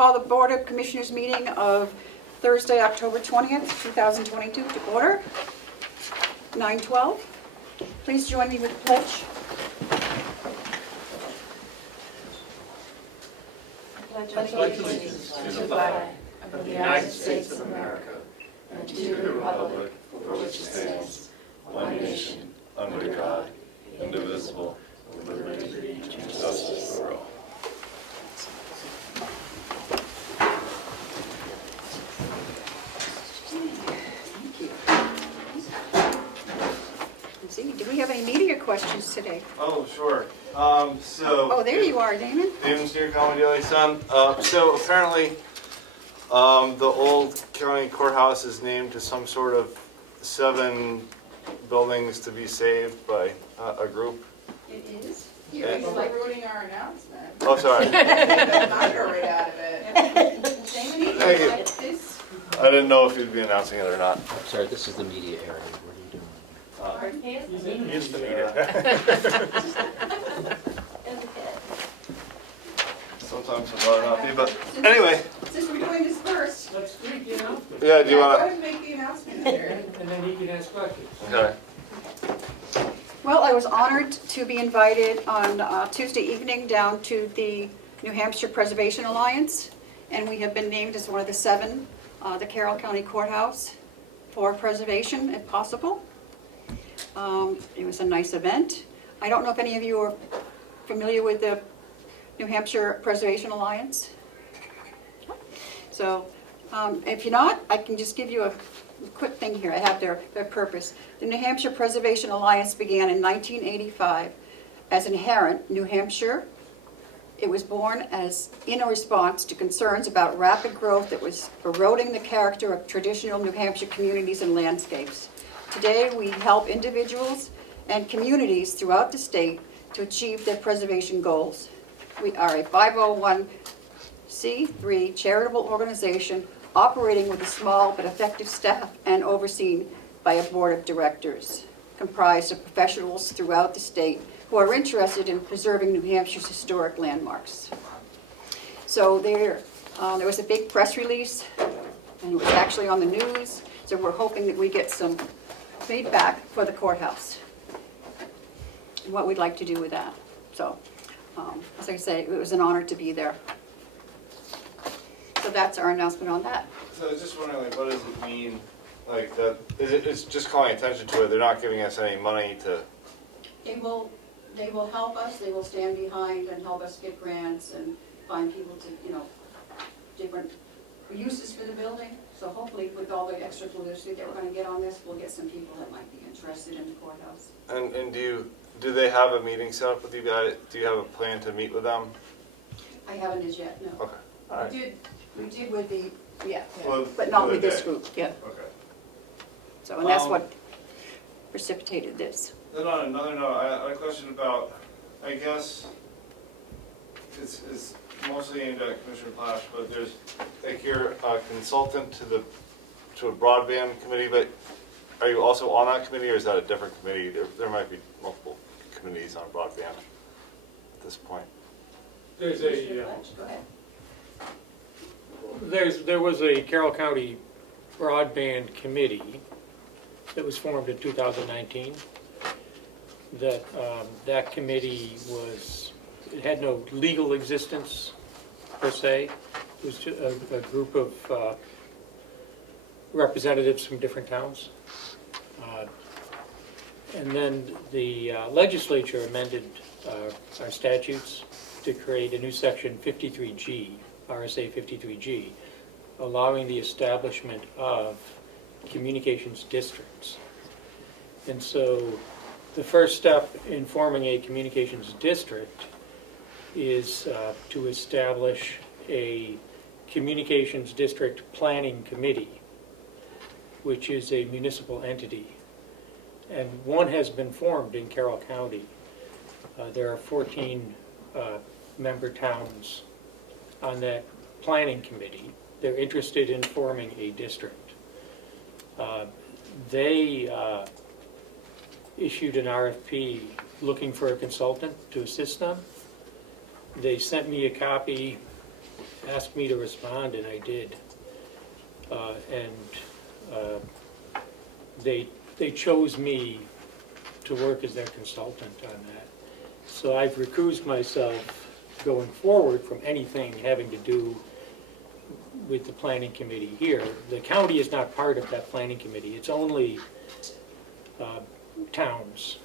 call the Board of Commissioners meeting of Thursday, October 20th, 2022 to order. 9:12. Please join me with the pledge. Pledge allegiance to the flag of the United States of America and to the republic for which it stands, one nation, under God, indivisible, with liberty and justice for all. Do we have any media questions today? Oh, sure. Oh, there you are, Damon. Damon's here, Comeau Daily Sun. So apparently, the old county courthouse is named to some sort of 7 buildings to be saved by a group. It is. You're like ruining our announcement. Oh, sorry. I got right out of it. Thank you. I didn't know if you'd be announcing it or not. I'm sorry, this is the media area. What are you doing? He's the media. Sometimes I'd rather not be, but anyway. Since we're doing this first, Let's read the announcement, Yeah, do you go want ahead and make the announcement here. and then he can ask questions. to? Okay. Well, I was honored to be invited on Tuesday evening down to the New Hampshire Preservation Alliance, and we have been named as one of the 7, the Carroll County Courthouse for preservation if possible. It was a nice event. I don't know if any of you are familiar with the New Hampshire Preservation Alliance. So if you're not, I can just give you a quick thing here. I have their purpose. The New Hampshire Preservation Alliance began in 1985 as inherent New Hampshire. It was born in a response to concerns about rapid growth that was eroding the character of traditional New Hampshire communities and landscapes. Today, we help individuals and communities throughout the state to achieve their preservation goals. We are a 501c3 charitable organization operating with a small but effective staff and overseen by a board of directors comprised of professionals throughout the state who are interested in preserving New Hampshire's historic landmarks. So there was a big press release, and it was actually on the news, so we're hoping that we get some feedback for the courthouse and what we'd like to do with that. So, as I say, it was an honor to be there. So that's our announcement on that. So I was just wondering, like, what does it mean? Like, that it's just calling attention to it. They're not giving us any money to. They will help us, they will stand behind and help us get grants and find people to, different uses for the building. So hopefully with all the extra publicity that we're gonna get on this, we'll get some people that might be interested in the courthouse. And do they have a meeting set up with you guys? Do you have a plan to meet with them? I haven't as yet, no. Okay. All right. We did with the, Well, but not the with this day. group, yeah. Okay. So, and that's what precipitated this. Then on another note, I had a question about, I guess, it's mostly aimed at Commissioner Plash, but there's, like, you're a consultant to a broadband committee, but are you also on that committee, or is that a different committee? There might be multiple committees on broadband at this point. There's Go ahead. there was a Carroll County Broadband Committee that was formed in 2019. That committee it had no legal existence per se. It was just a group of representatives from different towns. And then the legislature amended our statutes to create a new section 53G, RSA 53G, allowing the establishment of communications districts. And so the first step in forming a communications district is to establish a communications district planning committee, which is a municipal entity. And one has been formed in Carroll County. There are 14 member towns on that planning committee. They're interested in forming a district. They issued an RFP looking for a consultant to assist them. They sent me a copy asked me to respond, and I did. They chose me to work as their consultant on that. So I've recused myself going forward from anything having to do with the planning committee here. The county is not part of that planning committee. It's only towns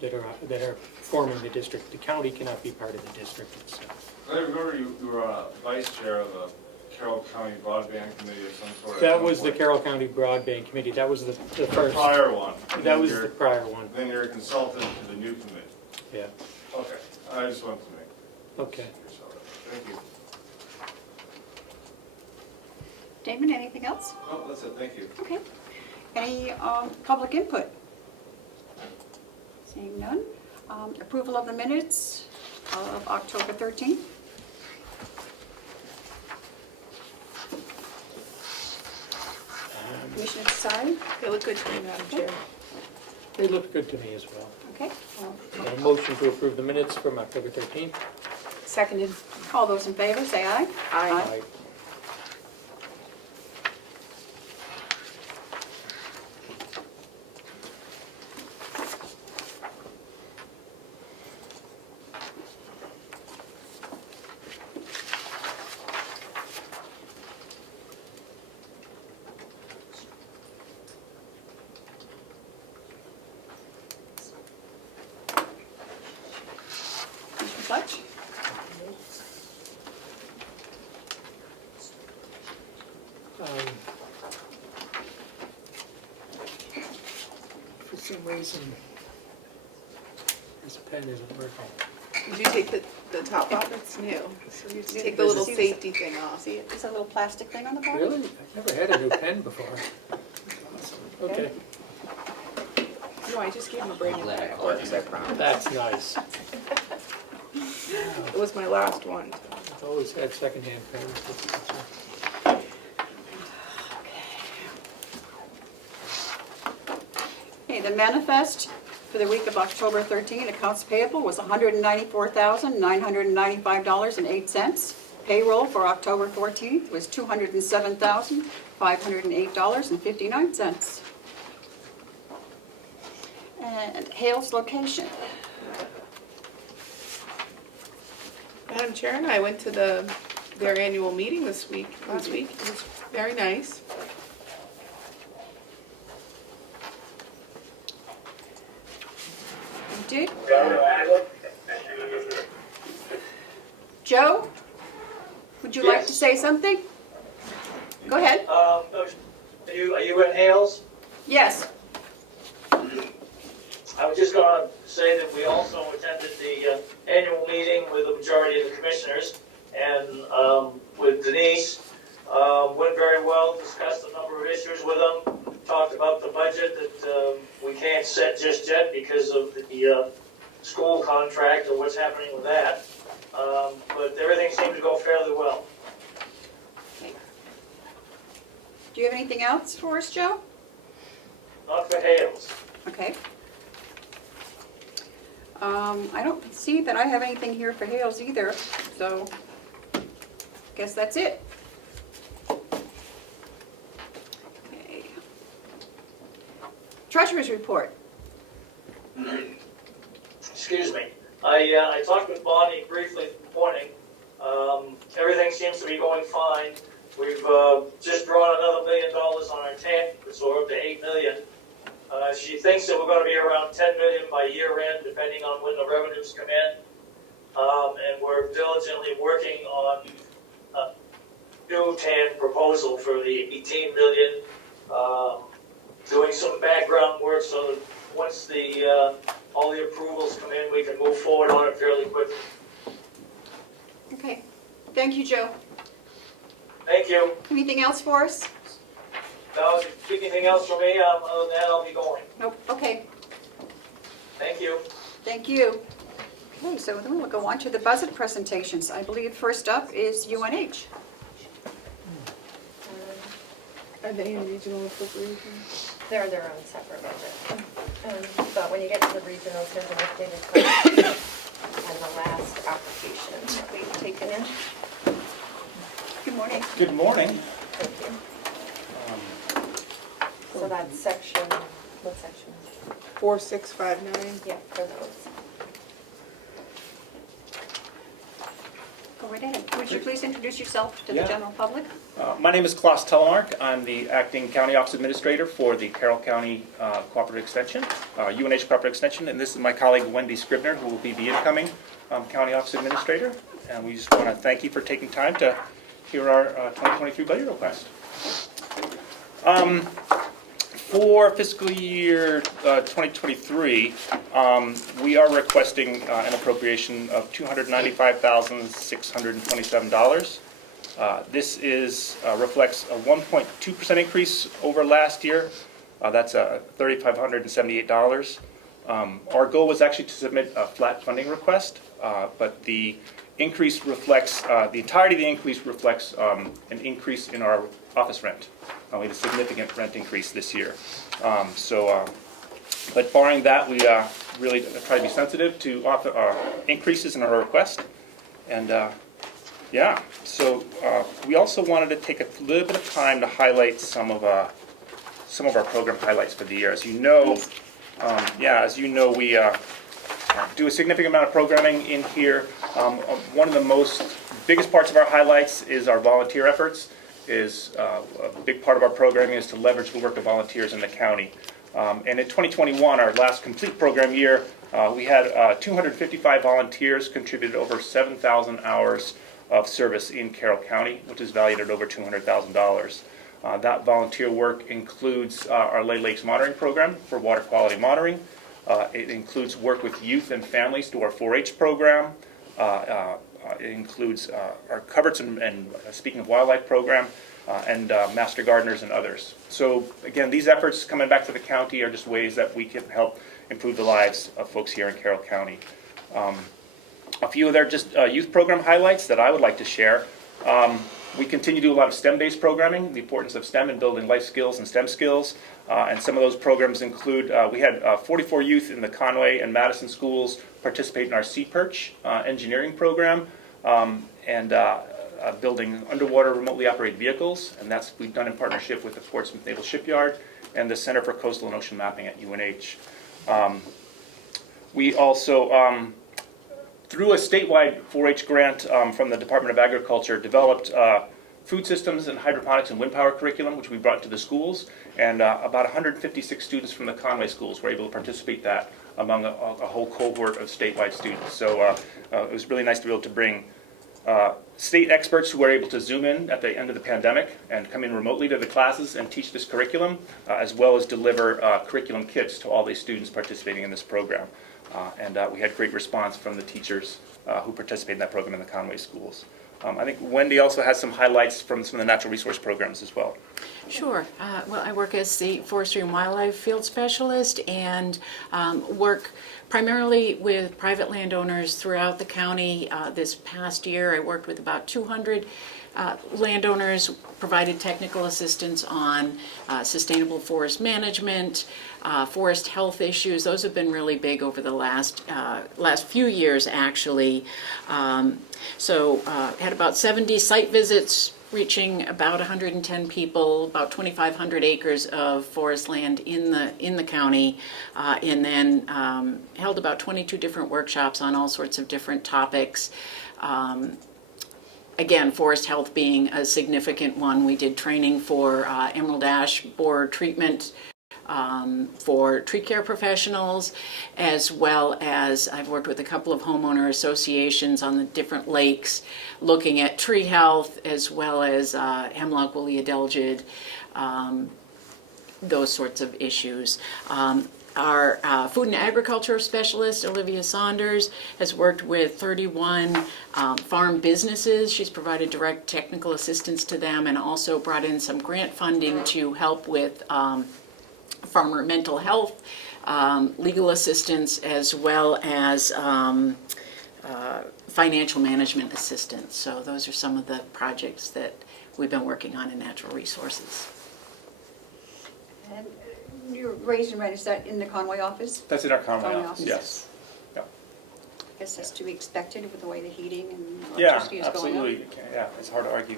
that are forming the district. The county cannot be part of the district itself. I remember you were vice chair of the Carroll County Broadband Committee of some sort. That was the Carroll County Broadband Committee. That was the The first. prior one. That was the prior one, Then you're a consultant to the new committee. yeah. Okay, I just wanted to make Okay. sure. Thank you. Damon, anything else? Oh, that's it, thank you. Okay. Any public input? Seeing none. Approval of the minutes of October 13th. Commissioner Desai? They look good to me, Madam Chair. They look good to me as well. Okay. A motion to approve the minutes from October 13th. Seconded. All those in favor, say aye. Aye. Commissioner Fletch? For some reason, this pen isn't working. Did you take the top off? It's new. So you have to Yeah, take the little this is- safety thing off. See, it's a little plastic thing on the bottom? Really? I've never had a new pen before. Awesome. Okay, No, I just gave him a brand new one. It works, I promise. that's nice. It was my last one. I've always had secondhand pens. Okay, the manifest for the week of October 13, accounts payable was $194,995.08. Payroll for October 14th was $207,508.59. And Hale's location. Madam Chair and I went to their annual meeting last week. It was very nice. You did? Joe, would you like to say something? Go ahead. Are you at Hales? Yes. I was just going to say that we also attended the annual meeting with the majority of the commissioners, and with Denise, went very well, discussed a number of issues with them, talked about the budget that we can't set just yet because of the school contract or what's happening with that, but everything seemed to go fairly well. Do you have anything else for us, Joe? Not for Hales. Okay. I don't see that I have anything here for Hales either, so guess that's it. Okay. Treasurer's report. Excuse me. I talked with Bonnie briefly this morning. Everything seems to be going fine. We've just drawn another $1 million on our tank, so we're up to $8 million. She thinks that we're going to be around $10 million by year end, depending on when the revenues come in. And we're diligently working on a new TAN proposal for the $18 million. Doing some background work so that once all the approvals come in, we can move forward on it fairly quickly. Okay. Thank you, Joe. Thank you. Anything else for us? Now, if you need anything else from me, other than that, I'll be going. Nope. Okay. Thank you. Thank you. Okay, so then we'll go on to the budget presentations. I believe first up is UNH. Are they in regional appropriations? They're their own separate budget. But when you get to the regionals, there's an updated budget and the last application that we've taken in. morning. Good morning. Thank you. So that's section, what section? 4659. Yeah, for those. Go right ahead. Would you please introduce yourself to the Yeah. general public? My name is Klaus Telemark. I'm the acting county office administrator for the Carroll County Cooperative Extension, UNH Cooperative Extension, and this is my colleague Wendy Scribner, who will be the incoming county office administrator. And we just want to thank you for taking time to hear our 2023 budget request. For fiscal year 2023, we are requesting an appropriation of $295,627. This reflects a 1.2% increase over last year. That's $3,578. Our goal was actually to submit a flat funding request, but the increase reflects, the entirety of the increase reflects an increase in our office rent. We had a significant rent increase this year. But barring that, we really try to be sensitive to increases in our request. And we also wanted to take a little bit of time to highlight some of our program highlights for the year. As you know, we do a significant amount of programming in here. One of the biggest parts of our highlights is our volunteer efforts. A big part of our programming is to leverage the work of volunteers in the county. And in 2021, our last complete program year, we had 255 volunteers contributed over 7,000 hours of service in Carroll County, which is valued at over $200,000. That volunteer work includes our Lay Lakes monitoring program for water quality monitoring. It includes work with youth and families through our 4-H program. It includes our Coverts and Speaking of Wildlife program, and Master Gardeners and others. So again, these efforts coming back to the county are just ways that we can help improve the lives of folks here in Carroll County. A few of their youth program highlights that I would like to share. We continue to do a lot of STEM-based programming, the importance of STEM in building life skills and STEM skills. And some of those programs include, we had 44 youth in the Conway and Madison schools participate in our Sea Perch engineering program, and building underwater remotely operated vehicles. And we've done in partnership with the Portsmouth Naval Shipyard and the Center for Coastal and Ocean Mapping at UNH. We also, through a statewide 4-H grant from the Department of Agriculture, developed food systems and hydroponics and wind power curriculum, which we brought to the schools. And about 156 students from the Conway schools were able to participate that among a whole cohort of statewide students. So it was really nice to be able to bring state experts who were able to Zoom in at the end of the pandemic and come in remotely to the classes and teach this curriculum, as well as deliver curriculum kits to all these students participating in this program. And we had great response from the teachers who participated in that program in the Conway schools. I think Wendy also has some highlights from some of the natural resource programs as well. Sure. Well, I work as the Forestry and Wildlife Field Specialist and work primarily with private landowners throughout the county. This past year, I worked with about 200 landowners, provided technical assistance on sustainable forest management, forest health issues. Those have been really big over the last few years, actually. Had about 70 site visits, reaching about 110 people, about 2,500 acres of forest land in the county, and then held about 22 different workshops on all sorts of different topics. Again, forest health being a significant one. We did training for emerald ash borer treatment for tree care professionals, as well as I've worked with a couple of homeowner associations on the different lakes, looking at tree health, as well as hemlock woolly adelgid, those sorts of issues. Our food and agriculture specialist, Olivia Saunders, has worked with 31 farm businesses. She's provided direct technical assistance to them and also brought in some grant funding to help with farmer mental health, legal assistance, as well as financial management assistance. So those are some of the projects that we've been working on in natural resources. And your raise and rent, is that in the Conway office? That's in our Conway Conway office, office. yes. Yeah. guess that's to be expected with the way the heating and Yeah, electricity is going up. absolutely. Yeah, it's hard to argue.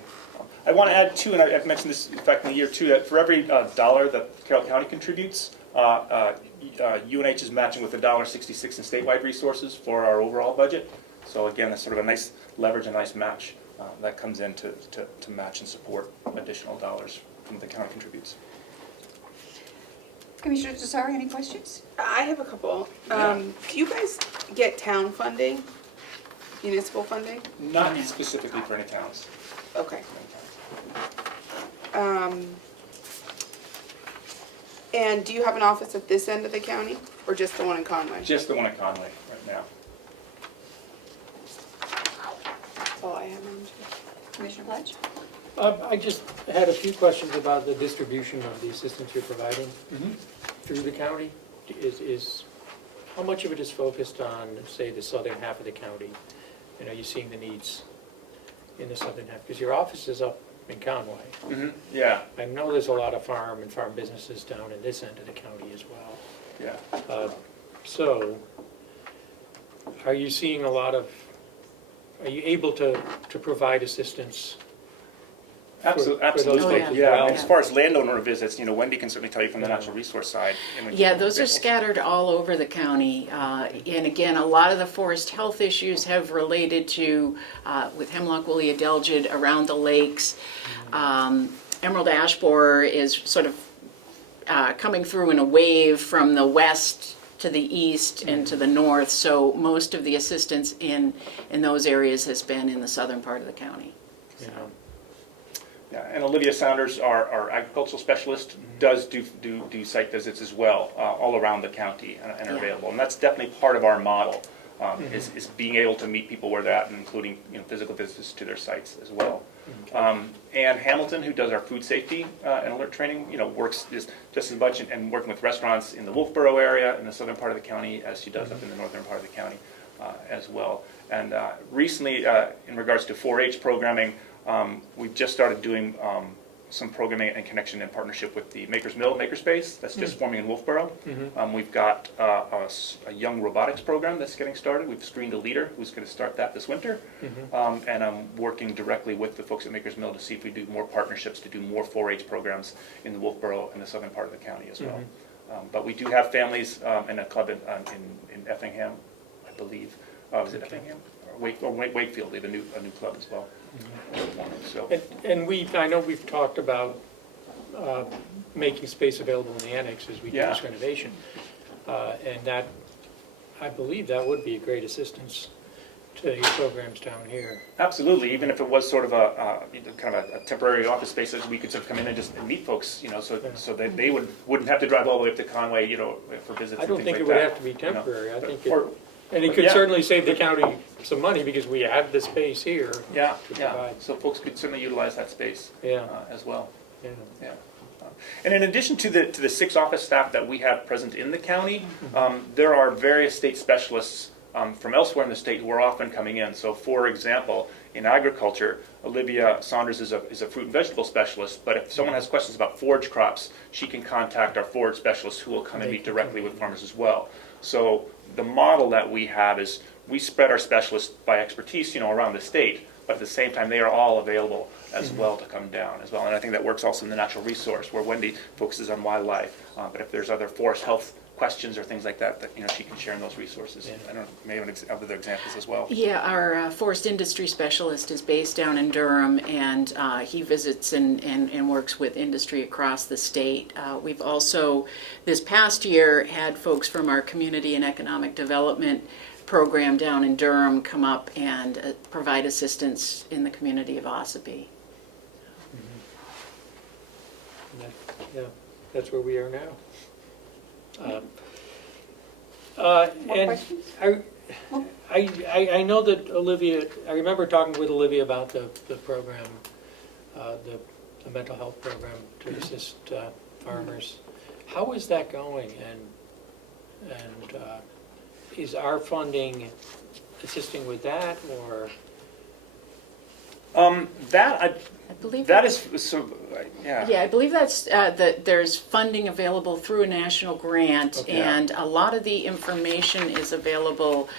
I want to add too, and I've mentioned this in fact in the year too, that for every dollar that Carroll County contributes, UNH is matching with $1.66 in statewide resources for our overall budget. So again, that's sort of a nice leverage, a nice match that comes in to match and support additional dollars from the county contributes. Commissioner Tesari, any questions? I have a couple. Yeah. Do you guys get town funding, municipal funding? Not specifically for any towns. Okay. And do you have an office at this end of the county, or just the one in Conway? Just the one at Conway right now. That's all I have. Commissioner Pledge? I just had a few questions about the distribution of the assistance you're providing through the county. How much of it is focused on, say, the southern half of the county? And are you seeing the needs in the southern half? Because your office is up in Conway. Yeah, I know there's a lot of farm and farm businesses down in this end of the county as well. yeah. So, are you seeing a lot of, are you able to provide assistance? Absolutely. Oh, yeah. Yeah. Well, As far as landowner visits, Wendy can certainly tell you from the natural resource side. Yeah, those are scattered all over the county. And again, a lot of the forest health issues have related to, with hemlock woolly adelgid around the lakes. Emerald ash borer is sort of coming through in a wave from the west to the east and to the north. So most of the assistance in those areas has been in the southern part of the county. You know, Yeah, and Olivia Saunders, our agricultural specialist, does do site visits as well, all around the county and are Yeah. available. And that's definitely part of our model, is being able to meet people where they're at, and including physical visits to their sites as well. Ann Hamilton, who does our food safety and alert training, works just as much and working with restaurants in the Wolfboro area in the southern part of the county as she does up in the northern part of the county as well. And recently, in regards to 4-H programming, we've just started doing some programming and connection in partnership with the Maker's Mill Makerspace that's just forming in Wolfboro. We've got a young robotics program that's getting started. We've screened a leader who's going to start that this winter. And I'm working directly with the folks at Maker's Mill to see if we do more partnerships to do more 4-H programs in the Wolfboro and the southern part of the county as well. But we do have families in a club in Effingham, I believe. Is it Effingham? Or Wakefield, they have a new club as well. So. And I know we've talked about making space available in the annex as we do this renovation. And that, I believe that would be a great assistance to your programs down here. Absolutely, even if it was sort of a kind of a temporary office space, we could sort of come in and just meet folks, so that they wouldn't have to drive all the way up to Conway, for visits. I don't think it would have to be temporary. I think and it could Yeah. certainly save the county some money because we have the space here. Yeah, to provide. so folks could certainly utilize that space as well. Yeah. Yeah. And in addition to the 6 office staff that we have present in the county, there are various state specialists from elsewhere in the state who are often coming in. So for example, in agriculture, Olivia Saunders is a fruit and vegetable specialist, but if someone has questions about forage crops, she can contact our forage specialist who will come and meet directly with farmers as well. So the model that we have is we spread our specialists by expertise, around the state, but at the same time they are all available as well to come down as well. And I think that works also in the natural resource where Wendy focuses on wildlife, but if there's other forest health questions or things like that she can share in those resources. I don't know, maybe other examples as well. Yeah, our forest industry specialist is based down in Durham, and he visits and works with industry across the state. We've also, this past year, had folks from our community and economic development program down in Durham come up and provide assistance in the community of Ossipee. Yeah, that's where we are now. More And questions? I know that Olivia, I remember talking with Olivia about the program, the mental health program to assist farmers. How is that going? And is our funding assisting with that, or? I believe That is so. Yeah, I believe that's that there's funding available through a national grant, Okay. and a lot of the information is available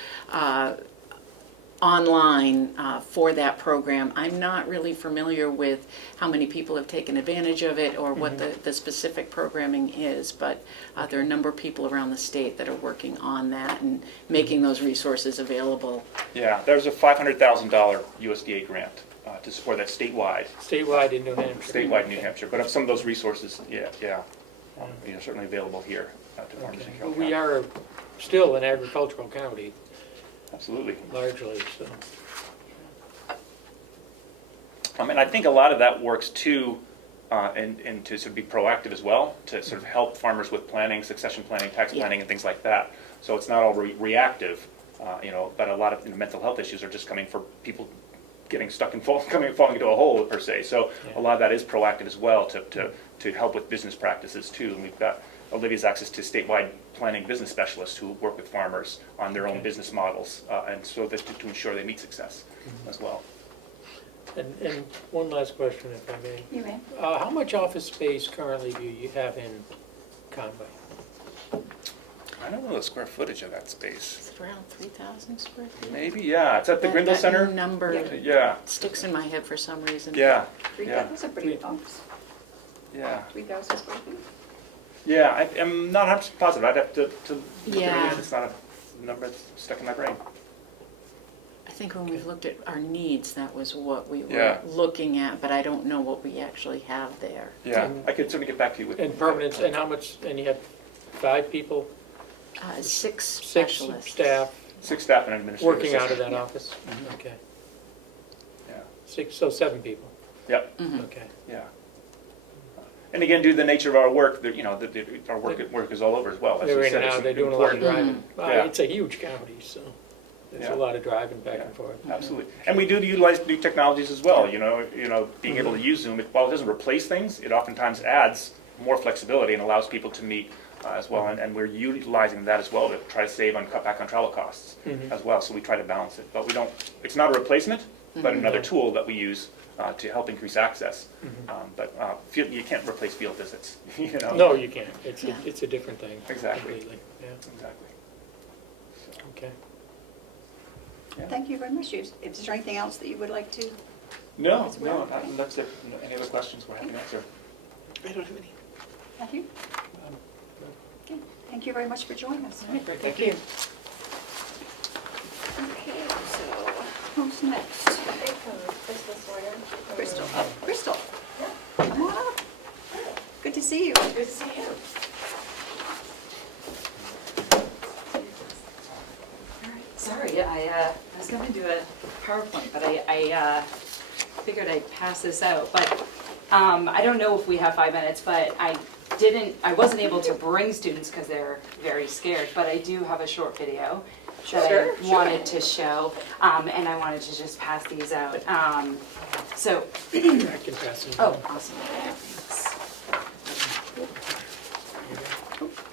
online for that program. I'm not really familiar with how many people have taken advantage of it or what the specific programming is, but there are a number of people around the state that are working on that and making those resources available. Yeah, there's a $500,000 USDA grant to support that statewide. Statewide in New Hampshire. Statewide in New Hampshire, but of some of those resources, certainly available here to farmers in Carroll We County. are still an agricultural county, Absolutely. largely, so. And I think a lot of that works too, and to sort of be proactive as well, to sort of help farmers with planning, succession planning, tax Yeah. planning, and things like that. So it's not all reactive, but a lot of mental health issues are just coming for people getting stuck and falling into a hole per se. So a lot of that is proactive as well to help with business practices too. And we've got Olivia's access to statewide planning business specialists who work with farmers on their own business models, and so that to ensure they meet success as well. And one last question, if I may. You may. How much office space currently do you have in Conway? I don't know the square footage of that space. Is it around 3,000 square feet? Maybe, yeah. It's at the Grindle That Center. number Yeah, sticks in my head for some reason. yeah, That's a pretty good office, yeah. 3,000 square feet. Yeah, I'm not 100% positive. I'd have to look at it Yeah. again. It's not a number that's stuck in my brain. I think when we've looked at our needs, that was what we were Yeah. looking at, but I don't know what we actually have there. Yeah, I could certainly get back to you with. And permanents, and how much, and you have 5 people, 6 6 specialists. staff 6 staff and an administrative working out of assistant. that office? Okay. Yeah, 6, so 7 people, yep, okay. yeah. And again, due to the nature of our work, our work is all over as well. As They're you in said, and it's out, they're doing a lot of important. driving. Yeah. It's a huge county, so there's Yeah. a lot of driving back and forth. Absolutely. And we do utilize new technologies as well, being able to use Zoom, while it doesn't replace things, it oftentimes adds more flexibility and allows people to meet as well, and we're utilizing that as well to try to save cut back on travel costs as well, so we try to balance it. But it's not a replacement, but another tool that we use to help increase access. But you can't replace field visits, No, you can't. It's Yeah. it's a different thing. Exactly. Completely, yeah, Exactly. okay. Thank you very much. Is there anything else that you would like to? No, that's it. Any other questions we're happy to answer. I don't have any. Matthew? Okay. Thank you very much for joining us. Great, Thank you. Okay, so who's next? Crystal Sawyer. Crystal. Oh, Crystal. Come on up. Good to see you. Good to see you. Sorry, I was going to do a PowerPoint, but I figured I'd pass this out. But I don't know if we have 5 minutes, but I wasn't able to bring students because they're very scared, but I do have a short video that I wanted to show, and I wanted to just pass these out. So, I can pass them. oh, awesome.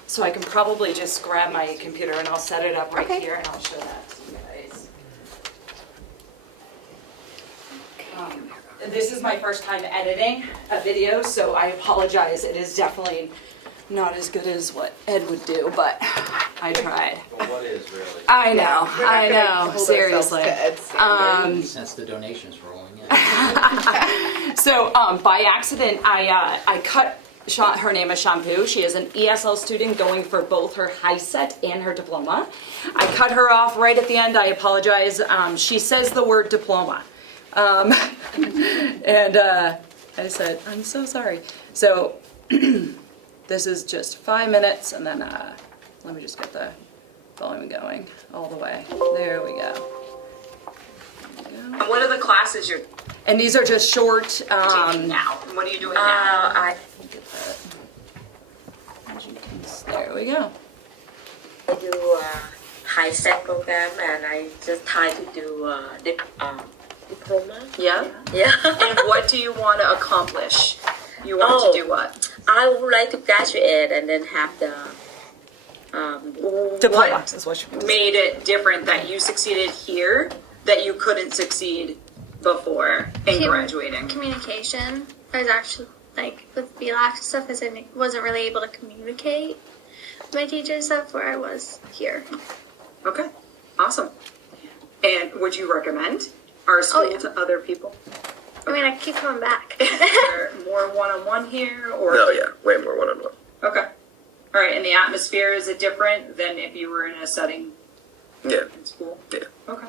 So I can probably just grab my computer and I'll set it up right Okay. here and I'll show that to you guys. This is my first time editing a video, so I apologize. It is definitely not as good as what Ed would do, but I tried. Well, what is really? I know, We're not I gonna know, hold ourselves seriously. to Ed's standards. Since the donations rolling in. So by accident, I cut her name is Shampoo. She is an ESL student going for both her high set and her diploma. I cut her off right at the end. I apologize. She says the word diploma. And I said, I'm so sorry. So this is just 5 minutes, and then let me just get the volume going all the way. There we go. And what are the classes you're And these are just short. taking now? And what are you doing now? There we go. I do a high set program, and I just try to do diploma. Yeah. Yeah. And what do you want to accomplish? You want to do what? I would like to graduate and then have the Diploma. What Is what she made it different that you succeeded here that you couldn't succeed before in graduating? Communication. I was actually, like, with BLAC and stuff, because I wasn't really able to communicate with my teachers stuff where I was here. Okay, awesome. And would you recommend our school yeah. to other people? I mean, I keep coming back. Or more one-on-one here, or? No, yeah, way more one-on-one. Okay. All right, and the atmosphere, is it different than if you were in a setting Yeah, in school? yeah. Okay.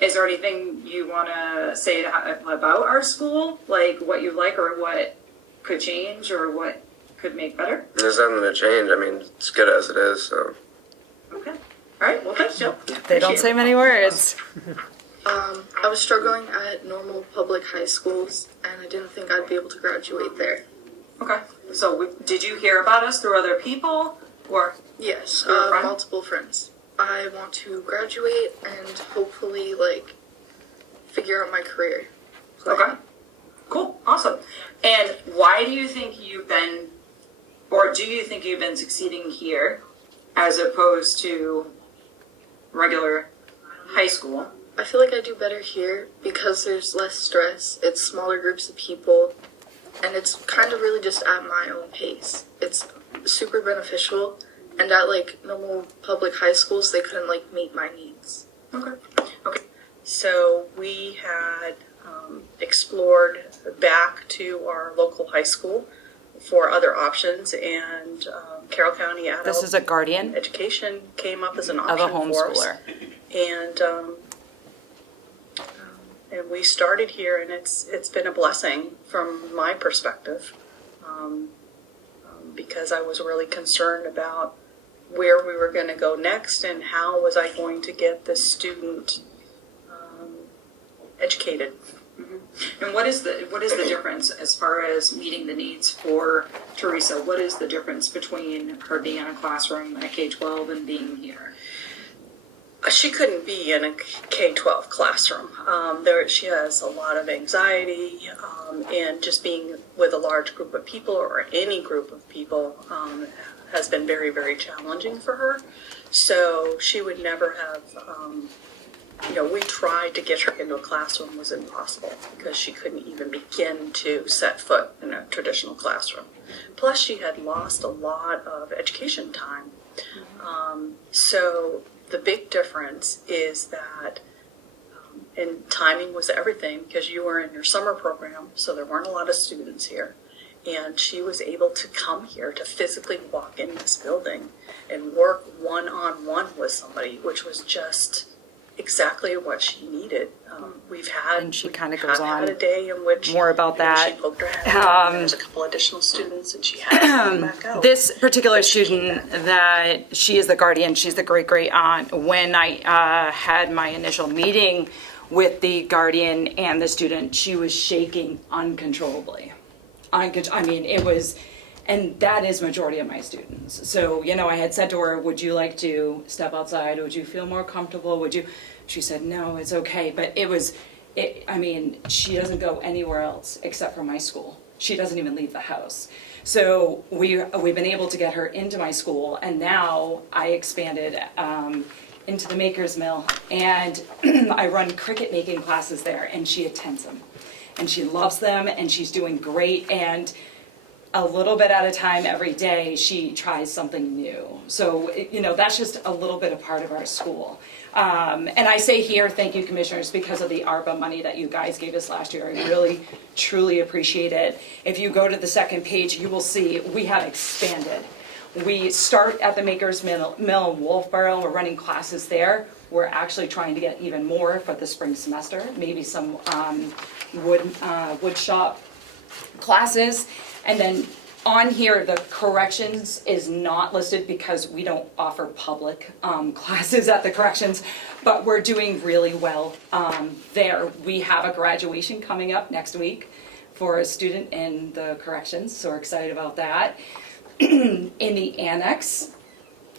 Is there anything you want to say about our school? Like what you like or what could change or what could make better? There's nothing to change. I mean, it's good as it is, so. Okay. All right, well, thanks, Jill. They don't say many words. I was struggling at normal public high schools, and I didn't think I'd be able to graduate there. Okay. So did you hear about us through other people or? Yes, Through a friend? multiple friends. I want to graduate and hopefully, like, figure out my career. Okay. Cool. Awesome. And why do you think you've been, or do you think you've been succeeding here as opposed to regular high school? I feel like I do better here because there's less stress, it's smaller groups of people, and it's kind of really just at my own pace. It's super beneficial, and at, like, normal public high schools, they couldn't, like, meet my needs. Okay. Okay, so we had explored back to our local high school for other options, and Carroll County Adult This is a guardian Education came up as an of a option for us. homeschooler. And we started here, and it's been a blessing from my perspective, because I was really concerned about where we were going to go next and how was I going to get the student educated. Mm-hmm. And what is the difference as far as meeting the needs for Teresa? What is the difference between her being in a classroom at K-12 and being here? She couldn't be in a K-12 classroom. She has a lot of anxiety, and just being with a large group of people or any group of people has been very, very challenging for her. So she would never have, we tried to get her into a classroom, was impossible because she couldn't even begin to set foot in a traditional classroom. Plus she had lost a lot of education time. So the big difference is that, and timing was everything because you were in your summer program, so there weren't a lot of students here. And she was able to come here to physically walk in this building and work one-on-one with somebody, which was just exactly what she needed. And she kind of goes on had a day in which more about that. she poked her head out, there was a couple additional students, and she had to come back out. This particular student that she is the guardian, she's the great aunt. When I had my initial meeting with the guardian and the student, she was shaking uncontrollably. I mean, it was, and that is majority of my students. So, I had said to her, would you like to step outside? Would you feel more comfortable? She said, no, it's okay. But she doesn't go anywhere else except for my school. She doesn't even leave the house. So we've been able to get her into my school, and now I expanded into the Maker's Mill, and I run cricket making classes there, and she attends them. And she loves them, and she's doing great, and a little bit at a time every day, she tries something new. So, that's just a little bit of part of our school. And I say here, thank you, commissioners, because of the ARPA money that you guys gave us last year. I really, truly appreciate it. If you go to the second page, you will see we have expanded. We start at the Maker's Mill in Wolfboro. We're running classes there. We're actually trying to get even more for the spring semester, maybe some wood shop classes. And then on here, the corrections is not listed because we don't offer public classes at the corrections, but we're doing really well there. We have a graduation coming up next week for a student in the corrections, so we're excited about that. In the annex,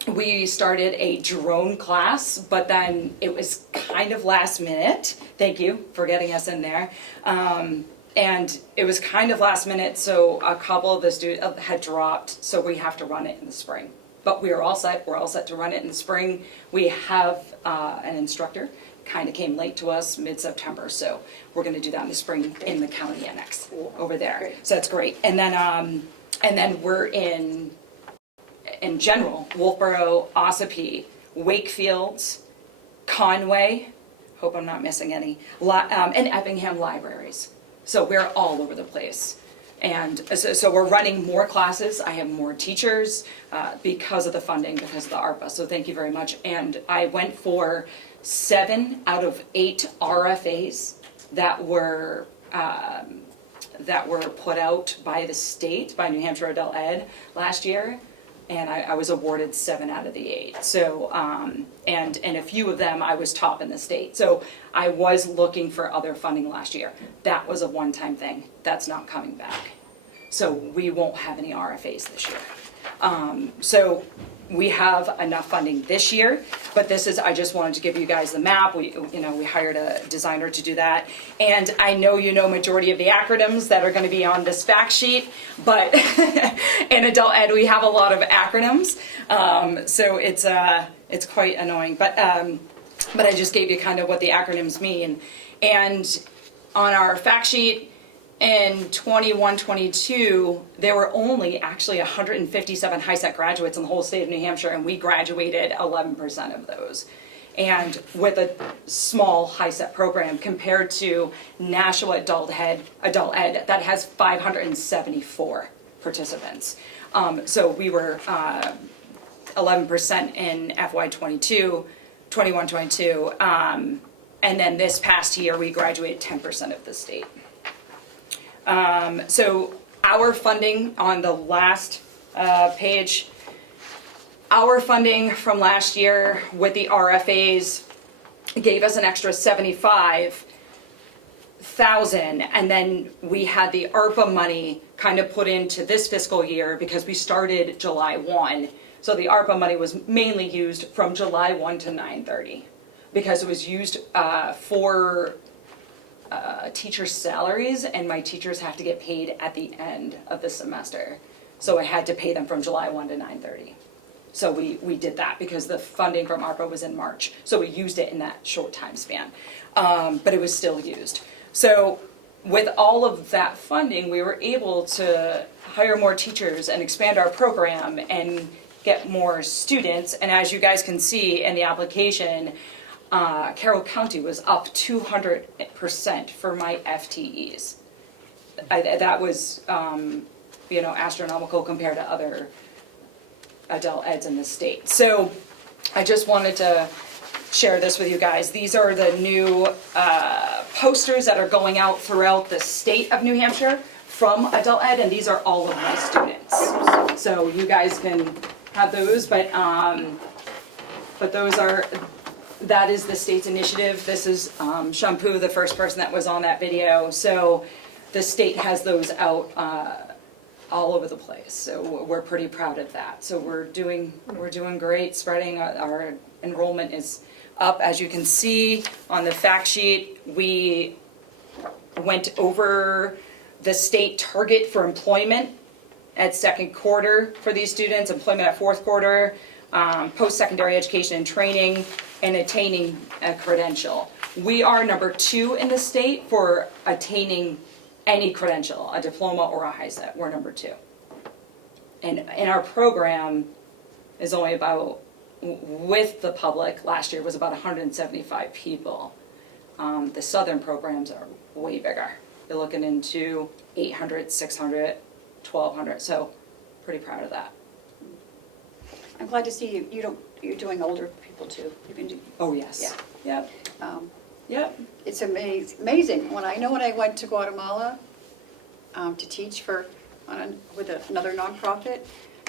we started a drone class, but then it was kind of last minute. Thank you for getting us in there. And it was kind of last minute, so a couple of the students had dropped, so we have to run it in the spring. But we are all set. We're all set to run it in the spring. We have an instructor, kind of came late to us mid-September, so we're going to do that in the spring in the county annex over there. Great. So that's great. And then we're in general, Wolfboro, Ossipee, Wakefield, Conway, hope I'm not missing any, and Effingham libraries. So we're all over the place. And so we're running more classes, I have more teachers because of the funding, because of the ARPA, so thank you very much. And I went for 7 out of 8 RFAs that were put out by the state, by New Hampshire Adult Ed last year, and I was awarded 7 out of the 8. So, and a few of them I was top in the state. So I was looking for other funding last year. That was a one-time thing. That's not coming back. So we won't have any RFAs this year. So we have enough funding this year, but this is, I just wanted to give you guys the map. We hired a designer to do that. And I know you know majority of the acronyms that are going to be on this fact sheet, but in adult ed we have a lot of acronyms. So it's quite annoying, but I just gave you kind of what the acronyms mean. And on our fact sheet, in 21-22, there were only actually 157 high-set graduates in the whole state of New Hampshire, and we graduated 11% of those. And with a small high-set program compared to national adult ed that has 574 participants. So we were 11% in FY22, 21-22, and then this past year we graduated 10% of the state. So our funding on the last page, our funding from last year with the RFAs gave us an extra $75,000, and then we had the ARPA money kind of put into this fiscal year because we started July 1. So the ARPA money was mainly used from July 1 to 9/30 because it was used for teachers' salaries, and my teachers have to get paid at the end of the semester. So I had to pay them from July 1 to 9/30. So we did that because the funding from ARPA was in March. So we used it in that short time span, but it was still used. So with all of that funding, we were able to hire more teachers and expand our program and get more students. And as you guys can see in the application, Carroll County was up 200% for my FTEs. That was, astronomical compared to other adult eds in the state. So I just wanted to share this with you guys. These are the new posters that are going out throughout the state of New Hampshire from adult ed, and these are all of my students. So you guys can have those, but those are. That is the state's initiative. This is Shampoo, the first person that was on that video. So the state has those out all over the place. So we're pretty proud of that. So we're doing great. Spreading our enrollment is up. As you can see on the fact sheet, we went over the state target for employment at second quarter for these students, employment at fourth quarter, post-secondary education and training, and attaining a credential. We are number 2 in the state for attaining any credential, a diploma or a high-set. We're number 2. And our program is only about, with the public, last year was about 175 people. The southern programs are way bigger. They're looking into 800, 600, 1,200, so pretty proud of that. I'm glad to see you're doing older people too. You can do. Oh, yes. Yeah. Yep. Yep. It's amazing. When I went to Guatemala to teach with another nonprofit,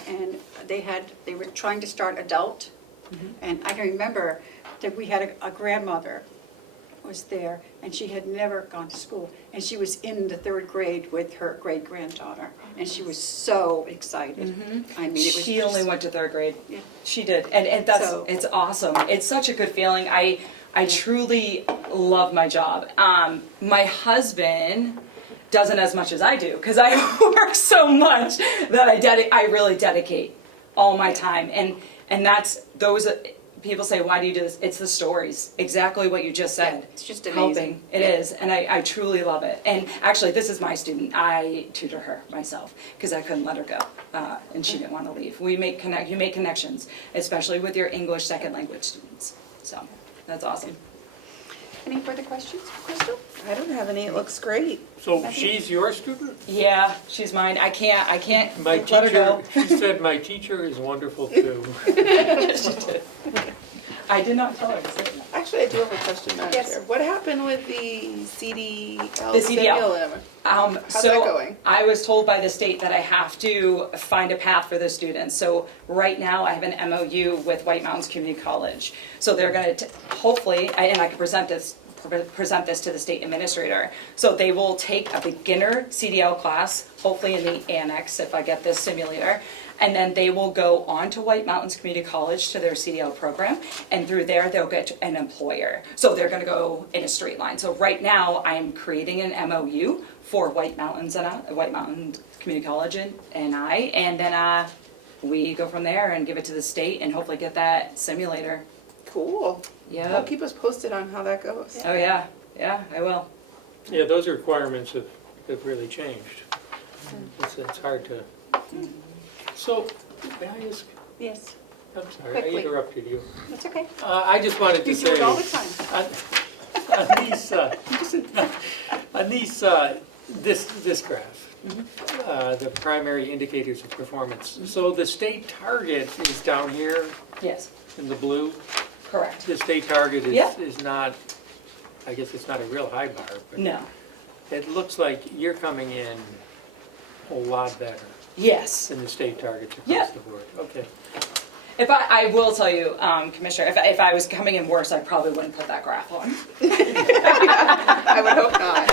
and they were trying to start adult, and I can remember that we had a grandmother was there, and she had never gone to school, and she was in the 3rd grade with her great-granddaughter, and she was so excited. I mean, it was she only went to 3rd grade. Yeah. She did, and it's awesome. It's such a good feeling. I truly love my job. My husband doesn't as much as I do because I work so much that I really dedicate all my time, and that's those. People say, why do you do this? It's the stories. Exactly what you just said. Yeah, it's just amazing. Helping. It is. And I truly love it. And actually, this is my student. I tutor her myself because I couldn't let her go. And she didn't want to leave. You make connections, especially with your English second language students. So that's awesome. Any further questions, Crystal? I don't have any, it looks great. So she's your student? Yeah, she's mine. I can't My let her teacher, go. she said, my teacher is wonderful too. She did. I did not tell her to say that. Actually, I do have a question, Madam Yes. Chair. What happened with the CDL The CDL. simulator? How's So that going? I was told by the state that I have to find a path for the students. So right now I have an MOU with White Mountains Community College. So they're going to hopefully, and I can present this to the state administrator. So they will take a beginner CDL class, hopefully in the annex if I get this simulator. And then they will go on to White Mountains Community College to their CDL program, and through there they'll get an employer. So they're gonna go in a straight line. So right now, I am creating an MOU for White Mountains White Mountain Community College and then we go from there and give it to the state and hopefully get that simulator. Cool. Yeah. Well, keep us posted on how that goes. Oh yeah, I will. Yeah, those requirements have really changed. It's hard to. So, may I ask, Yes, I'm sorry, Quickly. I interrupted you. that's okay. I just wanted to You say. do it all the time. On these, this graph, the primary indicators of performance. So the state target is down here Yes, in the blue. correct. The state target Yeah. is not, I guess it's not a real high bar, but No. it looks like you're coming in a lot better Yes. than the state targets across Yeah. the board. Okay. If I will tell you, Commissioner, if I was coming in worse, I probably wouldn't put that graph on. I would hope not.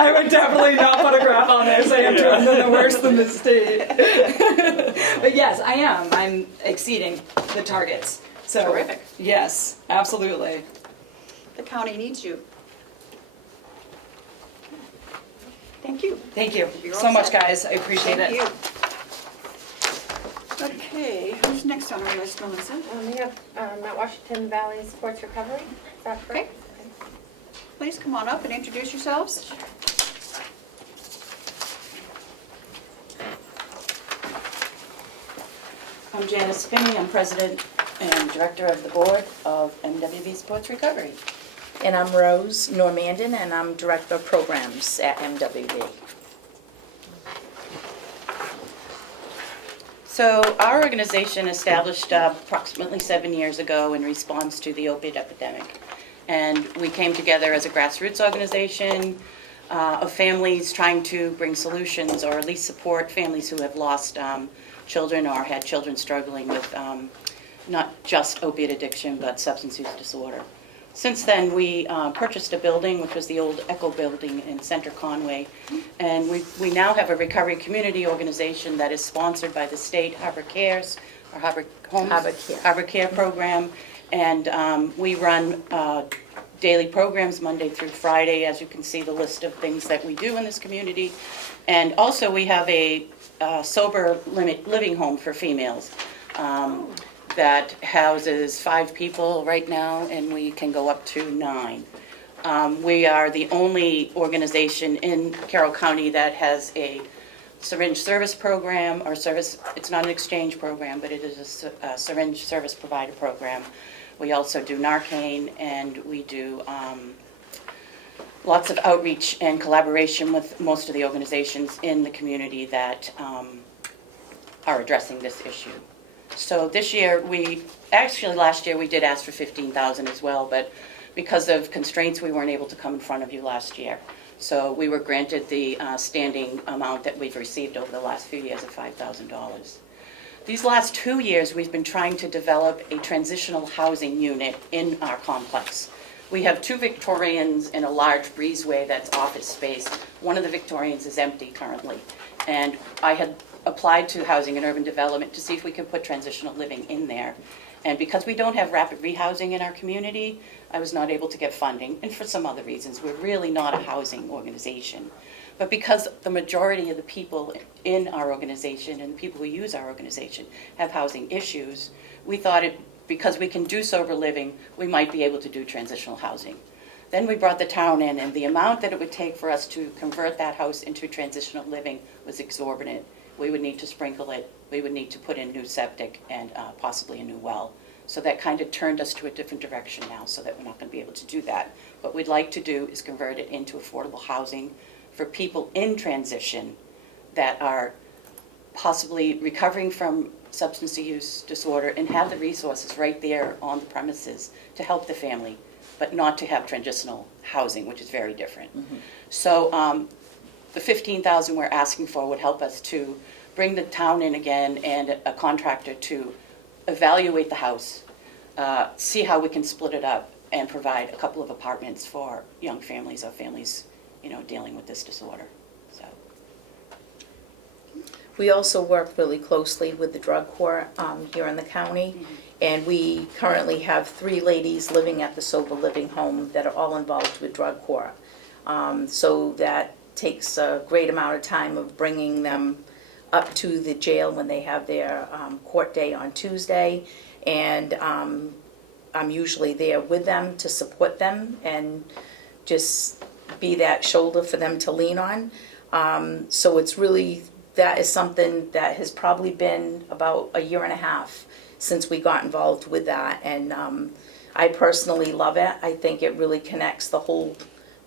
I would definitely not put a graph on there saying I'm doing the worse than the state. But yes, I am. I'm exceeding the targets. So Terrific. yes, absolutely. The county needs you. Thank you. Thank you You're all so much, set. guys. I appreciate Thank it. you. Okay, who's next on our list, Melissa? We have Mount Washington Valley Sports Recovery. Is that correct? Please come on up and introduce yourselves. I'm Janice Spinney. I'm president and director of the board of MWV Sports Recovery. And I'm Rose Normandin, and I'm director of programs at MWV. So our organization established approximately 7 years ago in response to the opiate epidemic. And we came together as a grassroots organization of families trying to bring solutions or at least support families who have lost children or had children struggling with not just opiate addiction but substance use disorder. Since then, we purchased a building, which was the old Echo building in Center Conway, and we now have a recovery community organization that is sponsored by the state Harbor Cares, or Harbor Homes, Harbor Care program, and we run daily programs Monday through Friday, as you can see the list of things that we do in this community, and also we have a sober living home for females. That houses 5 people right now, and we can go up to 9. We are the only organization in Carroll County that has a syringe service program, or service, it's not an exchange program, but it is a syringe service provider program. We also do Narcan, and we do lots of outreach and collaboration with most of the organizations in the community that are addressing this issue. So this year, last year we did ask for $15,000 as well, but because of constraints, we weren't able to come in front of you last year. So we were granted the standing amount that we've received over the last few years of $5,000. These last 2 years, we've been trying to develop a transitional housing unit in our complex. We have 2 Victorians in a large breezeway that's office space. One of the Victorians is empty currently, and I had applied to Housing and Urban Development to see if we could put transitional living in there. And because we don't have rapid rehousing in our community, I was not able to get funding, and for some other reasons. We're really not a housing organization. But because the majority of the people in our organization and the people who use our organization have housing issues, we thought because we can do sober living, we might be able to do transitional housing. Then we brought the town in, and the amount that it would take for us to convert that house into transitional living was exorbitant. We would need to sprinkle it, we would need to put in new septic and possibly a new well. So that kind of turned us to a different direction now, so that we're not going to be able to do that. What we'd like to do is convert it into affordable housing for people in transition that are possibly recovering from substance use disorder and have the resources right there on the premises to help the family, but not to have transitional housing, which is very different. So the $15,000 we're asking for would help us to bring the town in again and a contractor to evaluate the house, see how we can split it up and provide a couple of apartments for young families or families, dealing with this disorder. So. We also work really closely with the drug court here in the county, and we currently have 3 ladies living at the sober living home that are all involved with drug court. So that takes a great amount of time of bringing them up to the jail when they have their court day on Tuesday, and I'm usually there with them to support them and just be that shoulder for them to lean on. So it's really, that is something that has probably been about a year and a half since we got involved with that, and I personally love it. I think it really connects the whole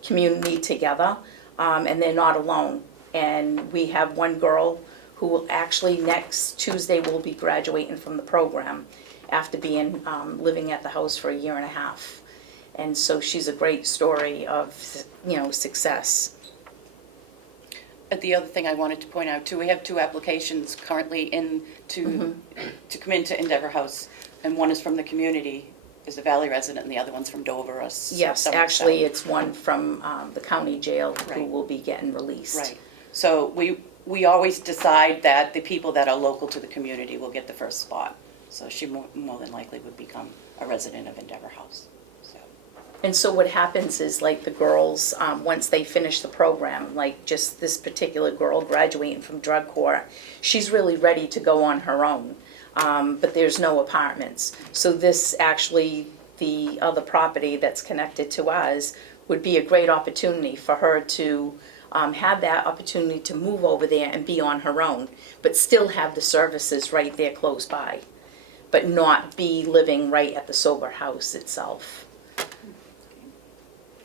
community together, and they're not alone. And we have one girl who will actually next Tuesday will be graduating from the program after being living at the house for a year and a half. And so she's a great story of, success. The other thing I wanted to point out too, we have 2 applications currently to come into Endeavor House, and one is from the community, is a Valley resident, and the other one's from Dover. Or Yes, actually, it's one from the county jail who will be getting released. Right. So we always decide that the people that are local to the community will get the first spot. So she more than likely would become a resident of Endeavor House. And so what happens is, like, the girls, once they finish the program, like just this particular girl graduating from drug court, she's really ready to go on her own, but there's no apartments. So this actually, the other property that's connected to us, would be a great opportunity for her to have that opportunity to move over there and be on her own, but still have the services right there close by, but not be living right at the sober house itself.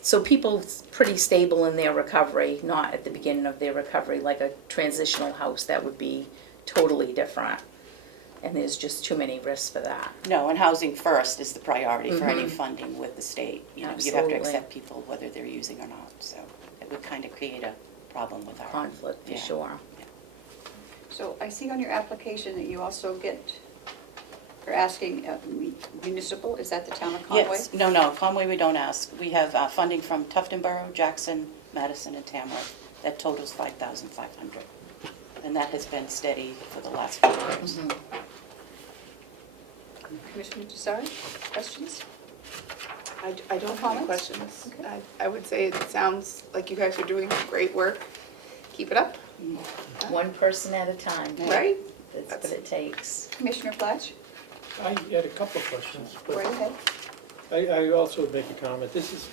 So people pretty stable in their recovery, not at the beginning of their recovery, like a transitional house, that would be totally different. And there's just too many risks for that. No, and housing first is the priority for any funding with the state. You have to Absolutely. accept people whether they're using or not. So it would kind of create a problem with our conflict, for sure. So I see on your application that you also are asking municipal, is that the town of Conway? Yes, no, Conway we don't ask. We have funding from Tufton Borough, Jackson, Madison, and Tamworth. That totals $5,500. And that has been steady for the last few years. Commissioner Desari, questions? I don't have any questions. I would say it sounds like you guys are doing great work. Keep it up. One person at a time. Right? That's what it takes. Commissioner Fletch? I had a couple of questions. But Right ahead. I also would make a comment. This is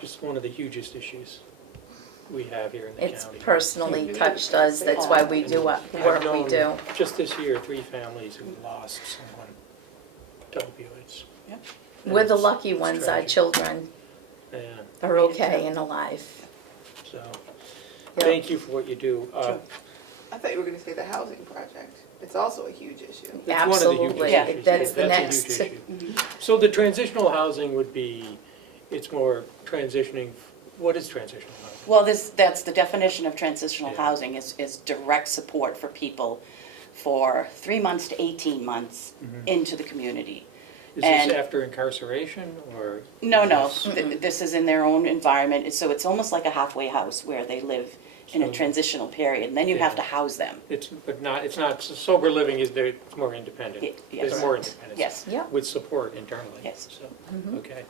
just one of the hugest issues we have here in the county. It's personally touched us, that's why we do what work we do. I've known just this year 3 families who lost someone to opioids. Yep. We're the lucky ones, our children are okay and alive. So, thank you for what you do. I thought you were going to say the housing project. It's also a huge issue. It's one of the huge issues. That's the That's next. a huge issue. So the transitional housing would be, it's more transitioning, what is transitional housing? Well, that's the definition of transitional housing is direct support for people for 3 months to 18 months into the community. Is this after incarceration or? No. This is in their own environment. So it's almost like a halfway house where they live in a transitional period, and then you have to house them. It's not, sober living is there, it's more independent. Yes. There's more independence. Yes. With support internally. Yes. So, okay.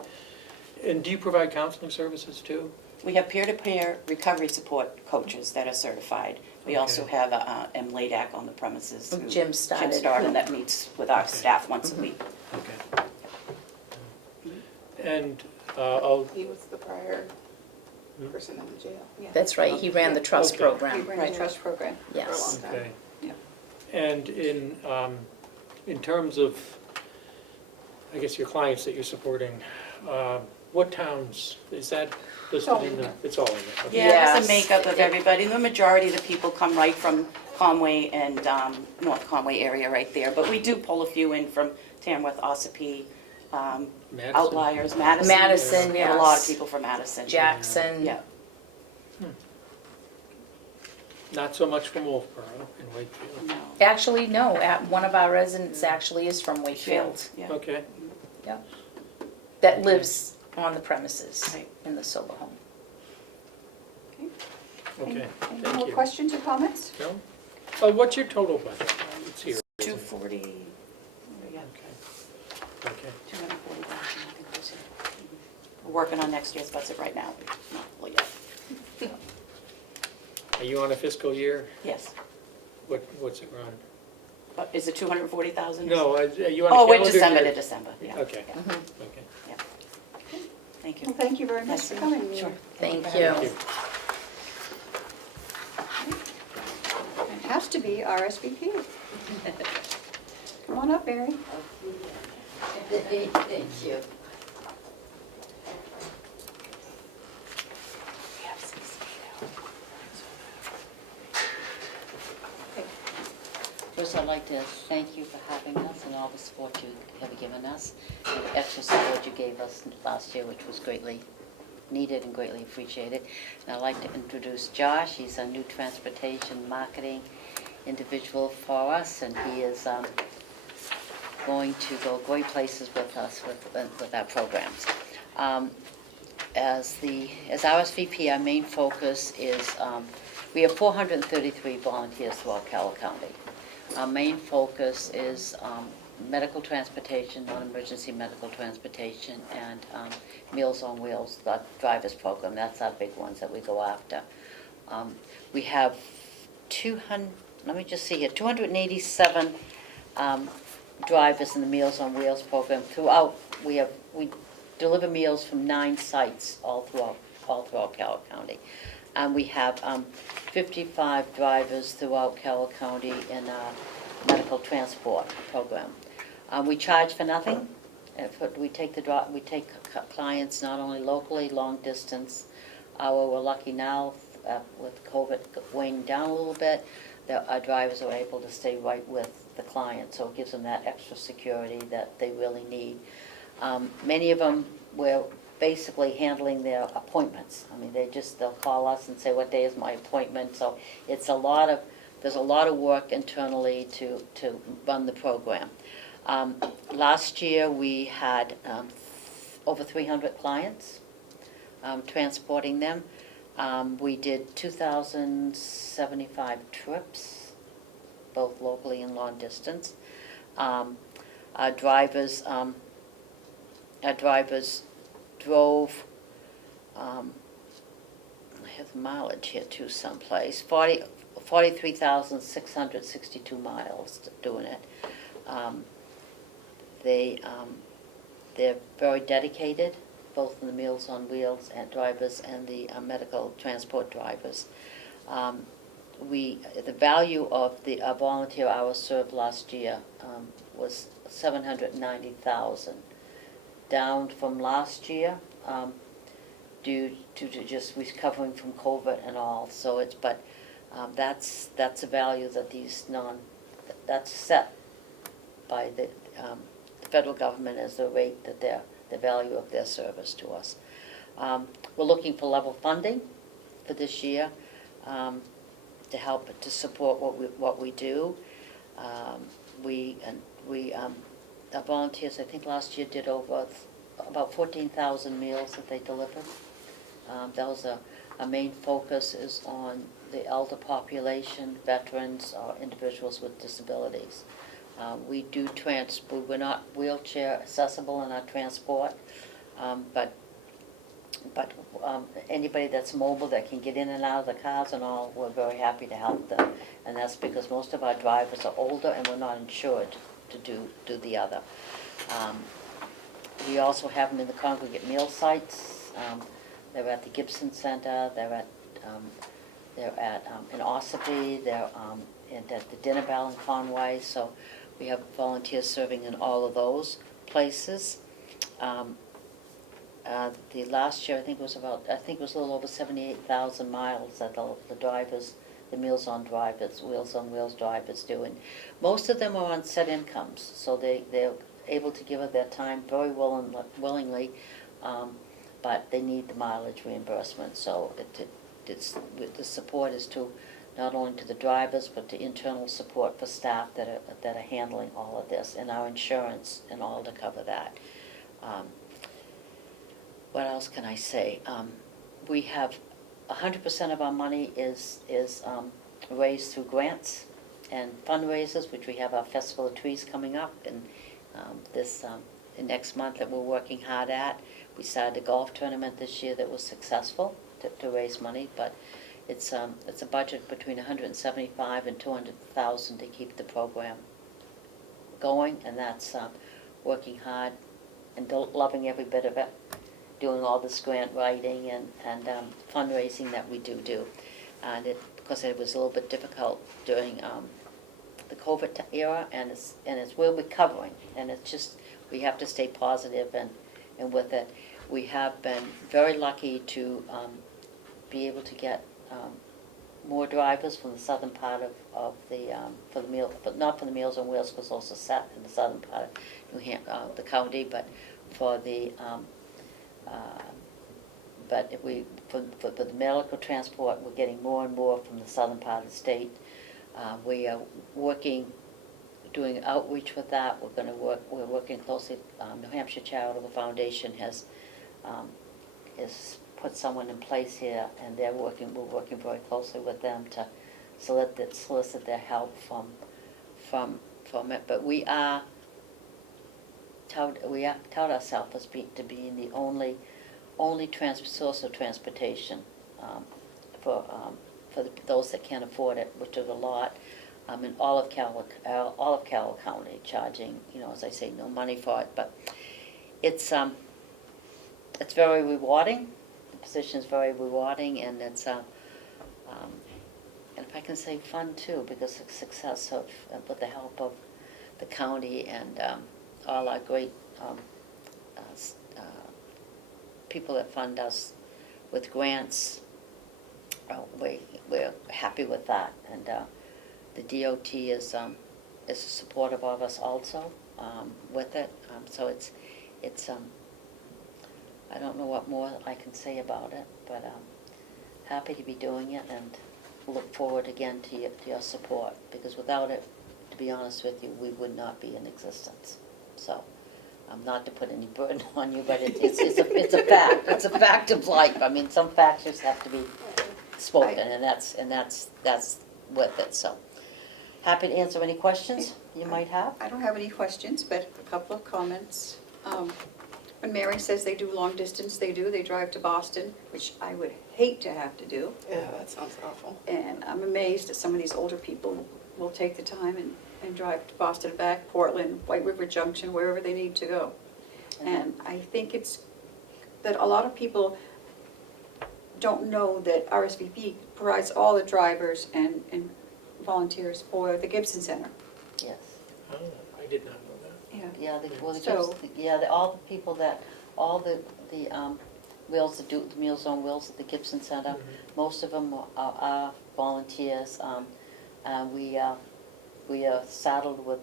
And do you provide counseling services too? We have peer-to-peer recovery support coaches that are certified. We also have MLADAC on the premises. Jim started. That meets with our staff once a week. Okay. And He was the prior person in the jail. That's right, he ran the trust program. He ran the trust program. Yes. For a long time. Okay. And in terms of I guess your clients that you're supporting, what towns, is that listed in the, it's all in there? Okay. Yeah, there's a Yes. makeup of everybody. The majority of the people come right from Conway and North Conway area right there. But we do pull a few in from Tamworth, Ossipee, Madison. Outliers, Madison. Madison, We have a lot of yes. people from Madison. Jackson. Yeah. Not so much from Wolfboro in Wakefield. No. Actually, no, one of our residents actually is from Wakefield. Yeah. Okay. Yep. That lives on the premises Right. in the solar home. Okay, Any thank more you. questions or comments? No? What's your total budget? It's here. isn't it? 240, yeah, Okay. Okay. 240,000, I think it was here. We're working on next year's budget right now. Not fully yet. Are you on a fiscal year? Yes. What's it run? But is it 240,000? No, are you on a Oh, calendar we're December year? to December, yeah. Okay, Yeah. okay. Thank you. Well, thank you very much Nice for to- coming. Sure. Thank Thank you. you. It has to be RSVP. Come on up, Mary. Thank you. First, I'd like to thank you for having us and all the support you have given us, and the extra support you gave us last year, which was greatly needed and greatly appreciated. And I'd like to introduce Josh. He's a new transportation marketing individual for us, and he is going to go great places with us with our programs. As RSVP, our main focus is, we have 433 volunteers throughout Carroll County. Our main focus is medical transportation, non-emergency medical transportation, and Meals on Wheels, the drivers program. That's our big ones that we go after. We have 287 drivers in the Meals on Wheels program. Throughout, we deliver meals from 9 sites all throughout Carroll County. And we have 55 drivers throughout Carroll County in our medical transport program. We charge for nothing. We take clients not only locally, long distance. We're lucky now with COVID weighing down a little bit, that our drivers are able to stay right with the client, so it gives them that extra security that they really need. Many of them we're basically handling their appointments. I mean, they'll call us and say, what day is my appointment? So there's a lot of work internally to run the program. Last year, we had over 300 clients, transporting them. We did 2,075 trips, both locally and long distance. Our drivers drove, I have the mileage here too someplace, 43,662 miles doing it. They're very dedicated, both in the Meals on Wheels and drivers and the medical transport drivers. The value of the volunteer hours served last year was 790,000, down from last year due to just recovering from COVID and all. So that's a value that that's set by the federal government as the rate that the value of their service to us. We're looking for level funding for this year to help to support what we do. Our volunteers, I think last year did over about 14,000 meals that they delivered. That was a main focus is on the elder population, veterans, or individuals with disabilities. We're not wheelchair accessible in our transport, but anybody that's mobile that can get in and out of the cars and all, we're very happy to help them. And that's because most of our drivers are older and we're not insured to do the other. We also have them in the congregate meal sites. They're at the Gibson Center, they're at in Ossipee, they're at the Dinner Bell in Conway, so we have volunteers serving in all of those, places. The last year, I think it was a little over 78,000 miles that the drivers, the Meals on Wheels drivers do. And most of them are on set incomes, so they're able to give of their time very willingly, but they need the mileage reimbursement. So the support is to not only to the drivers, but to internal support for staff that are handling all of this, and our insurance and all to cover that. What else can I say? We have 100% of our money is raised through grants and fundraisers, which we have our Festival of Trees coming up, and the next month that we're working hard at. We started a golf tournament this year that was successful to raise money, but it's a budget between $175,000 and $200,000 to keep the program going, and that's working hard and loving every bit of it, doing all this grant writing and fundraising that we do. And because it was a little bit difficult during the COVID era, and we're recovering, and it's just, we have to stay positive and with it. We have been very lucky to be able to get more drivers from the southern part of but not for the Meals on Wheels, because those are set in the southern part of the county, but for the but for the medical transport, we're getting more and more from the southern part of the state. We are doing outreach with that. We're working closely. New Hampshire Charitable Foundation has put someone in place here, and we're working very closely with them to solicit their help from it. But we tout ourselves as to being the only source of transportation for those that can't afford it, which is a lot, in all of Carroll County, charging, as I say, no money for it. But it's very rewarding. The position is very rewarding, and it's and if I can say fun too, because the success of with the help of the county and all our great people that fund us with grants, we're happy with that, and the DOT is supportive of us also with it. So it's I don't know what more I can say about it, but happy to be doing it, and look forward again to your support, because without it, to be honest with you, we would not be in existence. So. Not to put any burden on you, but it's a fact. It's a fact of life. I mean, some facts just have to be spoken, and that's with it. So, happy to answer any questions you might have. I don't have any questions, but a couple of comments. When Mary says they do long distance, they drive to Boston, which I would hate to have to do. Yeah, that sounds awful. And I'm amazed that some of these older people will take the time and drive to Boston and back, Portland, White River Junction, wherever they need to go. And I think it's that a lot of people don't know that RSVP provides all the drivers and volunteers for the Gibson Center. Yes. Oh, I did not know that. Yeah, So- all the people that, all the wheels that do, the Meals on Wheels at the Gibson Center, most of them are volunteers. We are saddled with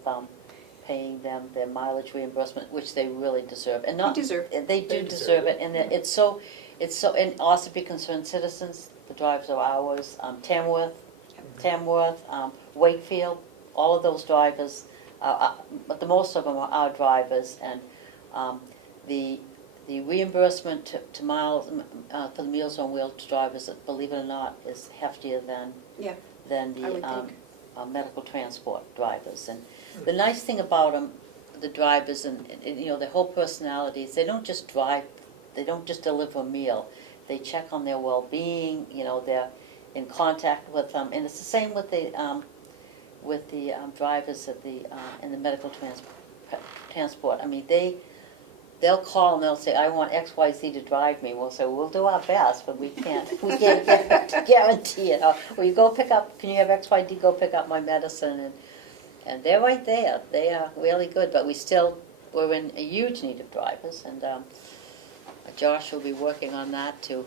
paying them their mileage reimbursement, which they really deserve. And not, they do deserve it, and it's so, and also be concerned citizens, the drives are ours. Tamworth, Wakefield, all of those drivers, but the most of them are our drivers, and the reimbursement to miles for the Meals on Wheels drivers, believe it or not, is heftier than the medical transport drivers. And the nice thing about them, the drivers, and their whole personalities, they don't just drive, they don't just deliver a meal. They check on their well-being. They're in contact with them, and it's the same with the drivers at in the medical transport. I mean, they'll call and they'll say, "I want XYZ to drive me." We'll say, "We'll do our best, but we can't guarantee it." Or you go pick up. Can you have XYZ go pick up my medicine? And they're right there. They are really good, but we still we're in a huge need of drivers, and Josh will be working on that to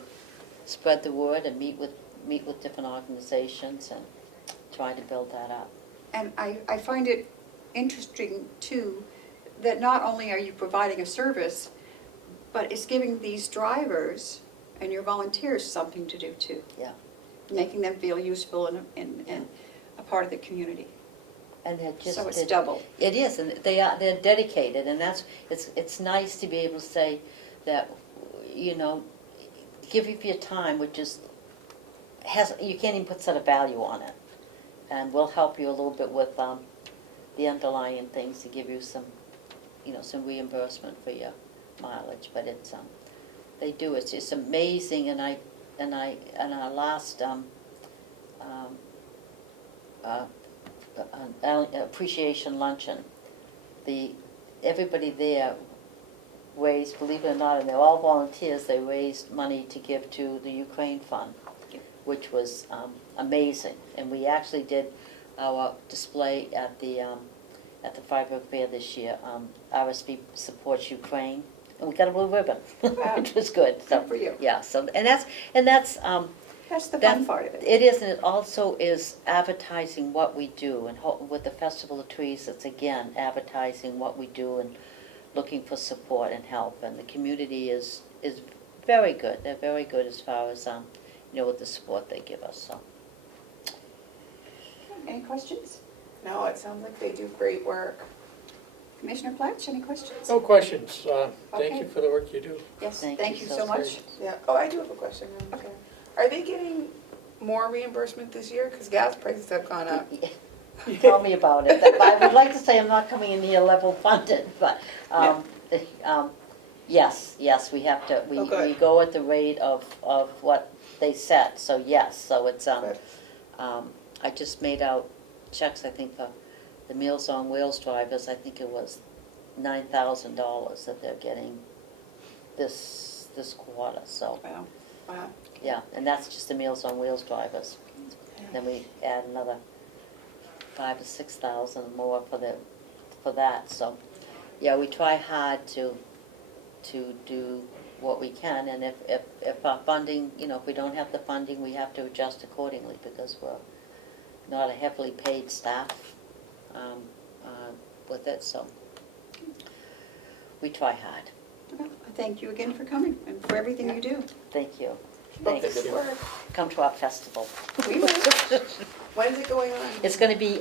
spread the word and meet with different organizations and try to build that up. And I find it interesting too, that not only are you providing a service, but it's giving these drivers and your volunteers something to do too. Yeah. Making them feel useful and a part of the community. And they're just, So it's double. It is, and they're dedicated, and it's nice to be able to say that, you know, give you your time, which is you can't even put set a value on it, and we'll help you a little bit with the underlying things to give you some, you know, some reimbursement for your mileage. But it's they do, it's just amazing, and our last appreciation luncheon, everybody there raised, believe it or not, and they're all volunteers, they raised money to give to the Ukraine Fund, which was amazing. And we actually did our display at the Five Oak Fair this year. RSV supports Ukraine, and we got a blue ribbon, which was good. So, good for you. Yeah. So that's the fun part of it. It is, and it also is advertising what we do, and with the Festival of Trees, it's again advertising what we do and looking for support and help. And the community is very good. They're very good as far as you know, with the support they give us. So. Any questions? No, it sounds like they do great work. Commissioner Platch, any questions? No questions. Thank Okay. you for the work you do. Yes, thank you so much. Yeah. Oh, I do have a question. Okay. Are they getting more reimbursement this year? Because gas prices have gone up. Tell me about it. I would like to say I'm not coming in here level funded, but yes, we have to. We go at the rate of what they set. So yes, so it's I just made out checks, I think, for the Meals on Wheels drivers. I think it was $9,000 that they're getting this quarter. So Wow. yeah, and that's just the Meals on Wheels drivers. Then we add another 5,000 to 6,000 more for that. So yeah, we try hard to do what we can, and if our funding, you know, if we don't have the funding, we have to adjust accordingly, because we're not a heavily paid staff with it. So we try hard. Well, thank you again for coming and for everything you do. Thank you. Thanks. Thanks. Come to our festival. We will. When is it going on? It's going to be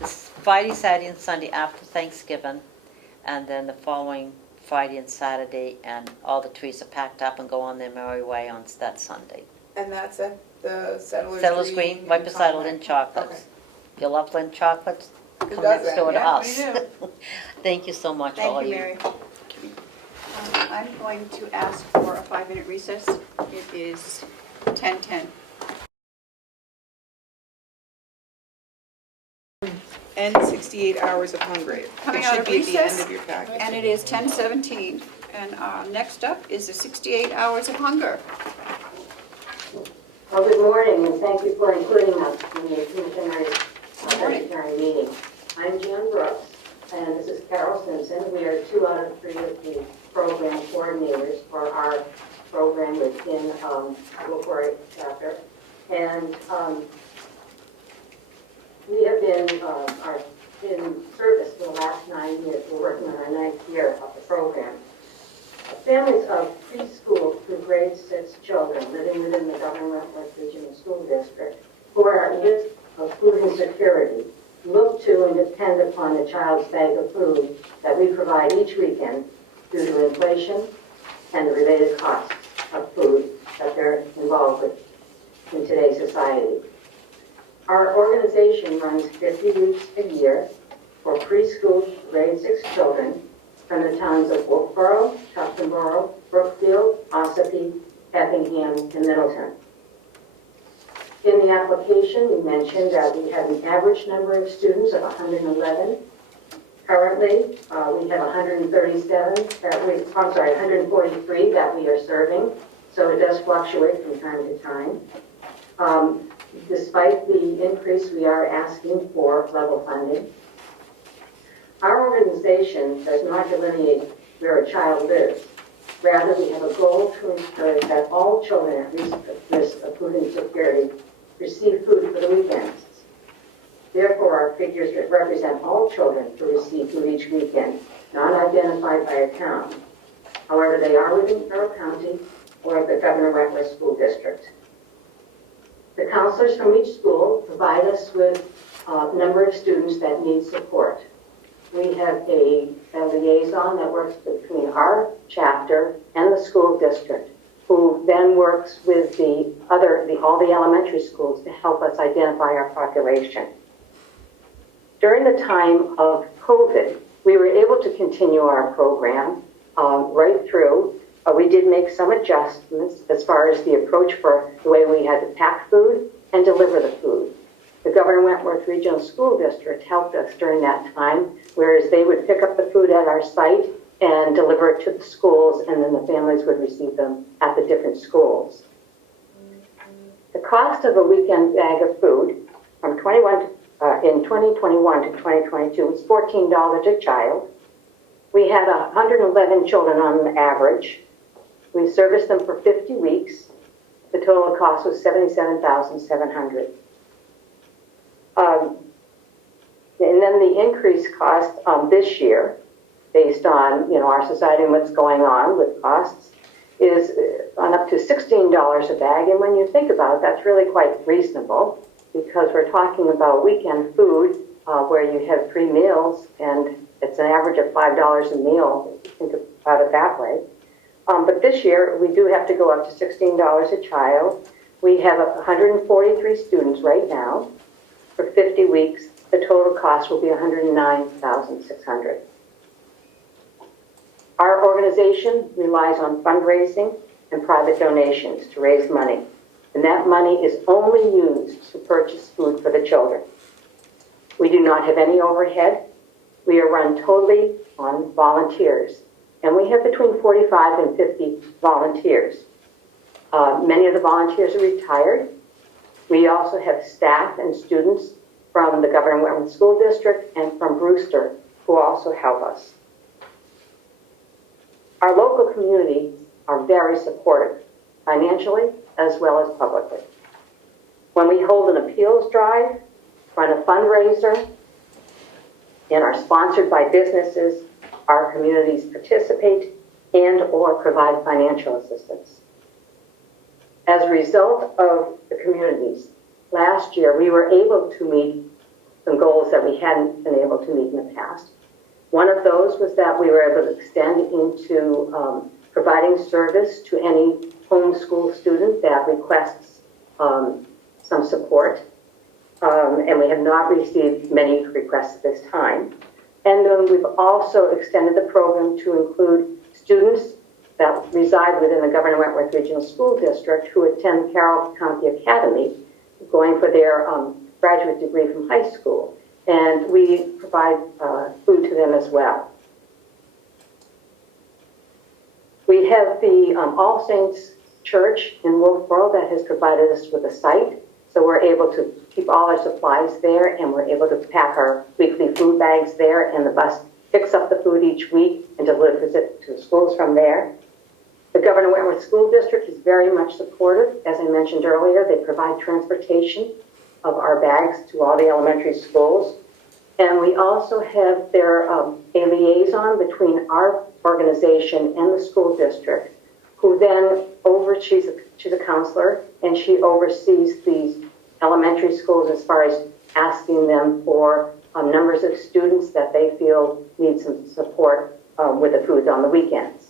this Friday, Saturday, and Sunday after Thanksgiving, and then the following Friday and Saturday, and all the trees are packed up and go on their merry way on that Sunday. And that's at the Settlers Green, right beside Lynn Chocolates. Okay. If you love Lynn Chocolates, Who come doesn't? next door to Yeah, us. we do. Thank you so much, all Thank of you, you. Mary. I'm going to ask for a 5-minute recess. It is 10:10. And 68 hours of hunger. Coming It out should of be at the end recess, of your package. and it is 10:17. And next up is the 68 hours of hunger. Well, good morning, and thank you for including us in the Commissioners' Secretary meeting. I'm Jan Brooks, and this is Carroll Simpson. We are 2 out of 3 of the program coordinators for our program within the Local chapter. And we have been in service for the last 9 years. We're working on our 9th year of the program. Families of preschool through grade 6 children living within the Government West Regional School District who are at risk of food insecurity look to and depend upon the child's bag of food that we provide each weekend due to inflation and the related costs of food that they're involved with in today's society. Our organization runs 50 weeks a year for preschool grade 6 children from the towns of Wolfboro, Tuftonboro, Brookfield, Ossipee, Effingham, and Middleton. In the application, we mentioned that we have an average number of students of 111. Currently, we have 143 that we are serving, so it does fluctuate from time to time. Despite the increase, we are asking for level funding. Our organization does not delineate where a child lives. Rather, we have a goal to ensure that all children at risk of food insecurity receive food for the weekends. Therefore, our figures represent all children who receive food each weekend, not identified by a town. However, they are within Carroll County or the Governor Wentworth School District. The counselors from each school provide us with a number of students that need support. We have a liaison that works between our chapter and the school district, who then works with all the elementary schools to help us identify our population. During the time of COVID, we were able to continue our program right through. We did make some adjustments as far as the approach for the way we had to pack food and deliver the food. The Governor Wentworth Regional School District helped us during that time, whereas they would pick up the food at our site and deliver it to the schools, and then the families would receive them at the different schools. The cost of a weekend bag of food from in 2021 to 2022 was $14 a child. We had 111 children on average. We serviced them for 50 weeks. The total cost was $77,700. And then the increased cost this year, based on our society and what's going on with costs, is on up to $16 a bag. And when you think about it, that's really quite reasonable, because we're talking about weekend food where you have 3 meals, and it's an average of $5 a meal, if you think about it that way. But this year, we do have to go up to $16 a child. We have 143 students right now. For 50 weeks, the total cost will be $109,600. Our organization relies on fundraising and private donations to raise money, and that money is only used to purchase food for the children. We do not have any overhead. We are run totally on volunteers, and we have between 45 and 50 volunteers. Many of the volunteers are retired. We also have staff and students from the Governor Wentworth School District and from Brewster who also help us. Our local community are very supportive, financially as well as publicly. When we hold an appeals drive, run a fundraiser, and are sponsored by businesses, our communities participate and or provide financial assistance. As a result of the communities, last year we were able to meet some goals that we hadn't been able to meet in the past. One of those was that we were able to extend into providing service to any homeschool student that requests some support. And we have not received many requests at this time. And we've also extended the program to include students that reside within the Governor Wentworth Regional School District who attend Carroll County Academy, going for their graduate degree from high school. And we provide food to them as well. We have the All Saints Church in Wolfboro that has provided us with a site. So we're able to keep all our supplies there, and we're able to pack our weekly food bags there, and the bus picks up the food each week and delivers it to the schools from there. The Governor Wentworth School District is very much supportive. As I mentioned earlier, they provide transportation of our bags to all the elementary schools. And we also have a liaison between our organization and the school district, who then she's a counselor, and she oversees these elementary schools as far as asking them for numbers of students that they feel need some support with the food on the weekends.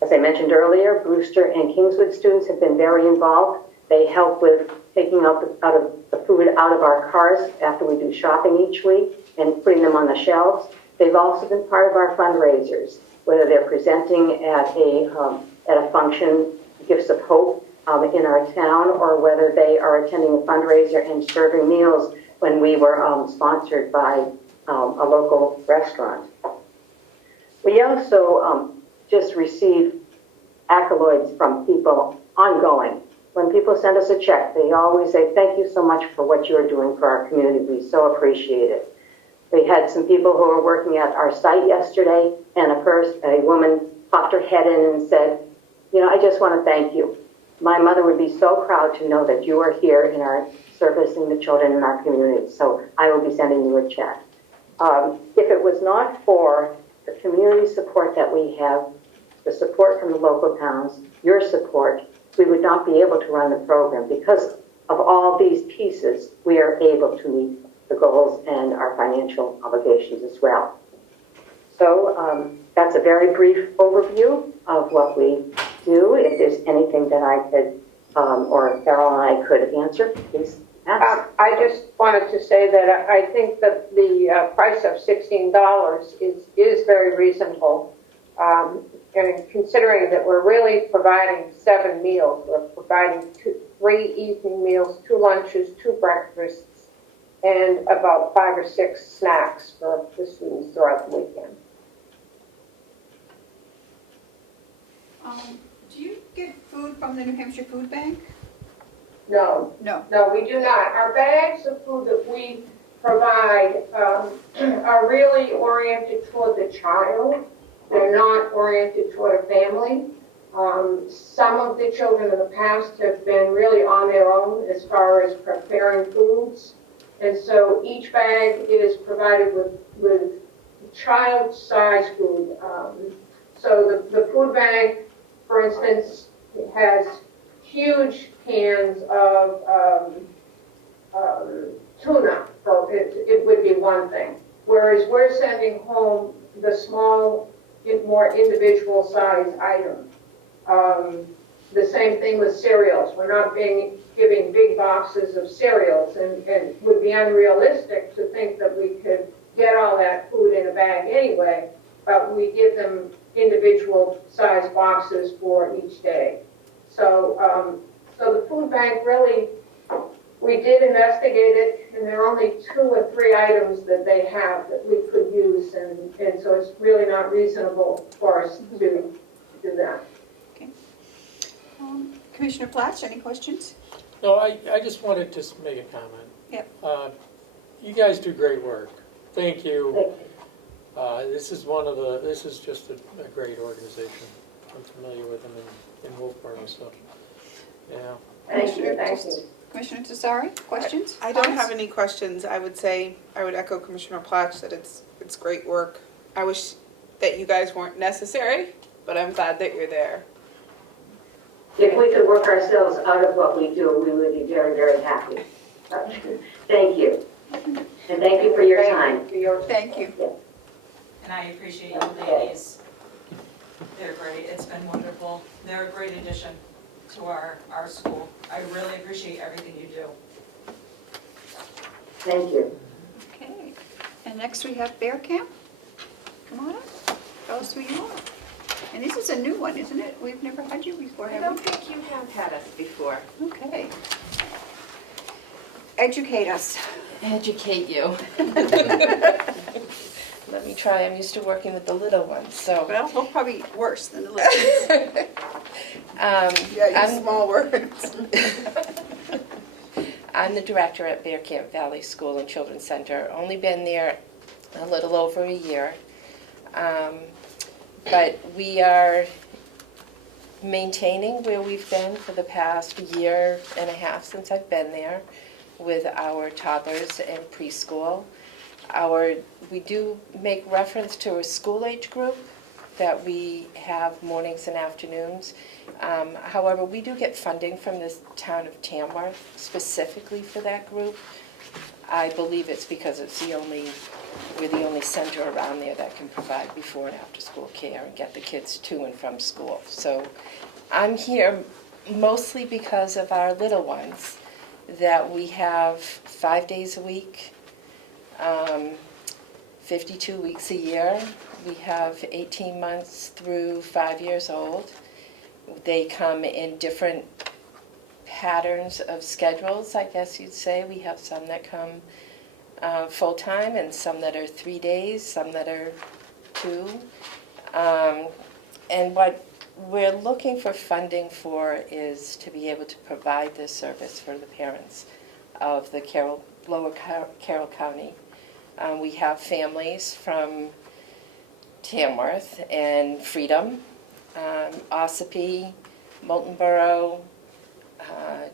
As I mentioned earlier, Brewster and Kingswood students have been very involved. They help with taking out the food out of our cars after we do shopping each week and putting them on the shelves. They've also been part of our fundraisers, whether they're presenting at a function, Gifts of Hope, in our town, or whether they are attending a fundraiser and serving meals when we were sponsored by a local restaurant. We also just receive accolades from people ongoing. When people send us a check, they always say, "Thank you so much for what you're doing for our community. We so appreciate it." We had some people who were working at our site yesterday, and a woman popped her head in and said, I just want to thank you. My mother would be so proud to know that you are here in our servicing the children in our community. So I will be sending you a check. If it was not for the community support that we have, the support from the local towns, your support, we would not be able to run the program. Because of all these pieces, we are able to meet the goals and our financial obligations as well. So that's a very brief overview of what we do. If there's anything that I could, or Carol and I could answer, please ask. I just wanted to say that I think that the price of $16 is very reasonable. And considering that we're really providing 7 meals, we're providing 3 evening meals, 2 lunches, 2 breakfasts, and about 5 or 6 snacks for the students throughout the weekend. Do you get food from the New Hampshire Food Bank? No. No. No, we do not. Our bags of food that we provide are really oriented toward the child. They're not oriented toward a family. Some of the children in the past have been really on their own as far as preparing foods. And so each bag is provided with child-sized food. So the food bank, for instance, has huge cans of tuna. So it would be one thing. Whereas we're sending home the small, more individual size items. The same thing with cereals. We're not giving big boxes of cereals, and it would be unrealistic to think that we could get all that food in a bag anyway, but we give them individual size boxes for each day. So, so the food bank really, we did investigate it, and there are only 2 or 3 items that they have that we could use, and so it's really not reasonable for us to do that. Okay. Commissioner Platts, any questions? No, I just wanted to make a comment. Yep. You guys do great work. Thank you. This is just a great organization. I'm familiar with them in Wolfboro, so, yeah. Thank you. Commissioner Tesari, questions? I don't Comments? have any questions. I would say, I would echo Commissioner Platch that it's great work. I wish that you guys weren't necessary, but I'm glad that you're there. If we could work ourselves out of what we do, we would be very, very happy. Thank you. And thank you for your time. Thank you. And I appreciate you ladies. They're great. It's been wonderful. They're a great addition to our school. I really appreciate everything you do. Thank you. Okay. And next we have Bear Camp. Come on up. Tell us who you are. And this is a new one, isn't it? We've never had you before, have we? I don't think you have had us before. Okay. Educate us. Educate you. Let me try. I'm used to working with the little ones, so. Well, we're probably worse than the little ones. Yeah, use small words. I'm the director at Bear Camp Valley School and Children's Center. Only been there a little over a year. But we are maintaining where we've been for the past year and a half since I've been there with our toddlers and preschool. We do make reference to a school age group that we have mornings and afternoons. However, we do get funding from the town of Tamworth specifically for that group. I believe it's because we're the only center around there that can provide before and after school care and get the kids to and from school. So I'm here mostly because of our little ones that we have 5 days a week, 52 weeks a year. We have 18 months through 5 years old. They come in different patterns of schedules, I guess you'd say. We have some that come full-time and some that are 3 days, some that are 2. And what we're looking for funding for is to be able to provide this service for the parents of the Lower Carroll County We have families from Tamworth and Freedom, Ossipee, Moulton Borough,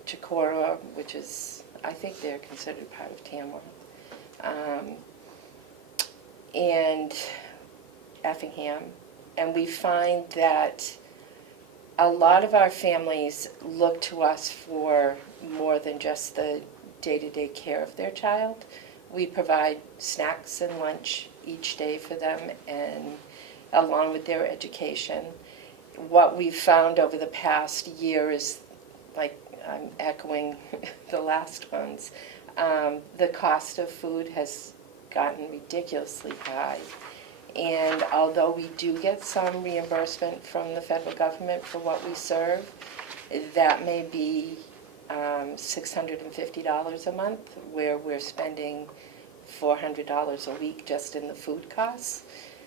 Chicora, which is, I think they're considered part of Tamworth, and Effingham. And we find that a lot of our families look to us for more than just the day-to-day care of their child. We provide snacks and lunch each day for them, and along with their education. What we've found over the past year is, like I'm echoing the last ones, the cost of food has gotten ridiculously high. And although we do get some reimbursement from the federal government for what we serve, that may be $650 a month, where we're spending $400 a week just in the food costs.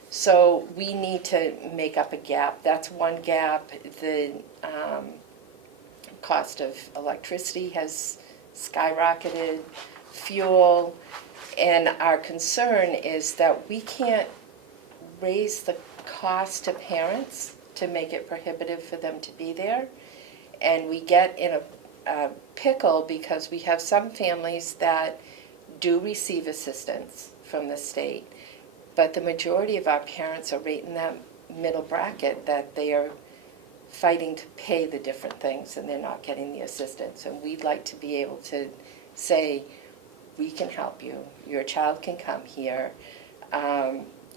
So we need to make up a gap. That's one gap. The cost of electricity has skyrocketed, fuel, and our concern is that we can't raise the cost to parents to make it prohibitive for them to be there. And we get in a pickle because we have some families that do receive assistance from the state, but the majority of our parents are right in that middle bracket that they are fighting to pay the different things and they're not getting the assistance. And we'd like to be able to say, we can help you, your child can come here.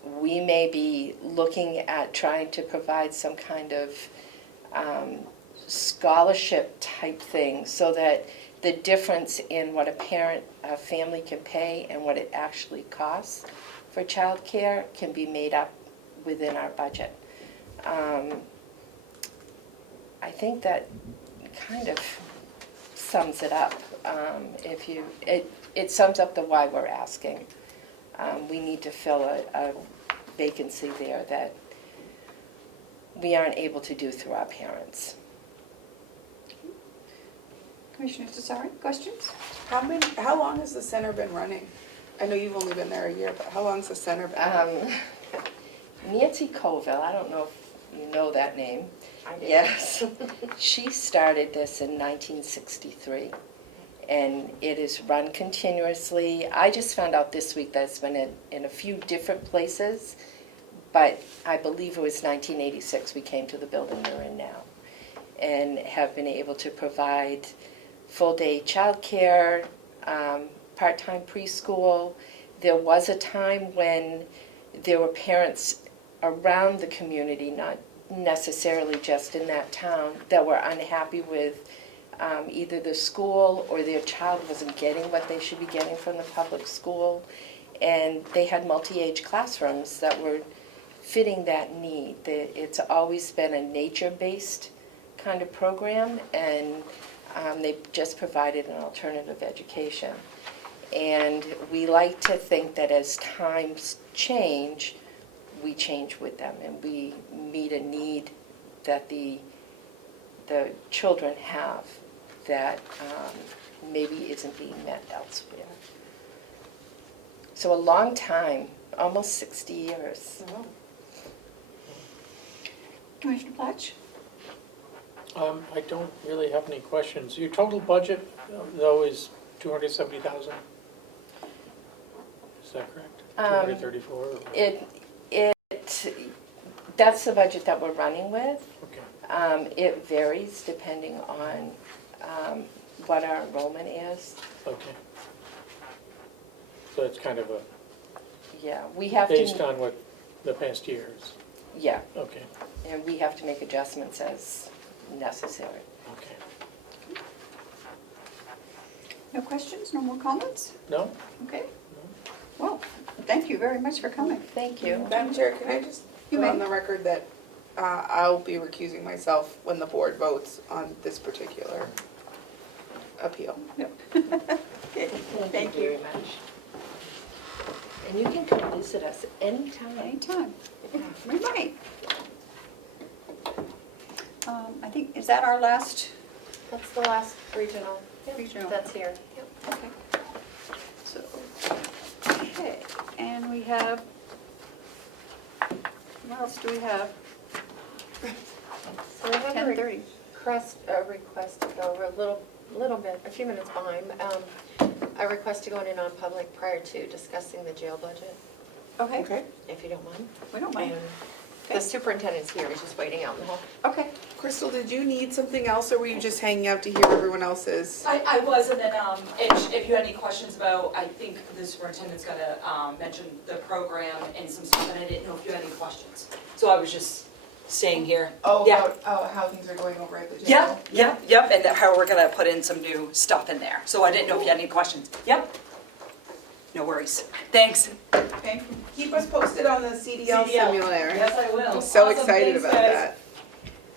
We may be looking at trying to provide some kind of scholarship type thing so that the difference in what a family can pay and what it actually costs for childcare can be made up within our budget. I think that kind of sums it up. It sums up the why we're asking. We need to fill a vacancy there that we aren't able to do through our parents. Commissioner Cesari, questions? How long has the center been running? I know you've only been there a year, but how long's the center been? Nancy Colville, I don't know if you know that name. I do. Yes. She started this in 1963, and it is run continuously. I just found out this week that it's been in a few different places, but I believe it was 1986 we came to the building we're in now, and have been able to provide full-day childcare, part-time preschool. There was a time when there were parents around the community, not necessarily just in that town, that were unhappy with either the school or their child wasn't getting what they should be getting from the public school. And they had multi-age classrooms that were fitting that need. It's always been a nature-based kind of program, and they've just provided an alternative education. And we like to think that as times change, we change with them, and we meet a need that the children have that maybe isn't being met elsewhere. So a long time, almost 60 years. Oh. Commissioner Platch? I don't really have any questions. Your total budget, though, is $270,000? Is that correct? 234? That's the budget that we're running with. Okay. It varies depending on what our enrollment is. Okay. So it's kind of a... Yeah, we have to... Based on what the past years? Yeah. Okay. And we have to make adjustments as necessary. Okay. No questions, no more comments? No? Okay. Well, thank you very much for coming. Thank you. Madam Chair, can I just put on the record that I'll be recusing myself when the board votes on this particular appeal. Yep. Okay. Thank you very much. And you can come visit us anytime. Anytime. We might. I think, is that our last? That's the last regional. Regional. That's here. Okay. So, okay. have? What else do we have? So I have a 10:30. request to go over a little bit, a few minutes behind. A request to go into non-public prior to discussing the jail budget, Okay, if you don't mind. we don't mind. And Okay. the superintendent's here, he's just waiting out in the hall. Okay. Crystal, did you need something else, or were you just hanging out to hear everyone else's? I was, and then if you had any questions about, I think the superintendent's gonna mention the program and some stuff, and I didn't know if you had any questions. So I was just staying here. Oh, Yeah. about how things are going over at the jail? Yep, and how we're gonna put in some new stuff in there. So I didn't know if you had any questions. Yep. No worries. Thanks. Okay, keep us posted on the CDL simulator. Yes, I will. I'm so Awesome. excited Thanks, about guys. that.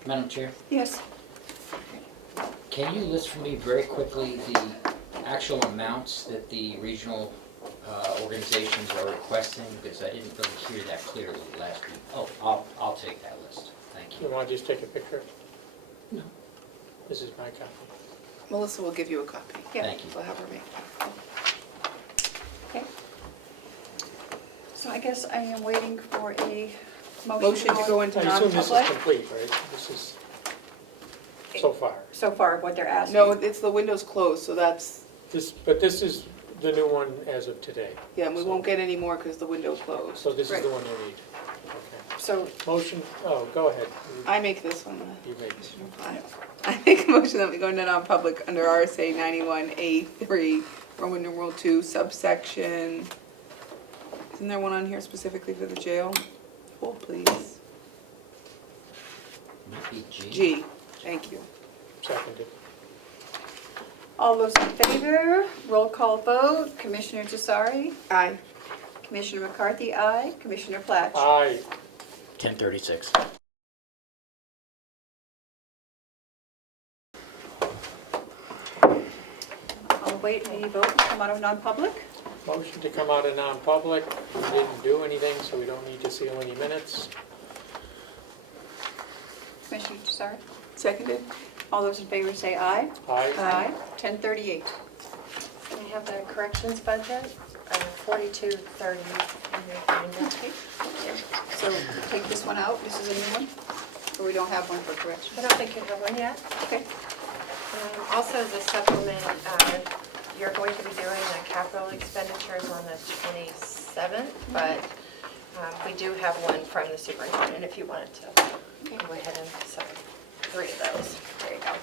Madam Chair, Yes. can you list for me very quickly the actual amounts that the regional organizations are requesting? Because I didn't really hear that clearly last week. Oh, I'll take that list. Thank you. You want to just take a picture? No. This is my copy. Melissa will give you a copy. Yeah. Thank you. We'll have her make one. Okay. So I guess I am waiting for a Motion to go into I assume this is non-public. complete, right? This is so far. So far, what they're asking. No, it's the window's closed, so that's, But this is the new one as of today. yeah, and we won't get any more because the window's closed. So this is Right. the one you need. Okay. So, Motion, go ahead. I make this one. You make this one. I make a motion that we go into non-public under RSA 91A3, Roman numeral 2, subsection, isn't there one on here specifically for the jail? Hold, please. Might be G. G, thank you. Seconded. all those in favor, roll call vote. Commissioner Jasari? Aye. Commissioner McCarthy, aye. Commissioner Platch? Aye. 1036. I'll await the vote to come out of non-public. Motion to come out of non-public. We didn't do anything, so we don't need to seal any minutes. Commissioner Jasari? Seconded? All those in favor say aye. Aye. Aye. 1038. And I have the corrections budget, 4230 in your binder. So take this one out. This is a new one? Or we don't have one for correction? I don't think you have one yet. Okay. Also, as a supplement, you're going to be doing the capital expenditures on the 27th, but we do have one from the superintendent if you wanted to go ahead and sign 3 of those. There you go.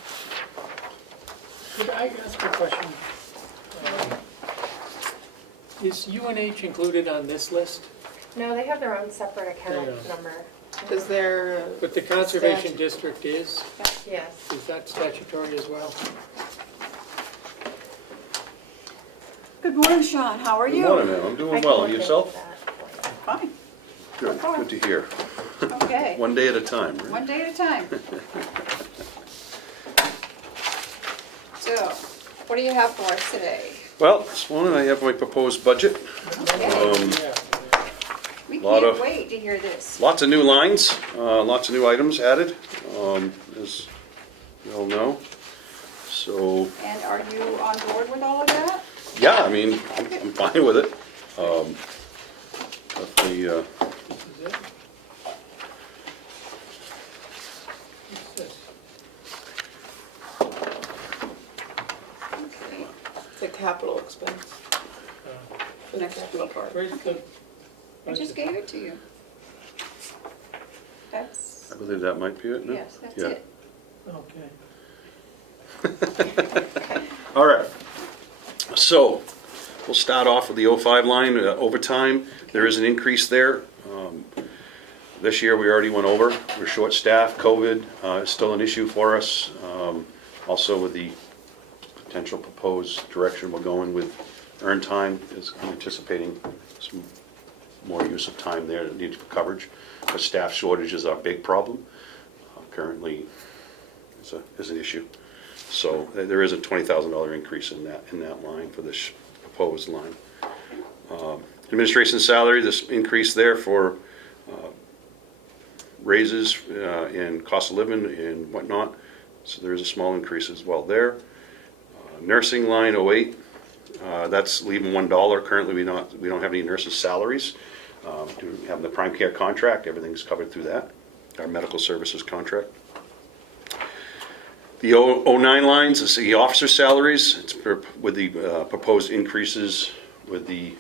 Could I ask a question? Is UNH included on this list? No, they have their own separate account Yeah. number. Because they're. But the conservation district is? Yes. Is that statutory as well? Good morning, Sean. How are you? Good morning, ma'am. I'm doing well. And yourself? Fine. Good. Good to hear. Okay. One day at a time, right? One day at a time. So, what do you have for us today? Well, this morning I have my proposed budget. We lot can't of- wait to hear this. Lots of new lines, lots of new items added, as you all know. So, And are you on board with all of that? yeah, I mean, I'm fine with it. Definitely, It's a capital expense. The next capital part. Where's the? I just gave it to you. That's, I believe that might be it, no? yes, that's Yeah. it. Okay. All right. So, we'll start off with the 05 line, overtime. There is an increase there. This year, we already went over. We're short-staffed. COVID is still an issue for us. Also, with the potential proposed direction we're going with earned time, I'm anticipating some more use of time there that needs coverage. But staff shortage is our big problem. Currently, is an issue. So there is a $20,000 increase in that line for this proposed line. Administration salary, this increase there for raises and cost of living and whatnot. So there is a small increase as well there. Nursing line 08, That's leaving $1. Currently, we don't have any nurses' salaries. We have the prime care contract, everything's covered through that, our medical services contract. The 09 lines is the officer salaries. It's with the proposed increases with the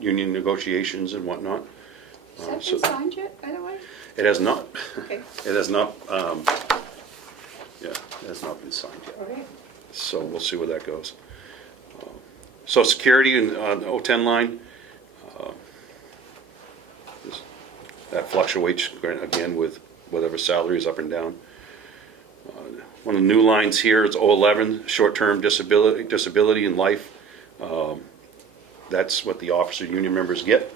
union negotiations and whatnot. Has that been signed yet, by the way? It has not. Okay. It has not, it has not been signed yet. Okay. So we'll see where that goes. Social Security on the 010 line, that fluctuates again with whatever salary is up and down. One of the new lines here is 011, short-term disability in life. That's what the officer union members get.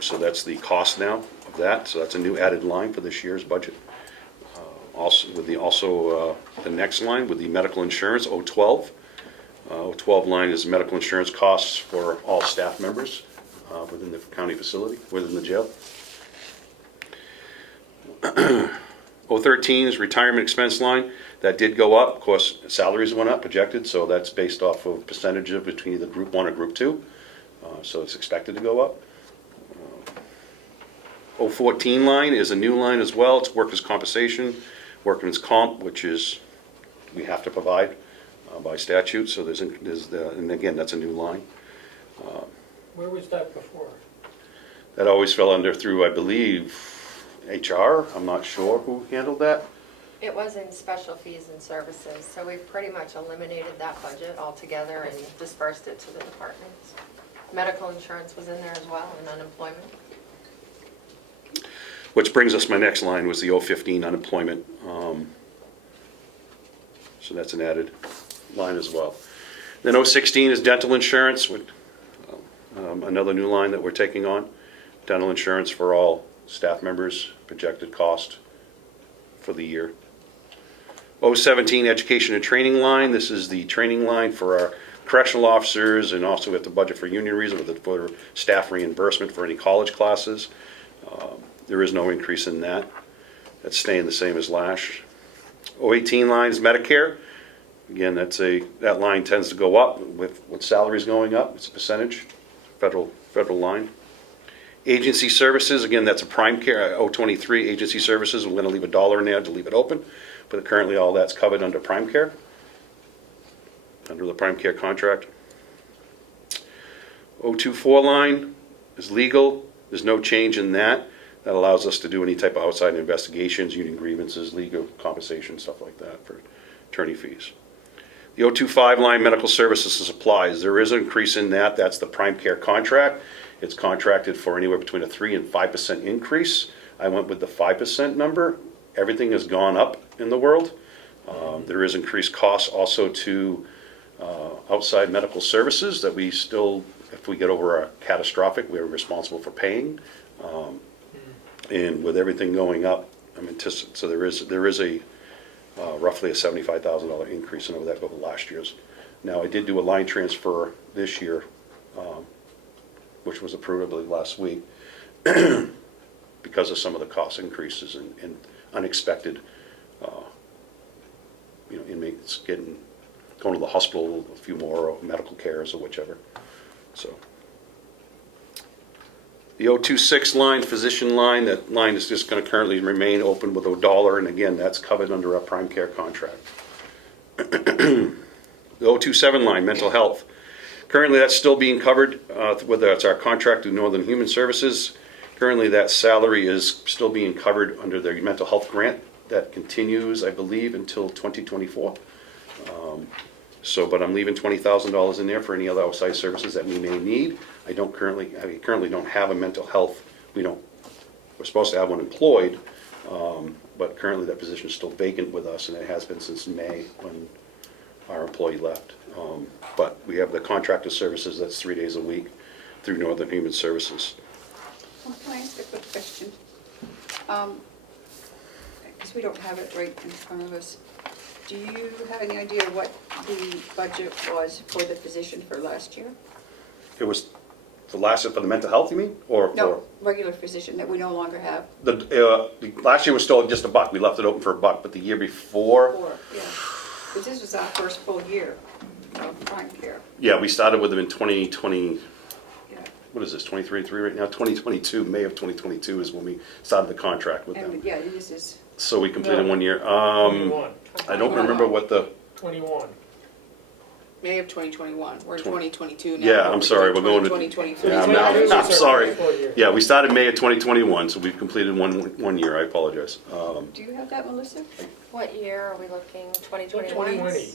So that's the cost now of that. So that's a new added line for this year's budget. Also the next line with the medical insurance, 012. 012 line is medical insurance costs for all staff members within the county facility, within the jail. 013 is retirement expense line. That did go up. Of course, salaries went up, projected, so that's based off of percentage of between either group 1 or group 2. So it's expected to go up. 014 line is a new line as well. It's workers' compensation, workman's comp, which is we have to provide by statute. So and again, that's a new line. Where was that before? That always fell under through, I believe, HR. I'm not sure who handled that. It was in special fees and services, so we've pretty much eliminated that budget altogether and dispersed it to the departments. Medical insurance was in there as well, and unemployment. Which brings us, my next line was the 015 unemployment. So that's an added line as well. Then 016 is dental insurance, with another new line that we're taking on. Dental insurance for all staff members, projected cost for the year. 017 education and training line. This is the training line for our correctional officers, and also we have to budget for union reason for staff reimbursement for any college classes. There is no increase in that. That's staying the same as last. 018 line is Medicare. Again, that line tends to go up with salaries going up. It's a percentage, federal line. Agency services, again, that's a prime care. 023 agency services. We're going to leave $1 in there to leave it open, but currently all that's covered under prime care, under the prime care contract. 024 line is legal. There's no change in that. That allows us to do any type of outside investigations, union grievances, legal compensation, stuff like that for attorney fees. The 025 line, medical services and supplies. There is an increase in that. That's the prime care contract. It's contracted for anywhere between a 3 and 5% increase. I went with the 5% number. Everything has gone up in the world. There is increased costs also to outside medical services that we still, if we get over a catastrophic, we're responsible for paying. And with everything going up, so there is a roughly a $75,000 increase in over that over last year's. Now, I did do a line transfer this year, which was approved, I believe, last week, because of some of the cost increases and unexpected, inmates going to the hospital, a few more, or medical cares or whichever. So. The 026 line, physician line, that line is just going to currently remain open with $1, and again, that's covered under our prime care contract. The 027 line, mental health. Currently, that's still being covered, whether it's our contract with Northern Human Services. Currently, that salary is still being covered under their mental health grant that continues, I believe, until 2024. But I'm leaving $20,000 in there for any other outside services that we may need. I currently don't have a mental health. We're supposed to have one employed, but currently that position is still vacant with us, and it has been since May when our employee left. But we have the contracted services, that's 3 days a week through Northern Human Services. Well, can I ask a quick question? Because we don't have it right in front of us. Do you have any idea what the budget was for the position for last year? It was the last year for the mental health, you mean? No, regular physician that we no longer have. The last year was still just $1. We left it open for $1, but the year before. Yeah. Because this was our first full year. of prime care. Yeah, we started with them in 2020, Yeah. what is this, 2023 right now? 2022, May of 2022 is when we started the contract with them. And, yeah, this is, So we completed No. 1 year. 21. I don't remember what the, 21. May of 2021, we're in 2022 now. yeah, I'm sorry, we're going to. 2023. Yeah, I'm sorry. Yeah, we started May of 2021, so we've completed one year, I apologize. do you have that, Melissa? What year are we looking, 2021? 2020.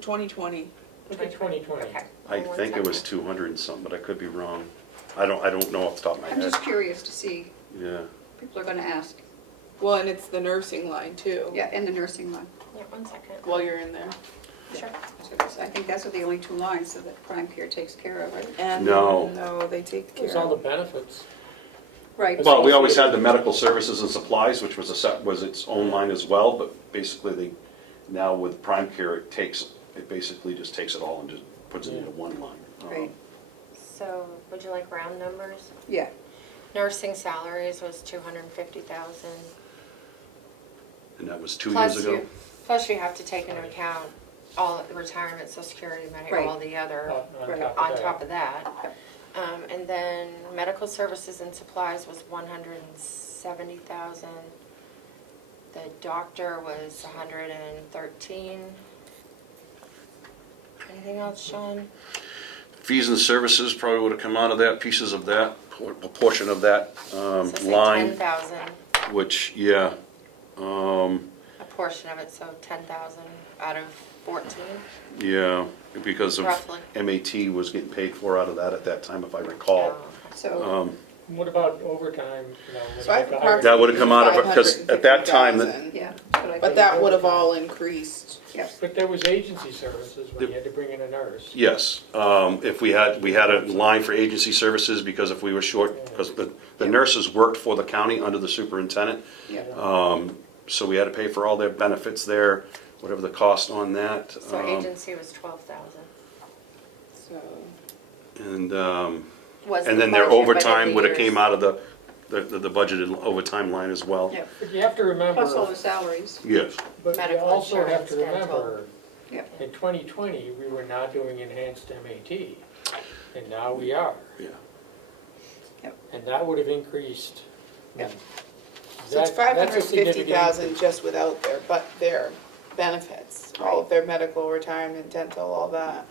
2020. Look at 2020. Okay. I think it was 200 and something, but I could be wrong. I don't know off the top of my I'm head. just curious to see, Yeah. people are gonna ask. Well, and it's the nursing line too. Yeah, and the nursing line. Yeah, 1 second. While you're in there. Sure. So I think that's what the only two lines so that prime care takes care of, right? And No. no, they take care There's all the of. benefits. Right. Well, we always had the medical services and supplies, which was its own line as well, but basically now with Prime Care, it basically just takes it all and just puts it into one line. Right. So, would you like round numbers? Yeah. Nursing salaries was 250,000. And that was 2 years ago? Plus you have to take into account all the retirement, social security, Right. all the other, On on top of that. And then medical services and supplies was 170,000. The doctor was 113. Anything else, Sean? Fees and services probably would have come out of that, pieces of that, a portion of that So say line, 10,000, which, yeah. a portion of it, so 10,000 out of 14. Yeah, because of Roughly. MAT was getting paid for out of that at that time, if I recall. So, What about overtime? You know, So I with have That would have come out of it, because at that time, that- 550,000. yeah. that's what I But think. that would have all increased. But there was agency services when you had to bring in a nurse. yes, if we had a line for agency services, because if we were short, because the nurses worked for the county under the superintendent. Yeah. So we had to pay for all their benefits there, whatever the cost on that. So agency was 12,000. So, And, Was and the then their budget, but overtime in would have years- came out of the budgeted overtime line as well. Yeah. But you have to remember. Plus all the salaries. Yes. But you Medical also have insurance, to dental. remember, Yeah. in 2020, we were not doing enhanced MAT, and now we are. Yeah. Yep. And that would have increased. Yep. so it's That's a significant 550,000 just without their benefits, all of their medical, retirement, dental, all that.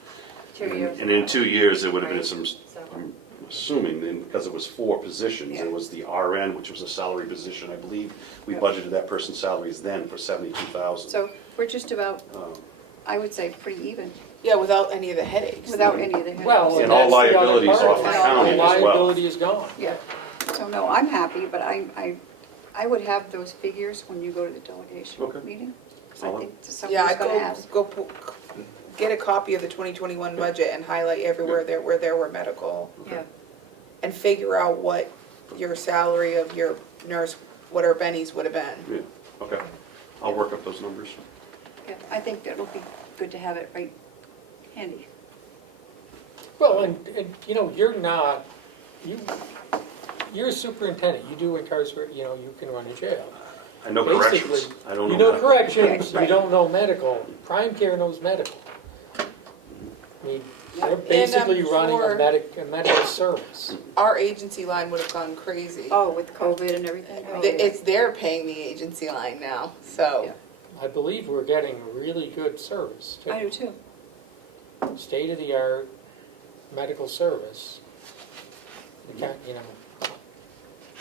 2 years And in ago. 2 years, there would have been Right. some, So- I'm assuming, then, because it was 4 positions, Yeah. there was the RN, which was a salary position, I believe. We Yeah. budgeted that person's salaries then for 72,000. So we're just about, I would say, pretty even, Yeah, without any of the headaches. without any of the headaches. Well, And all that's the other liabilities part of off it. the county The as well. liability is gone. Yeah, so no, I'm happy, but I would have those figures when you go to the delegation Okay. meeting. 'Cause I I'll- think Yeah, somebody's I'd gonna ask. get a copy of the 2021 budget and highlight everywhere where there were medical. Yeah, And figure out what your salary of your nurse, what her bennies would have been. Yeah, okay. I'll work up those numbers. yeah, I think that'll be good to have it right handy. Well, and, you know, you're a superintendent, you do incarcerate, you know, you can run a jail. I know Basically, corrections. I don't know. You know medical. corrections, you Right. don't know medical. Prime Care knows medical. I mean, they're And, basically running for- a medical service. Our agency line would have gone crazy. Oh, with COVID and everything. Oh, They're paying the agency line now, so. Yeah. I believe we're getting really good service, too. I do too. State-of-the-art medical service. You know,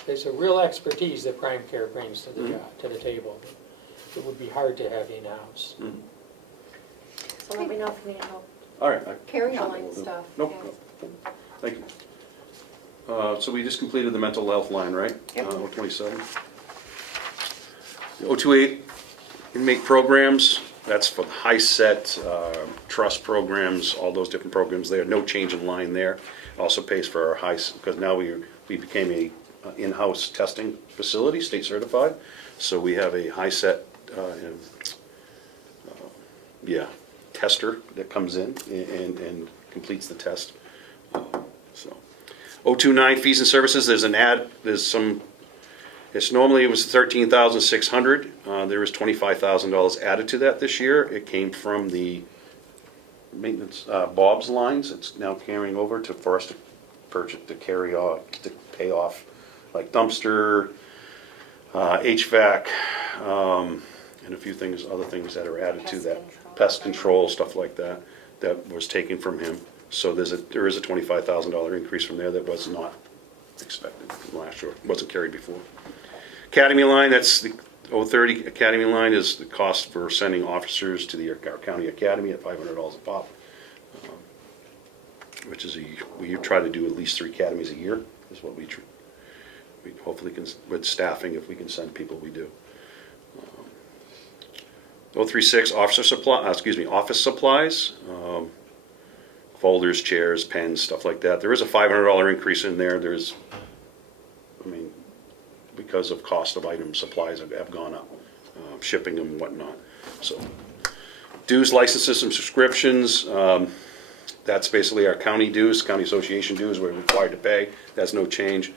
there's a real expertise that Prime Care brings to the job, to the table. It would be hard to have in-house. Mhm. So let me know if you need help All right. Carry on. filling stuff. Nope. Yeah. Thank you. So we just completed the mental health line, right? Yep. 027. The 028 inmate programs, that's for the high-set trust programs, all those different programs there. No change in line there. Also pays for our because now we became a in-house testing facility, state certified. So we have a high-set, tester that comes in and completes the test. So, 029 fees and services, there's normally it was 13,600. There was $25,000 added to that this year. It came from the maintenance, Bob's lines, it's now carrying over for us to purchase, to carry off, to pay off, like dumpster, HVAC, and a few things, other things that are added to that. Pest control, stuff like that, that was taken from him. So there is a $25,000 increase from there that was not expected from last year, wasn't carried before. Academy line, that's the 030 Academy line is the cost for sending officers to our county academy at $500 a pop, which is we try to do at least 3 academies a year, is what we hopefully can, with staffing, if we can send people, we do. 036 office supplies, folders, chairs, pens, stuff like that. There is a $500 increase in there. Because of cost of items, supplies have gone up, shipping and whatnot. So, dues, licenses, and subscriptions. That's basically our county dues, county association dues we're required to pay. That's no change.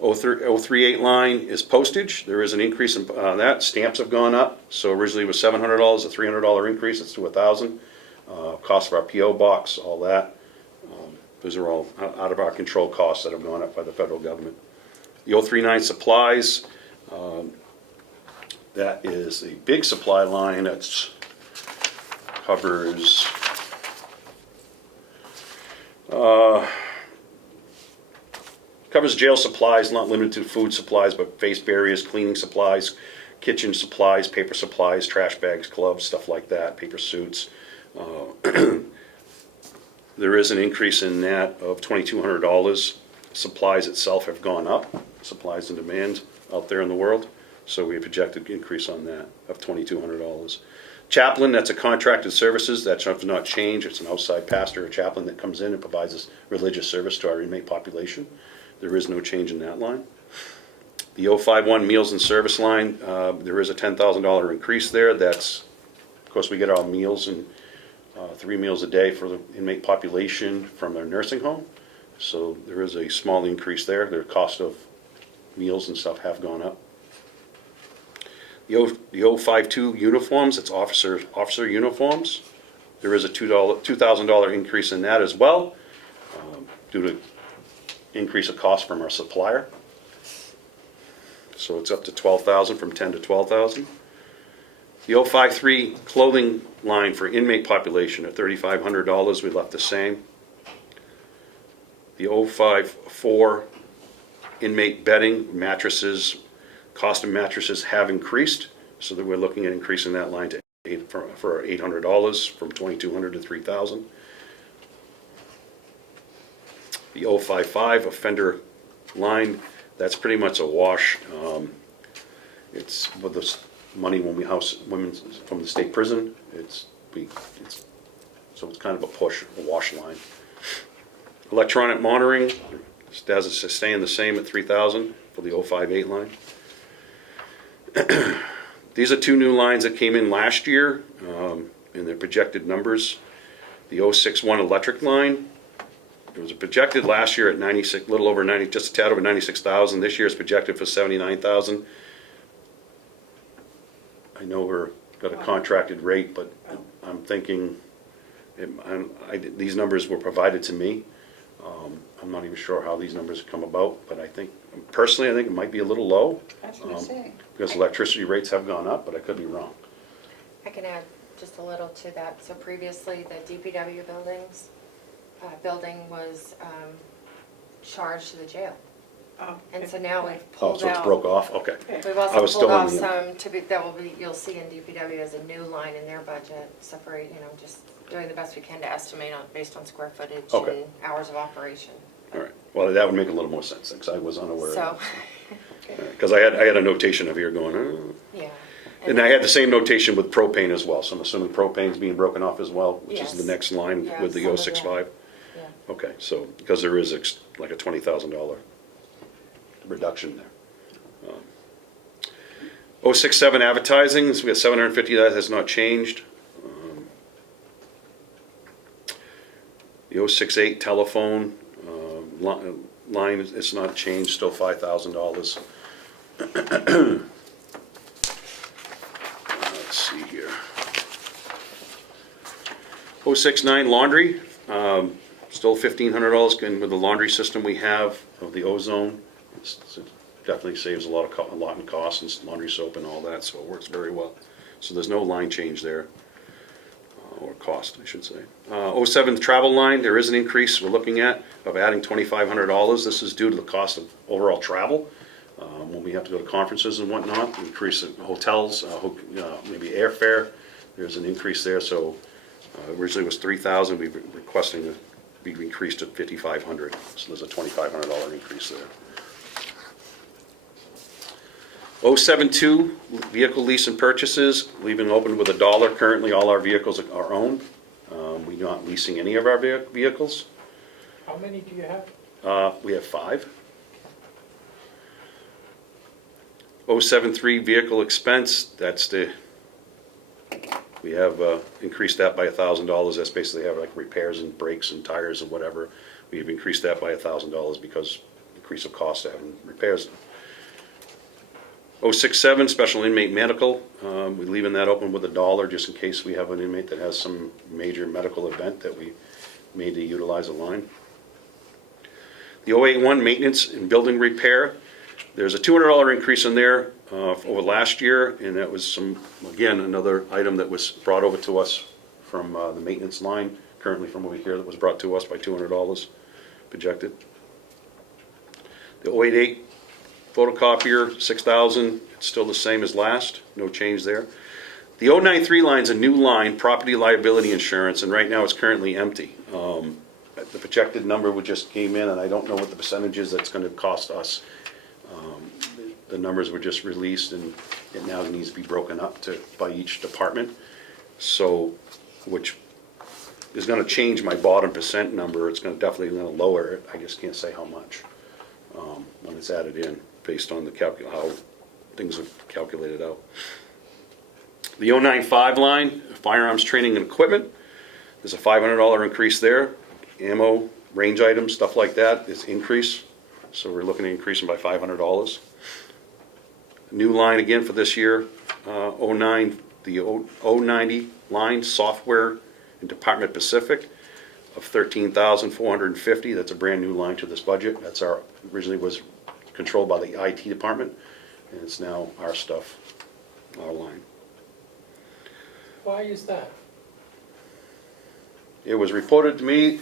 038 line is postage. There is an increase in that. Stamps have gone up. So originally it was $700, a $300 increase. It's to $1,000. Cost of our PO box, all that. Those are all out of our control costs that have gone up by the federal government. The 039 supplies, that is a big supply line that covers jail supplies, not limited to food supplies, but face barriers, cleaning supplies, kitchen supplies, paper supplies, trash bags, gloves, stuff like that, paper suits. There is an increase in that of $2,200. Supplies itself have gone up, supplies and demand out there in the world. So we have projected increase on that of $2,200. Chaplain, that's a contracted services, that does not change. It's an outside pastor or chaplain that comes in and provides us religious service to our inmate population. There is no change in that line. The 051 meals and service line, there is a $10,000 increase there. That's, of course, we get our meals and 3 meals a day for the inmate population from their nursing home. So there is a small increase there. Their cost of meals and stuff have gone up. The 052 uniforms, it's officer uniforms. There is a $2,000 increase in that as well, due to increase of cost from our supplier. So it's up to $12,000 from $10,000 to $12,000. The 053 clothing line for inmate population at $3,500, we left the same. The 054 inmate bedding, mattresses, cost of mattresses have increased, so that we're looking at increasing that line to for $800 from $2,200 to $3,000. The 055 offender line, that's pretty much a wash. It's with the money when we house women from the state prison. So it's kind of a push, a wash line. Electronic monitoring, it's staying the same at $3,000 for the 058 line. These are 2 new lines that came in last year in their projected numbers. The 061 electric line, it was projected last year at 96, little over 90, just a tad over 96,000. This year is projected for 79,000. I know we're got a contracted rate, but I'm thinking these numbers were provided to me. I'm not even sure how these numbers come about, but personally, I think it might be a little low. That's what I'm saying. Because electricity rates have gone up, but I could be wrong. I can add just a little to that. So previously, the DPW building was charged to the jail. Oh, And so now we've Oh, pulled so it's out. broke off? Okay. We've I also was pulled still off in the- some you'll see in DPW as a new line in their budget, separate, just doing the best we can to estimate based on square footage Okay. and hours of operation. All right. Well, that would make a little more sense, because I was unaware So, of that. Because I had a notation of here going, yeah. And I had the same notation with propane as well, so I'm assuming propane's being broken off as well, which is Yes. the next line Yeah, with the some of 065. Yeah. Okay, so, because there is like a $20,000 reduction there. 067 advertising, so we got 750, that has not changed. The 068 telephone line, it's not changed, still $5,000. Let's see here. 069 laundry, still $1,500 with the laundry system we have of the ozone. It definitely saves a lot in cost and laundry soap and all that, so it works very well. So there's no line change there, or cost, I should say. 07 travel line, there is an increase we're looking at of adding $2,500. This is due to the cost of overall travel. When we have to go to conferences and whatnot, increase in hotels, maybe airfare, there's an increase there. So originally it was $3,000, we've been requesting to be increased to $5,500. So there's a $2,500 increase there. 072 vehicle lease and purchases, leaving open with $1. Currently, all our vehicles are owned. We're not leasing any of our vehicles. How many do you have? We have 5. 073 vehicle expense, we have increased that by $1,000. That's basically have like repairs and brakes and tires and whatever. We've increased that by $1,000 because increase of cost of having repairs. 067 special inmate medical, we're leaving that open with $1 just in case we have an inmate that has some major medical event that we may need to utilize a line. The 081 maintenance and building repair, there's a $200 increase in there over last year, and that was again, another item that was brought over to us from the maintenance line, currently from over here, that was brought to us by $200 projected. The 088 photocopier, $6,000, it's still the same as last, no change there. The 093 line's a new line, property liability insurance, and right now it's currently empty. The projected number just came in, and I don't know what the percentage is that's going to cost us. The numbers were just released, and it now needs to be broken up by each department. So, which is going to change my bottom percent number. It's definitely going to lower it. I just can't say how much when it's added in, based on how things are calculated out. The 095 line, firearms training and equipment, there's a $500 increase there. Ammo, range items, stuff like that is increase. So we're looking at increasing by $500. New line again for this year, 09, the 090 line, software and Department Pacific of $13,450. That's a brand new line to this budget. That's originally was controlled by the IT department, and it's now our stuff, our line. Why is that? It was reported to me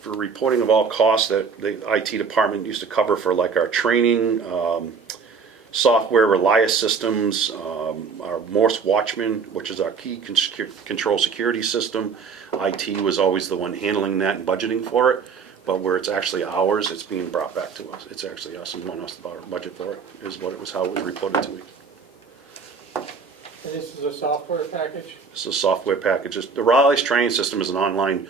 for reporting of all costs that the IT department used to cover for like our training, software, Relias systems, our Morse Watchman, which is our key control security system. IT was always the one handling that and budgeting for it, but where it's actually ours, it's being brought back to us. It's actually us and want us to budget for it, is what it was, how it was reported to me. And this is a software package? This is a software package. The Relias training system is an online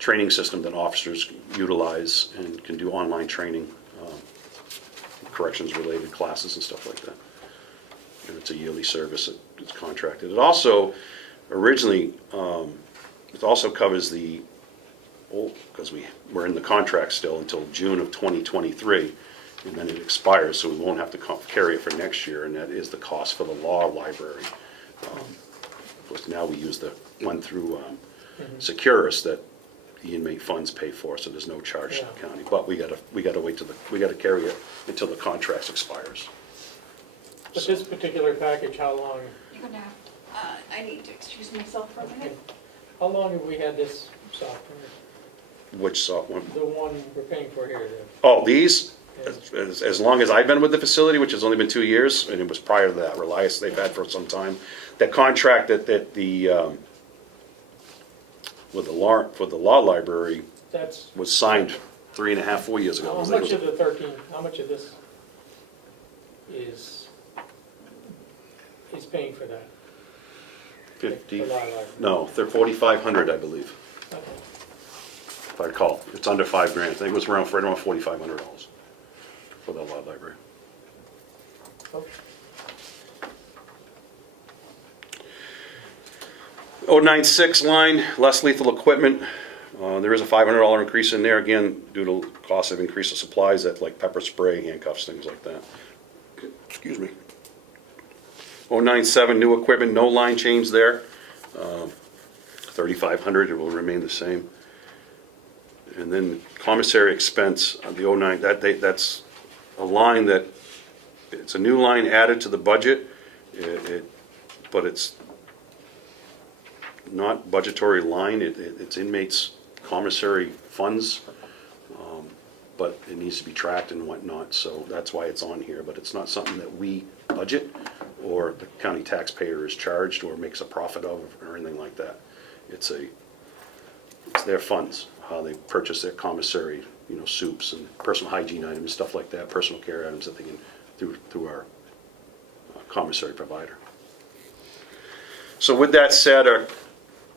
training system that officers utilize and can do online training, corrections-related classes and stuff like that. And it's a yearly service that it's contracted. It also, originally, it also covers because we're in the contract still until June of 2023, and then it expires, so we won't have to carry it for next year, and that is the cost for the law library. Of course, now we use the one through Securus that the inmate funds pay for, so there's no charge to the county. But we gotta wait we gotta carry it until the contract expires. But this particular package, how long? You're gonna have, I need to excuse myself for a minute. How long have we had this software? Which software? The one we're paying for here. Oh, these? As long as I've been with the facility, which has only been 2 years, and it was prior to that, Relias they've had for some time. That contract that for the law library was signed 3.5, 4 years ago. How much of the 13? How much of this is paying for that? 50? The law library. No, they're 4,500, I believe. Okay. If I recall, it's under $5,000. I think it was around $4,500 for the law library. Okay. 096 line, less lethal equipment. There is a $500 increase in there, again, due to cost of increase of supplies that like pepper spray, handcuffs, things like that. Excuse me. 097 new equipment, no line change there. $3,500, it will remain the same. And then commissary expense, the 09, that's a line that, it's a new line added to the budget, but it's not budgetary line, it's inmates' commissary funds, but it needs to be tracked and whatnot, so that's why it's on here, but it's not something that we budget or the county taxpayer is charged or makes a profit of or anything like that. It's their funds, how they purchase their commissary, soups and personal hygiene items, stuff like that, personal care items that they can through our commissary provider. So with that said, our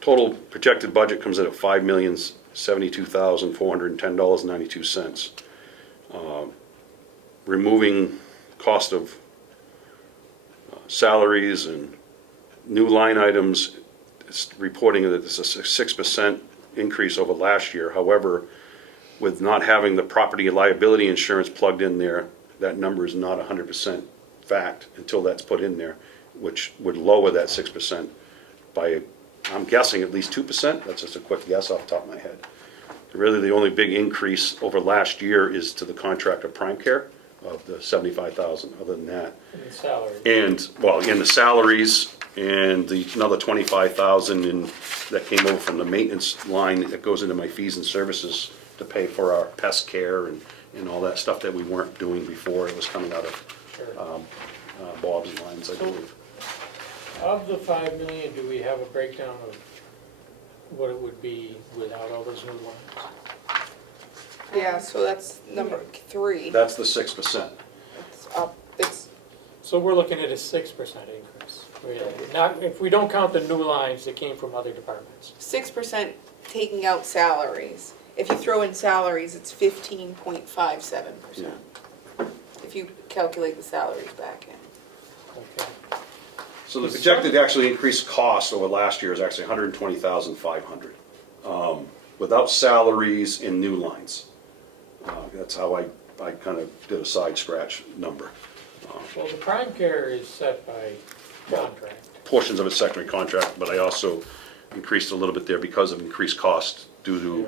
total projected budget comes in at $5,072,410.92. Removing cost of salaries and new line items, it's reporting that it's a 6% increase over last year. However, with not having the property and liability insurance plugged in there, that number is not 100% fact until that's put in there, which would lower that 6% by, I'm guessing, at least 2%. That's just a quick guess off the top of my head. Really, the only big increase over last year is to the contract of Prime Care of the $75,000. Other than that, And the salary. and in the salaries and another $25,000 that came over from the maintenance line that goes into my fees and services to pay for our pest care and all that stuff that we weren't doing before. It was coming out of Bob's lines, I believe. Of the 5 million, do we have a breakdown of what it would be without all those new lines? Yeah, so that's number 3. That's the 6%. It's up, So we're looking at a 6% increase, really. Not, if we don't count the new lines that came from other departments. 6% taking out salaries. If you throw in salaries, it's 15.57%. If you calculate the salaries back in. Okay. So the projected actually increased cost over last year is actually $120,500 without salaries and new lines. That's how I kind of did a side scratch number. Well, the Prime Care is set by contract. Portions of a secondary contract, but I also increased a little bit there because of increased cost due to.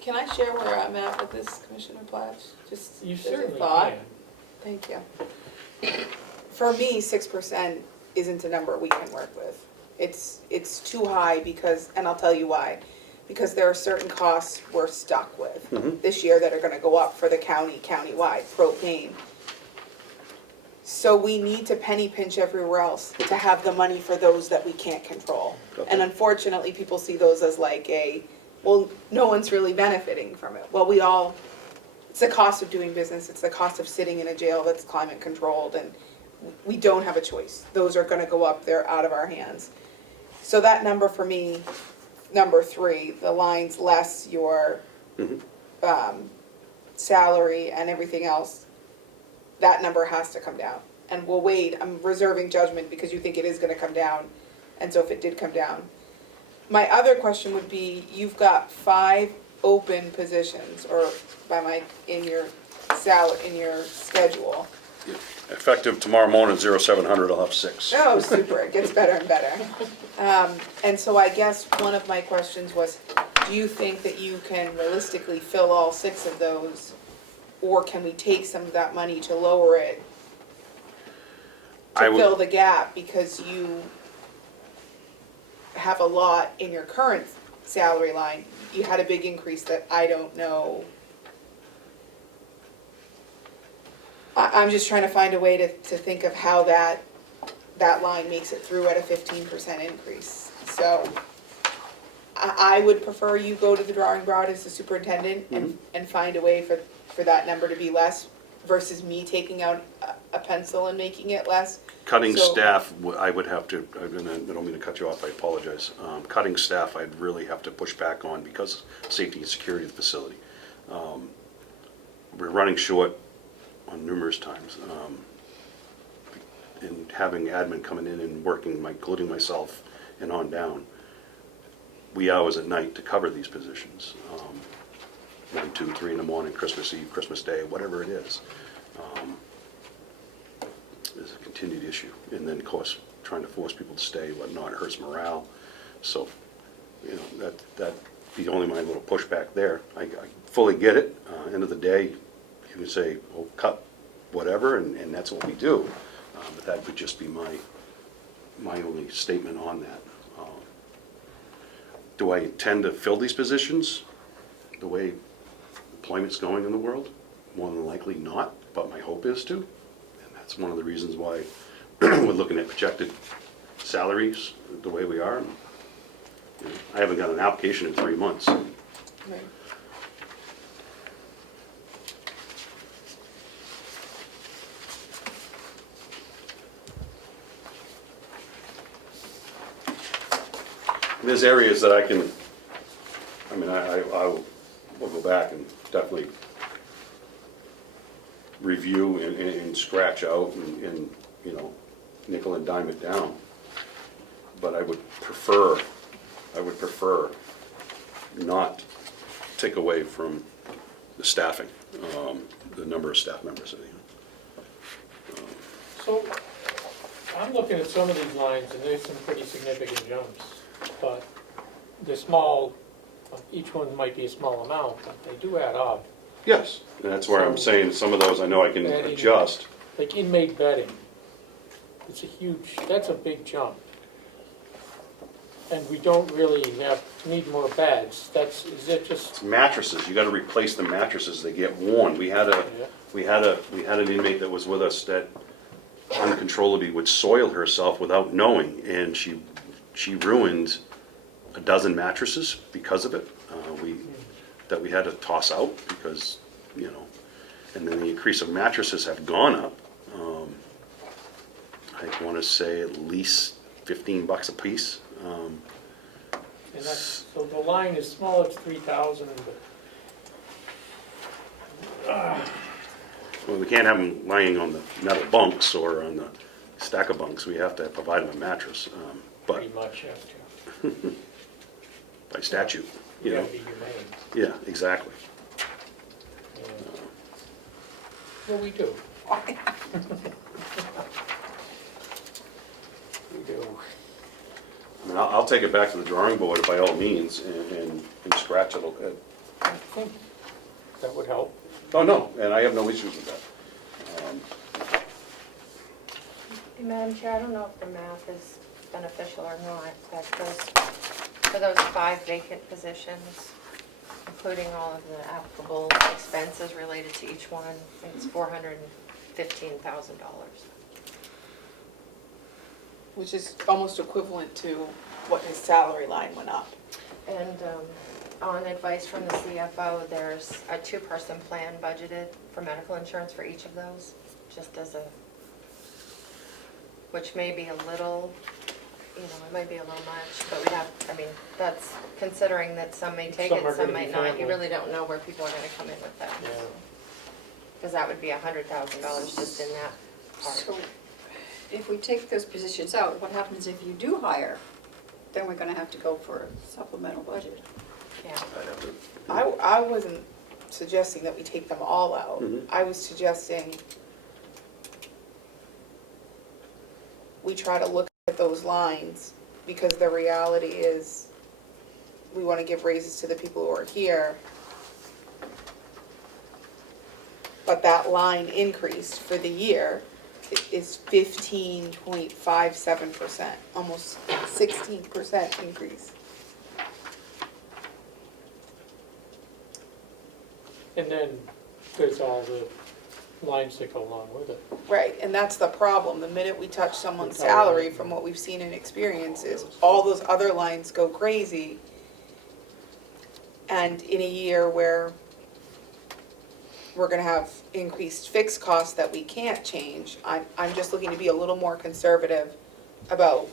Can I share where I'm at with this, Commissioner Platch? Just You as a certainly thought. can. Thank you. For me, 6% isn't a number we can work with. It's too high because, and I'll tell you why, because there are certain costs we're stuck with this year that are gonna go up for the countywide, propane. So we need to penny pinch everywhere else to have the money for those that we can't control. And unfortunately, people see those as like well, no one's really benefiting from it. Well, it's the cost of doing business, it's the cost of sitting in a jail that's climate controlled, and we don't have a choice. Those are gonna go up, they're out of our hands. So that number for me, number 3, the lines less your salary and everything else, that number has to come down. And we'll wait, I'm reserving judgment because you think it is gonna come down, and so if it did come down. My other question would be, you've got 5 open positions, or in your schedule. Effective tomorrow morning, 0700, I'll have 6. Oh, super, it gets better and better. And so I guess one of my questions was, do you think that you can realistically fill all 6 of those? Or can we take some of that money to lower it to fill the gap, because you have a lot in your current salary line? You had a big increase that I don't know. I'm just trying to find a way to think of how that line makes it through at a 15% increase. So I would prefer you go to the drawing board as the superintendent and find a way for that number to be less versus me taking out a pencil and making it less. Cutting staff, I would have to, I don't mean to cut you off, I apologize. Cutting staff, I'd really have to push back on because of safety and security of the facility. We're running short on numerous times. And having admin coming in and working, including myself and on down, wee hours at night to cover these positions. 1, 2, 3 in the morning, Christmas Eve, Christmas Day, whatever it is a continued issue. And then, of course, trying to force people to stay, whatnot, hurts morale. So you know, that'd be only my little pushback there. I fully get it. End of the day, you can say, well, cut whatever, and that's what we do. But that would just be my only statement on that. Do I intend to fill these positions the way employment's going in the world? More than likely not, but my hope is to. And that's one of the reasons why we're looking at projected salaries the way we are. You know, I haven't got an application in 3 months. Right. There's areas that I can, I mean, I will go back and definitely review and scratch out and, you know, nickel and dime it down. But I would prefer not take away from the staffing, the number of staff members. So, I'm looking at some of these lines, and there's some pretty significant jumps, but they're small, each one might be a small amount, but they do add up. Yes, and that's where I'm saying some of those I know I can adjust. Like inmate bedding, that's a big jump. And we don't really need more beds, is it just? It's mattresses, you gotta replace the mattresses, they get worn. We had an inmate that was with us that uncontrollably would soil herself without knowing, and she ruined a dozen mattresses because of it. That we had to toss out because, you know, and then the increase of mattresses have gone up. I want to say at least $15 a piece. And that's, so the line is small, it's 3,000, but. Well, we can't have them lying on the metal bunks or on the stack of bunks. We have to provide them a mattress. But Pretty much have to. By statute, you know. Gotta be humane. Yeah, exactly. Well, we do. We do. I mean, I'll take it back to the drawing board by all means and scratch it a little bit. I think that would help. Oh, no, and I have no issues with that. Madam Chair, I don't know if the math is beneficial or not, but for those 5 vacant positions, including all of the applicable expenses related to each one, it's $415,000. Which is almost equivalent to what his salary line went up. And on advice from the CFO, there's a 2-person plan budgeted for medical insurance for each of those, just as which may be a little, you know, it might be a little much, but we have, I mean, that's considering that some may take Some are it, some gonna might be not. You family. really don't know where people are gonna come in with that. Yeah. Because that would be $100,000 just in that part. So if we take those positions out, what happens if you do hire? Then we're gonna have to go for a supplemental budget. Yeah. I wasn't suggesting that we take them all out. Mhm. I was suggesting we try to look at those lines, because the reality is we want to give raises to the people who are here. But that line increase for the year is 15.57%, almost 16% increase. And then there's all the lines that go along with it. Right, and that's the problem. The minute we touch someone's salary, from what we've seen and experienced, is all those other lines go crazy. And in a year where we're gonna have increased fixed costs that we can't change, I'm just looking to be a little more conservative about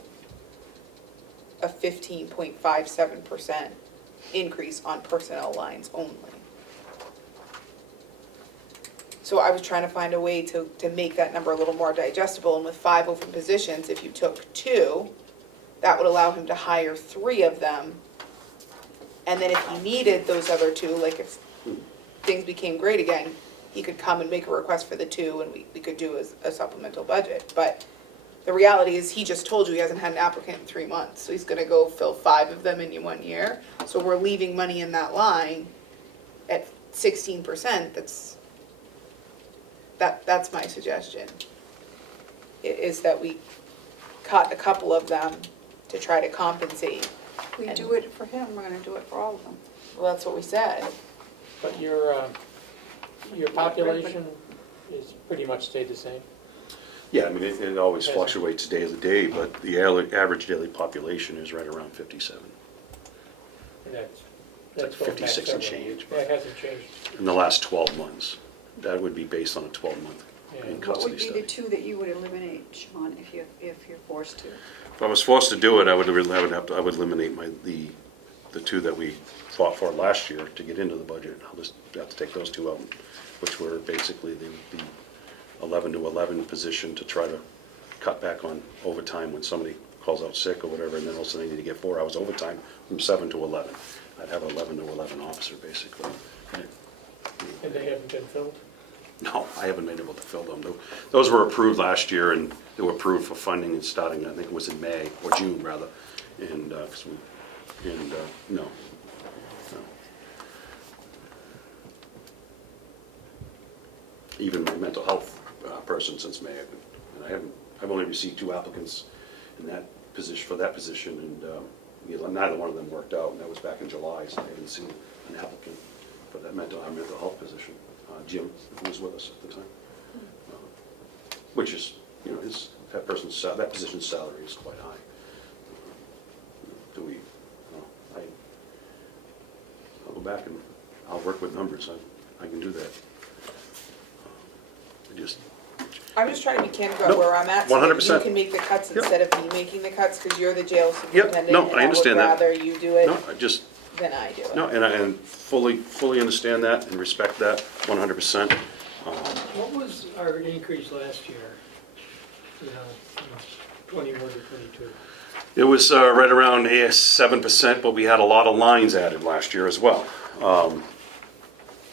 a 15.57% increase on personnel lines only. So I was trying to find a way to make that number a little more digestible, and with 5 open positions, if you took 2, that would allow him to hire 3 of them. And then if he needed those other 2, like if things became great again, he could come and make a request for the 2, and we could do a supplemental budget. But the reality is he just told you he hasn't had an applicant in 3 months, so he's gonna go fill 5 of them in 1 year. So we're leaving money in that line at 16%, that's my suggestion. Is that we cut a couple of them to try to compensate. We do it for him, we're gonna do it for all of them. Well, that's what we said. But your population is pretty much stayed the same? Yeah, I mean, it always fluctuates day to day, but the average daily population is right around 57. And that's Like going back 56 and several years. change. That hasn't changed. In the last 12 months. That would be based on a 12-month Yeah. in What custody would be study. the 2 that you would eliminate, Sean, if you're forced to? If I was forced to do it, I would eliminate the 2 that we fought for last year to get into the budget. I'll just have to take those 2 out, which were basically the 11 to 11 position to try to cut back on overtime when somebody calls out sick or whatever, and then also they need to get 4 hours overtime from 7 to 11. I'd have an 11 to 11 officer, basically. And they haven't been filled? No, I haven't been able to fill them. Those were approved last year, and they were approved for funding and starting, I think it was in May, or June, rather. And, no. Even my mental health person since May, I've only received 2 applicants in that position, for that position, and neither one of them worked out, and that was back in July, so I haven't seen an applicant for that mental health position. Jim, who was with us at the time. Which is, that position's salary is quite high. I'll go back and I'll work with numbers, I can do that. I'm just trying to be candid about where I'm at, so that 100%. you can make the cuts instead of me making the cuts, because you're the jail Yep, superintendent. no, I understand that. And I would rather you do it No, I just, than I do it. no, and I fully understand that and respect that 100%. What was our increase last year, from 21 to 22? It was right around 7%, but we had a lot of lines added last year as well.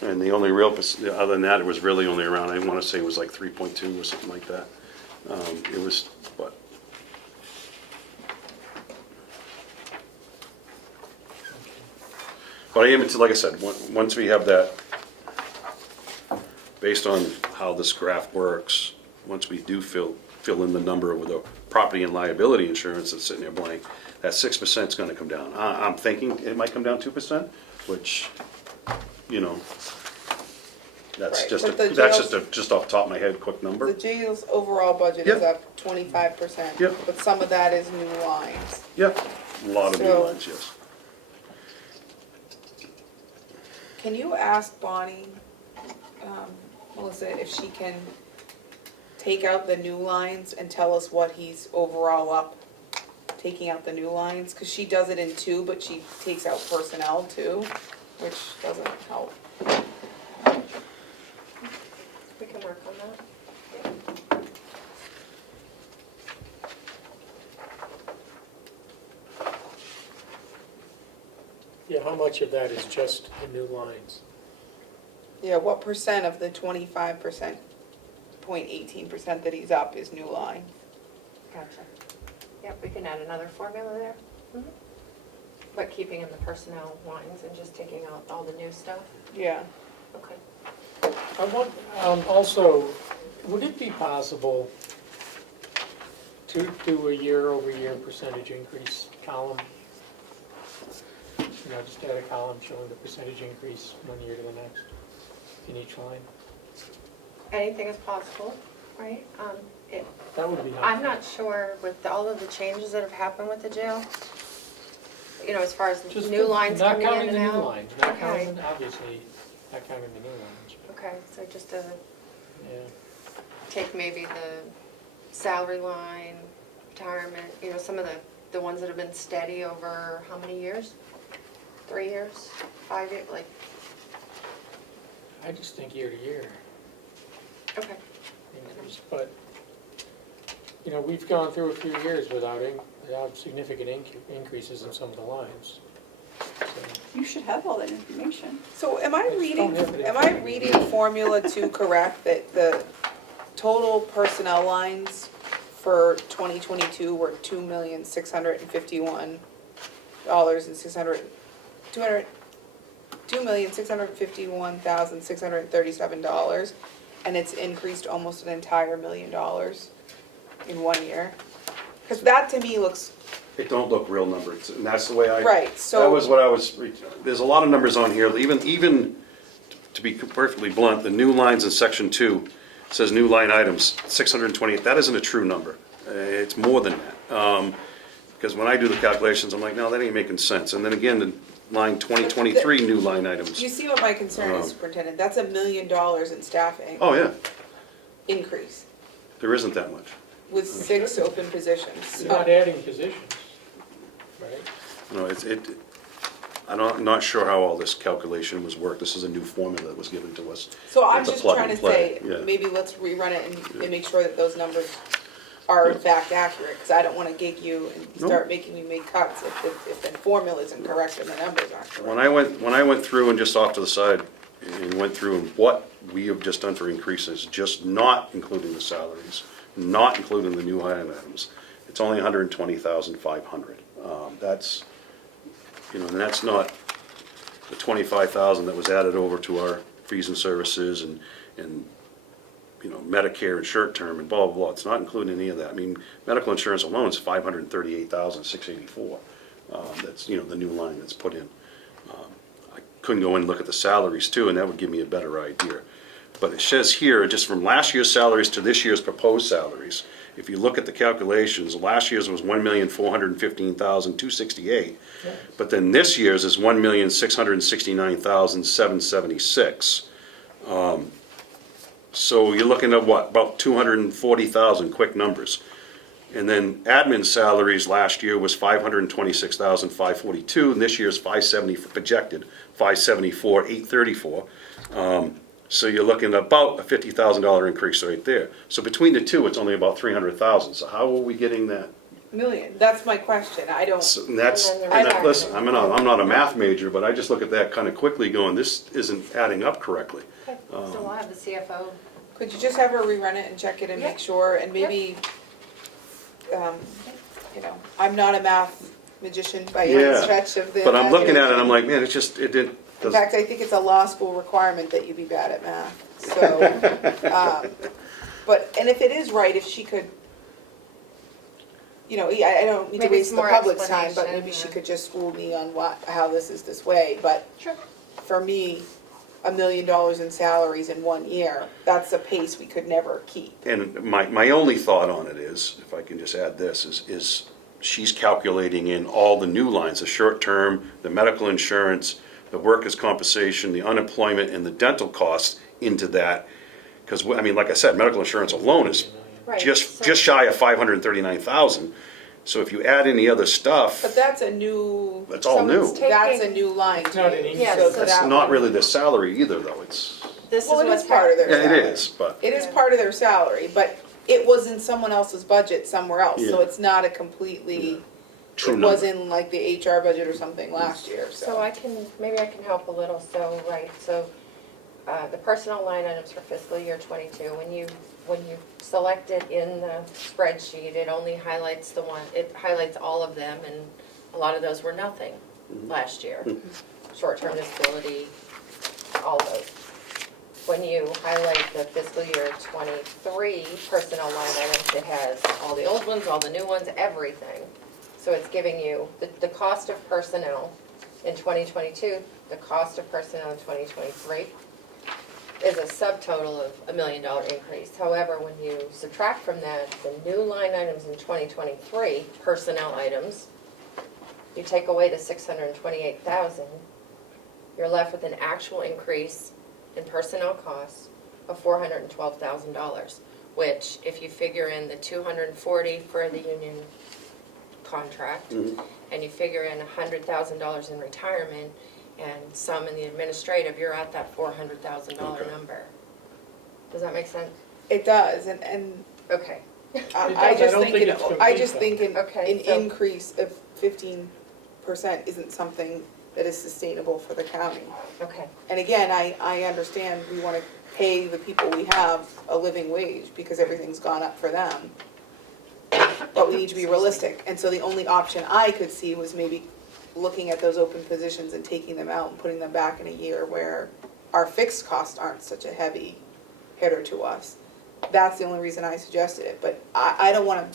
And the only real, other than that, it was really only around, I want to say it was like 3.2 or something like that. It was, what? But I am, like I said, once we have that, based on how this graph works, once we do fill in the number with the property and liability insurance that's sitting there blank, that 6% is going to come down. I'm thinking it might come down 2%, which, that's Right, just but the just off the top of my head, quick number. The jail's overall budget is up 25%. Yep. But some of that is new lines. Yep, a lot of new So- lines, yes. Can you ask Bonnie, Melissa, if she can take out the new lines and tell us what he's overall up, taking out the new lines? Because she does it in 2, but she takes out personnel too, which doesn't help. We can work on that. Yeah, how much of that is just the new lines? Yeah, what percent of the 25%, 0.18% that he's up is new line? Gotcha. Yep, we can add another formula there. But keeping in the personnel lines and just taking out all the new stuff? Yeah. Okay. I want, also, would it be possible to do a year-over-year percentage increase column? Just add a column showing the percentage increase one year to the next in each line. Anything is possible, right? That would be helpful. I'm not sure with all of the changes that have happened with the jail, as far as Just new lines coming in and out. Not counting the new lines, not Okay. counting, obviously, not counting the new lines. Okay, so just to Yeah. take maybe the salary line, retirement, some of the ones that have been steady over how many years? 3 years, 5 years, like, I just think year to year okay. increase, but, we've gone through a few years without significant increases in some of the lines. So, You should have all that information. So am I don't reading, have it in am front I of me. reading Formula 2 correct, that the total personnel lines for 2022 were $2,651,637, and it's increased almost an entire $1 million in 1 year. Because that to me looks, It don't look real numbers, and that's the way I. Right, so- That was what I was, there's a lot of numbers on here, even, to be perfectly blunt, the new lines in section 2 says new line items, 628, that isn't a true number. It's more than that. Because when I do the calculations, I'm like, no, that ain't making sense. And then again, the line 2023 new line items. you see what my concern is, Superintendent? That's $1 million in staffing Oh, yeah, increase there isn't that much. with 6 open positions. You're not adding positions, right? No, I'm not sure how all this calculation was worked. This is a new formula that was given to us. So I'm It's a just plug trying and to play, say, yeah. maybe let's rerun it and make sure that those numbers are in fact accurate, because I don't want to gig you and No. start making me make cuts if the formula isn't correct and the numbers aren't correct. When I went through and just off to the side and went through what we have just done for increases, just not including the salaries, not including the new line items, it's only 120,500. That's, and that's not the 25,000 that was added over to our fees and services and Medicare and short term and blah, blah, blah. It's not including any of that. I mean, medical insurance alone is 538,684. That's, the new line that's put in. I couldn't go in and look at the salaries too, and that would give me a better idea. But it says here, just from last year's salaries to this year's proposed salaries, if you look at the calculations, last year's was $1,415,268, but then this year's is $1,669,776. So you're looking at what, about 240,000, quick numbers. And then admin salaries last year was 526,542, and this year's 570 projected, 574,834. So you're looking at about a $50,000 increase right there. So between the two, it's only about 300,000. So how are we getting that? Million, that's my question, I don't. So listen, I'm not a math major, but I just look at that kind of quickly going, this isn't adding up correctly. So we'll have the CFO. Could you just have her rerun it and check it and make sure, and maybe, I'm not a math magician by any stretch of the But I'm looking at it, imagination. I'm like, man, it didn't. In fact, I think it's a law school requirement that you be bad at math, so, and if it is right, if she could, I don't need to Maybe waste some the more public's time, but explanation, maybe she yeah. could just school me on how this is this way, but for me, $1 million in salaries in 1 year, that's a pace we could never keep. And my only thought on it is, if I can just add this, is she's calculating in all the new lines, the short term, the medical insurance, the workers' compensation, the unemployment, and the dental costs into that. Because, like I said, medical insurance alone is just shy of 539,000. So if you add in the other stuff, But that's a new. That's all new. That's a new line to not an you. increase. So that's that not one- really the salary either, though. It's This Well, is it what's is part of their yeah, salary. it is, but It is part of their salary, but it was in someone else's budget somewhere else, so Yeah. it's not a completely, true it number. was in like the HR budget or something last year, So maybe I can help a little, the personnel line items for fiscal year '22, when you select it in the spreadsheet, it only highlights it highlights all of them, and a lot of those were nothing last year. Short-term disability, all those. When you highlight the fiscal year '23 personnel line items, it has all the old ones, all the new ones, everything. So it's giving you the cost of personnel in 2022, the cost of personnel in 2023 is a subtotal of $1 million increase. However, when you subtract from that the new line items in 2023, personnel items, you take away the 628,000, you're left with an actual increase in personnel costs of $412,000, which if you figure in the $240 for the union contract, and you figure in $100,000 in retirement and some in the administrative, you're at that $400,000 number. Does that make sense? it does, and Okay. I just think an Okay, so- increase of 15% isn't something that is sustainable for the county. Okay. And again, I understand we want to pay the people we have a living wage because everything's gone up for them. but we need to be realistic. And so the only option I could see was maybe looking at those open positions and taking them out and putting them back in a year where our fixed costs aren't such a heavy hitter to us. That's the only reason I suggested it, but I don't wanna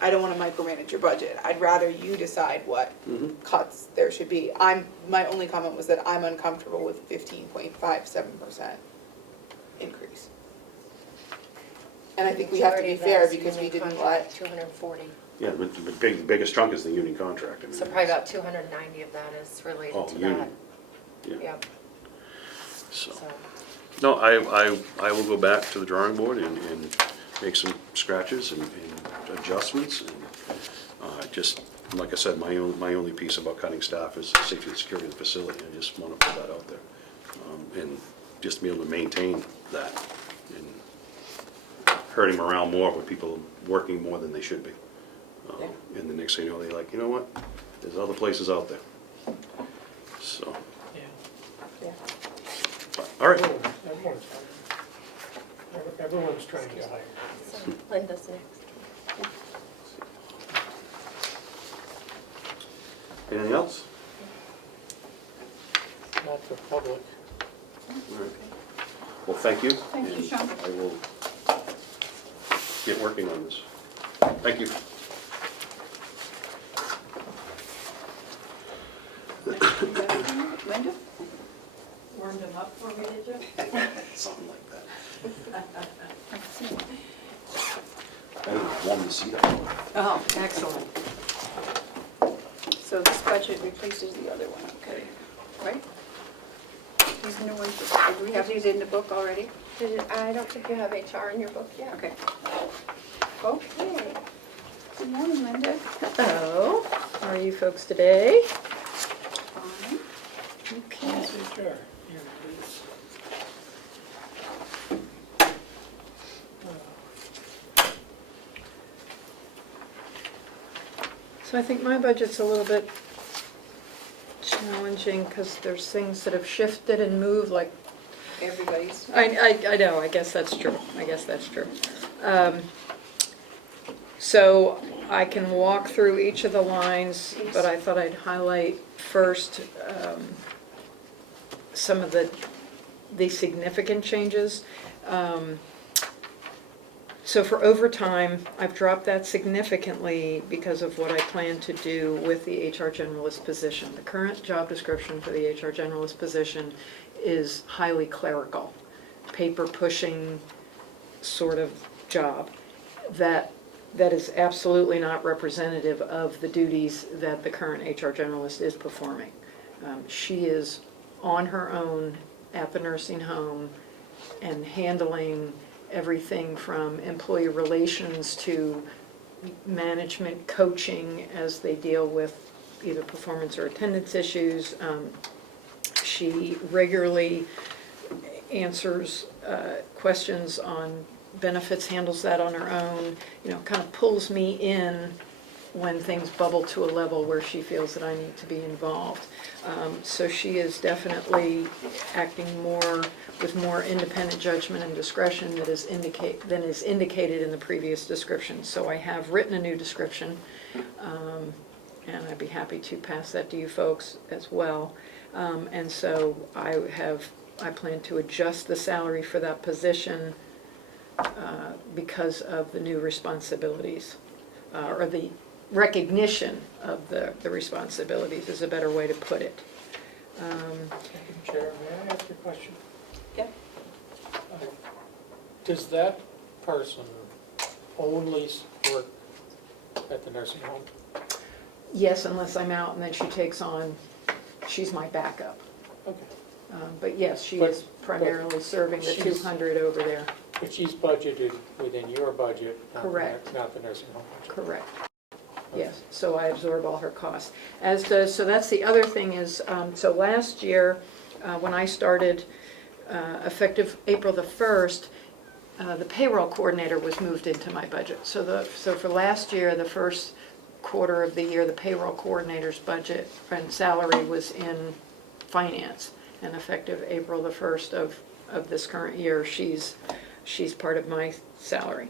micromanage your budget. I'd rather you decide what cuts there should be. My only comment was that I'm uncomfortable with 15.57% increase. And I think we have to be fair because we didn't let. 240. Yeah, the biggest chunk is the union contract. I mean, So probably about 290 of that is related Oh, to union. that. Yeah. Yep. So, no, I will go back to the drawing board and make some scratches and adjustments. And just, like I said, my only piece about cutting staff is safety and security of the facility. I just want to put that out there. And just be able to maintain that and hurting morale more with people working more than they should be. And the next thing you know, they're like, you know what, there's other places out there. So. Yeah. All right. Everyone's trying to hire. So Linda's next. Anything else? Not for public. All right. Well, thank you. Thank you, and Sean. I will get working on this. Thank you. Linda? Warmed them up for me, did you? Something like that. I didn't warm the seat up. Oh, excellent. So this budget replaces the other one, okay, right? These new ones, do we have these in the book already? I don't think you have HR in your book yet. Okay. Okay. Good morning, Linda. Hello, how are you folks today? Fine. Okay. Yes, HR. Here, please. So I think my budget's a little bit challenging because there's things that have shifted and moved, like, Everybody's. I know, I guess that's true, So I can walk through each of the lines, but I thought I'd highlight first some of the significant changes. So for overtime, I've dropped that significantly because of what I plan to do with the HR generalist position. The current job description for the HR generalist position is highly clerical, paper pushing sort of job. That is absolutely not representative of the duties that the current HR generalist is performing. She is on her own at the nursing home and handling everything from employee relations to management coaching as they deal with either performance or attendance issues. She regularly answers questions on benefits, handles that on her own, kind of pulls me in when things bubble to a level where she feels that I need to be involved. So she is definitely acting with more independent judgment and discretion than is indicated in the previous description. So I have written a new description, and I'd be happy to pass that to you folks as well. And so I plan to adjust the salary for that position because of the new responsibilities, or the recognition of the responsibilities is a better way to put it. Madam Chair, may I ask you a question? Yeah. Does that person only work at the nursing home? Yes, unless I'm out and then she's my backup. Okay. But yes, she is primarily serving the 200 over there. But she's budgeted within your budget, Correct. Not the nursing home budget? Correct. Yes, so I absorb all her costs. So that's the other thing is, so last year, when I started, effective April the 1st, the payroll coordinator was moved into my budget. So for last year, the first quarter of the year, the payroll coordinator's budget and salary was in finance. And effective April the 1st of this current year, she's part of my salary,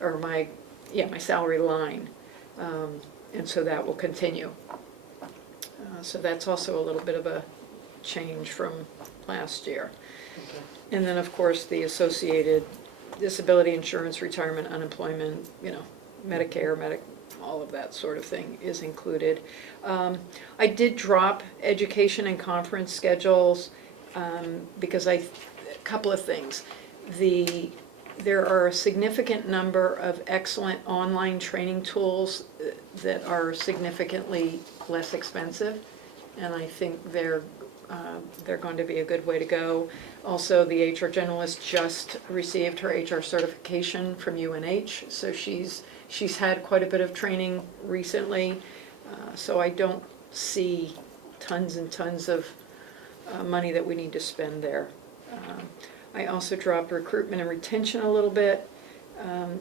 or my my salary line. And so that will continue. So that's also a little bit of a change from last year. And then, of course, the associated disability insurance, retirement, unemployment, Medicare, all of that sort of thing is included. I did drop education and conference schedules because a couple of things. There are a significant number of excellent online training tools that are significantly less expensive, and I think they're going to be a good way to go. Also, the HR generalist just received her HR certification from UNH, so she's had quite a bit of training recently, so I don't see tons and tons of money that we need to spend there. I also dropped recruitment and retention a little bit.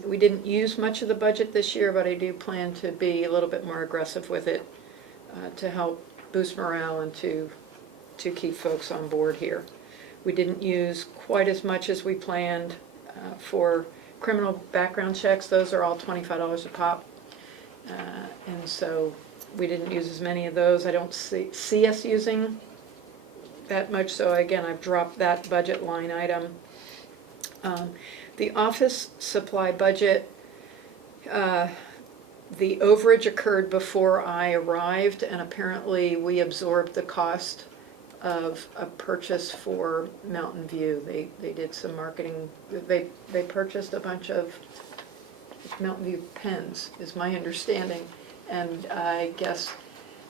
We didn't use much of the budget this year, but I do plan to be a little bit more aggressive with it to help boost morale and to keep folks on board here. We didn't use quite as much as we planned for criminal background checks. Those are all $25 a pop. And so we didn't use as many of those. I don't see us using that much, so again, I've dropped that budget line item. The office supply budget, the overage occurred before I arrived, and apparently we absorbed the cost of a purchase for Mountain View. They did some marketing, they purchased a bunch of Mountain View pens, is my understanding, and I guess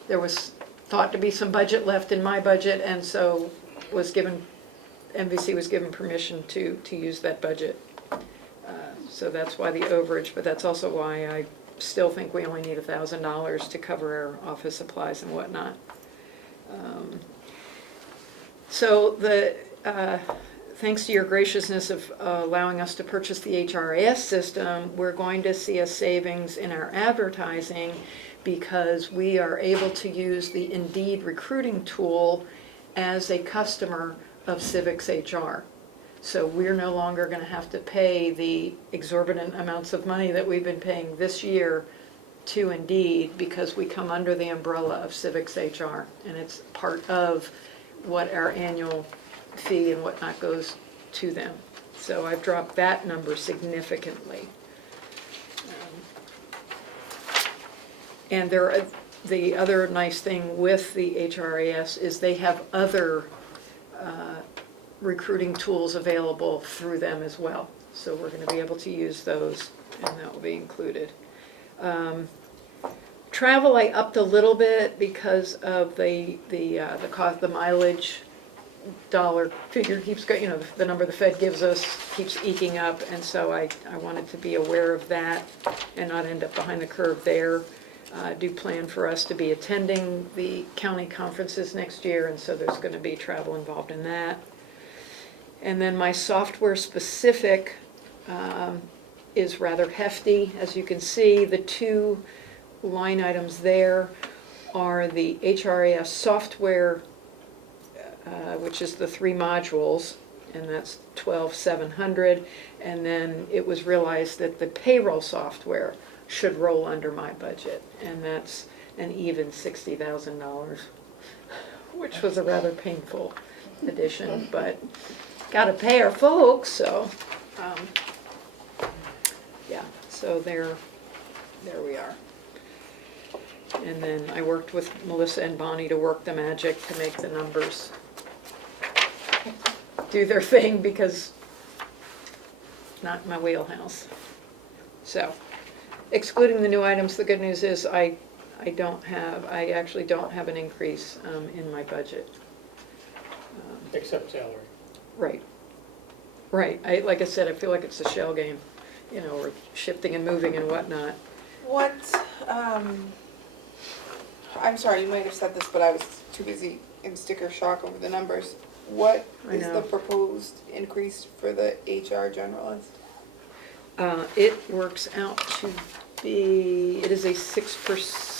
there was thought to be some budget left in my budget, and so MVC was given permission to use that budget. So that's why the overage, but that's also why I still think we only need $1,000 to cover our office supplies and whatnot. So thanks to your graciousness of allowing us to purchase the HRIS system, we're going to see a savings in our advertising because we are able to use the Indeed recruiting tool as a customer of Civics HR. So we're no longer going to have to pay the exorbitant amounts of money that we've been paying this year to Indeed because we come under the umbrella of Civics HR, and it's part of what our annual fee and whatnot goes to them. So I've dropped that number significantly. And the other nice thing with the HRIS is they have other recruiting tools available through them as well. So we're going to be able to use those, and that will be included. Travel I upped a little bit because of the cost, the mileage dollar figure keeps going, the number the Fed gives us keeps eking up, and so I wanted to be aware of that and not end up behind the curve there. I do plan for us to be attending the county conferences next year, and so there's going to be travel involved in that. And then my software specific is rather hefty. As you can see, the two line items there are the HRIS software, which is the 3 modules, and that's $12,700. And then it was realized that the payroll software should roll under my budget, and that's an even $60,000, which was a rather painful addition, but got to pay our folks, so yeah, so there we are. And then I worked with Melissa and Bonnie to work the magic to make the numbers do their thing, because not my wheelhouse. So excluding the new items, the good news is I actually don't have an increase in my budget. Except salary. Right. Like I said, I feel like it's a shell game. We're shifting and moving and whatnot. What, I'm sorry, you might have said this, but I was too busy in sticker shock over the numbers. What is the proposed increase for the HR generalist? It works out to be, it is a 6%.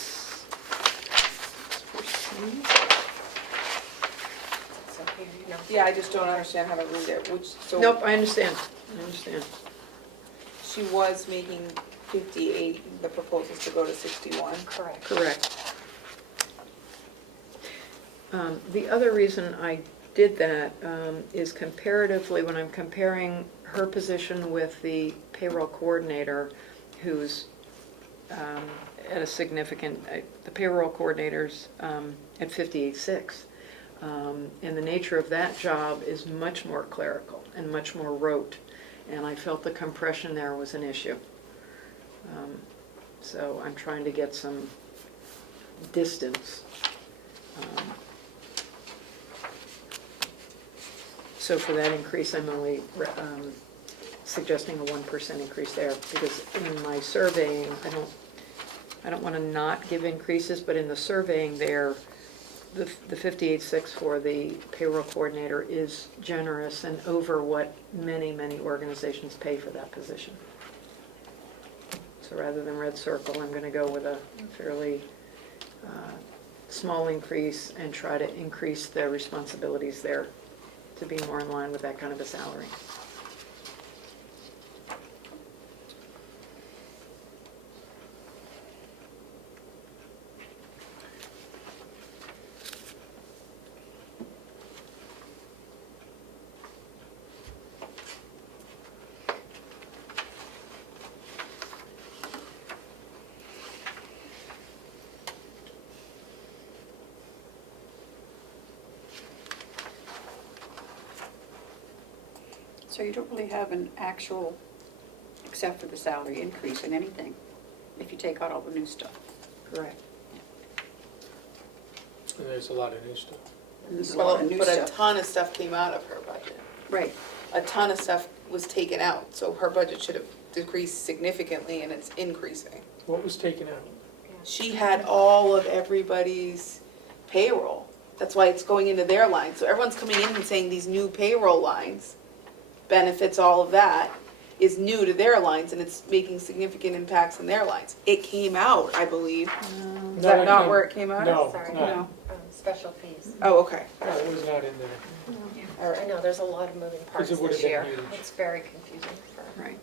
Yeah, I just don't understand how to read it, Nope, I understand. She was making 58, the proposal is to go to 61. Correct. Correct. The other reason I did that is comparatively, when I'm comparing her position with the payroll coordinator, who's at a significant, the payroll coordinator's at 58.6. And the nature of that job is much more clerical and much more rote, and I felt the compression there was an issue. So I'm trying to get some distance. So for that increase, I'm only suggesting a 1% increase there, because in my surveying, I don't want to not give increases, but in the surveying there, the 58.6 for the payroll coordinator is generous and over what many, many organizations pay for that position. So rather than red circle, I'm going to go with a fairly small increase and try to increase the responsibilities there to be more in line with that kind of a salary. So you don't really have an actual, except for the salary increase in anything, if you take out all the new stuff. Correct. And there's a lot of new stuff. And there's a lot of new But a stuff. ton of stuff came out of her budget. Right. A ton of stuff was taken out, so her budget should have decreased significantly, and it's increasing. What was taken out? She had all of everybody's payroll. That's why it's going into their line. So everyone's coming in and saying these new payroll lines, benefits, all of that, is new to their lines, and it's making significant impacts in their lines. It came out, I believe. Is that not where it came out? No, Sorry, no. no, special fees. Oh, okay. No, it was not in there. All I right. know, there's a lot of moving parts it would've this been year. huge. It's very confusing for, Right.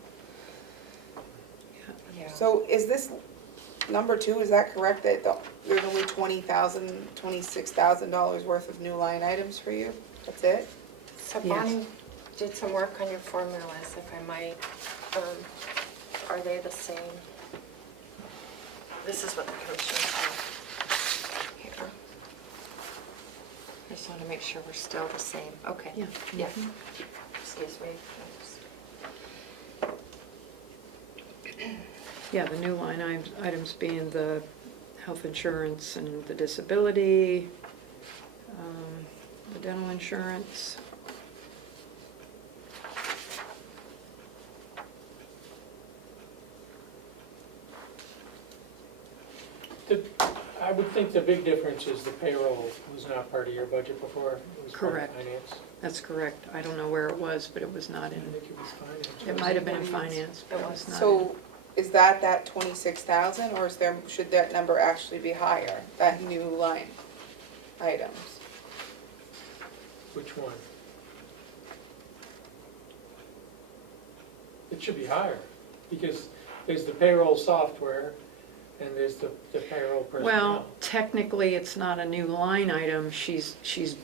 yeah. So is this number two, is that correct, that there's only $26,000 worth of new line items for you? That's it? So Yes. Bonnie did some work on your formulas, if I might. Are they the same? This is what the commissioners have here. I just want to make sure we're still the same. Okay. Yeah. Yeah. Mhm. Excuse me. Yeah, the new line items being the health insurance and the disability, the dental insurance. I would think the big difference is the payroll was not part of your budget before. It was part of Correct. finance. That's correct. I don't know where it was, but it was not I in, think it was finance. it might have been in finance, but it was not in. So is that 26,000, or is there, should that number actually be higher, that new line items? Which one? It should be higher, because there's the payroll software, and there's the payroll personnel. Well, technically, it's not a new line item. She's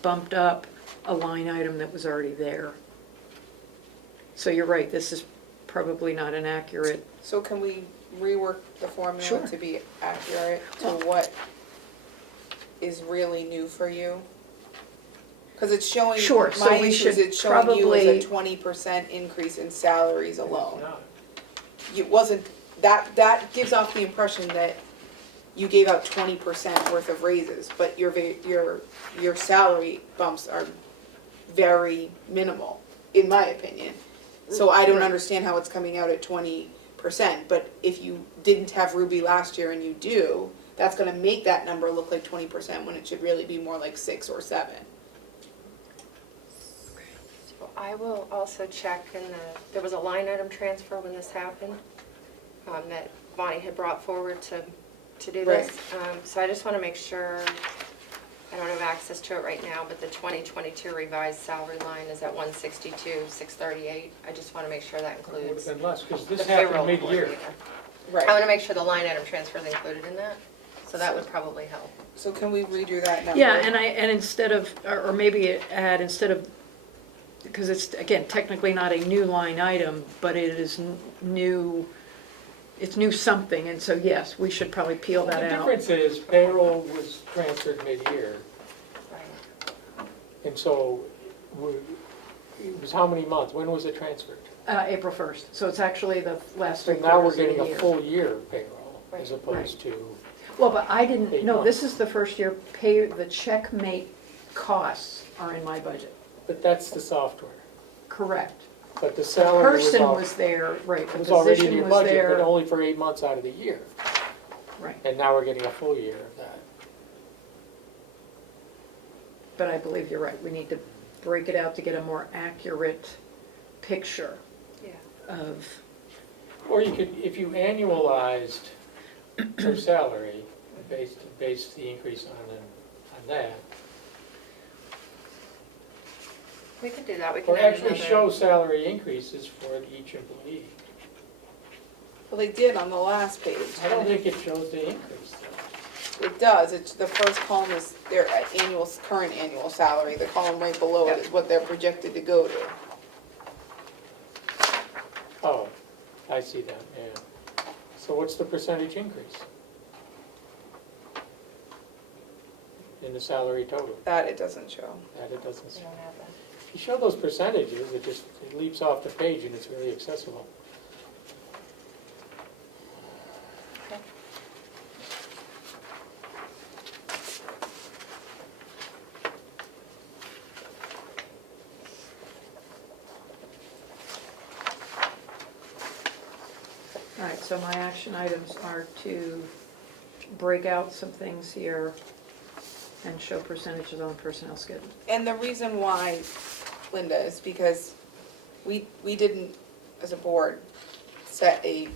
bumped up a line item that was already there. So you're right, this is probably not an accurate, So can we rework the formula Sure. to be accurate to what is really new for you? Because it's showing, Sure, so my we issue is should it's showing you as a probably- 20% increase in salaries It's alone. not. It wasn't, that gives off the impression that you gave out 20% worth of raises, but your salary bumps are very minimal, in my opinion. So I don't Right. understand how it's coming out at 20%, but if you didn't have Ruby last year and you do, that's gonna make that number look like 20% when it should really be more like 6 or 7. So I will also check there was a line item transfer when this happened, that Bonnie had brought forward to do this. So I just want to make sure, I don't have access to it right now, but the 2022 revised salary line is at 162,638. I just want to make sure that It would have includes been less, because the this payroll happened mid-year. coordinator. Right. I want to make sure the line item transfer is included in that, so that would probably help. So can we redo that number? Yeah, and instead of, or maybe add, instead of, because it's, again, technically not a new line item, but it is new, it's new something, and so yes, we should probably peel that The out. difference is payroll was transferred mid-year, and so it was how many months? When was it transferred? April 1st, so it's actually the last So 3 now we're quarters of the getting a year. full year payroll as opposed to, Well, but I didn't, 8 no, this months. is the first year, pay, the checkmate costs are in my budget. but that's the software. Correct. But the The salary was person all, was there, right, the was already in position your was budget, but there. only for 8 months out of the year. Right. And now we're getting a full year of that. But I believe you're right, we need to break it out to get a more accurate picture of, Or you could, if you annualized her salary, based the increase on that, We could do that, we can or add actually another. show salary increases for each employee. Well, they did on the last page. I don't think it shows the increase though. It does, it's, the first column is their annual, current annual salary, the column right below it is what they're projected to go to. Oh, I see that, yeah. So what's the percentage increase in the salary total? That it doesn't show. That it doesn't say. We don't have that. If you show those percentages, it just, it leaps off the page and it's really accessible. all right, so my action items are to break out some things here and show percentages on the personnel schedule. And the reason why, Linda, is because we didn't, as a board, set a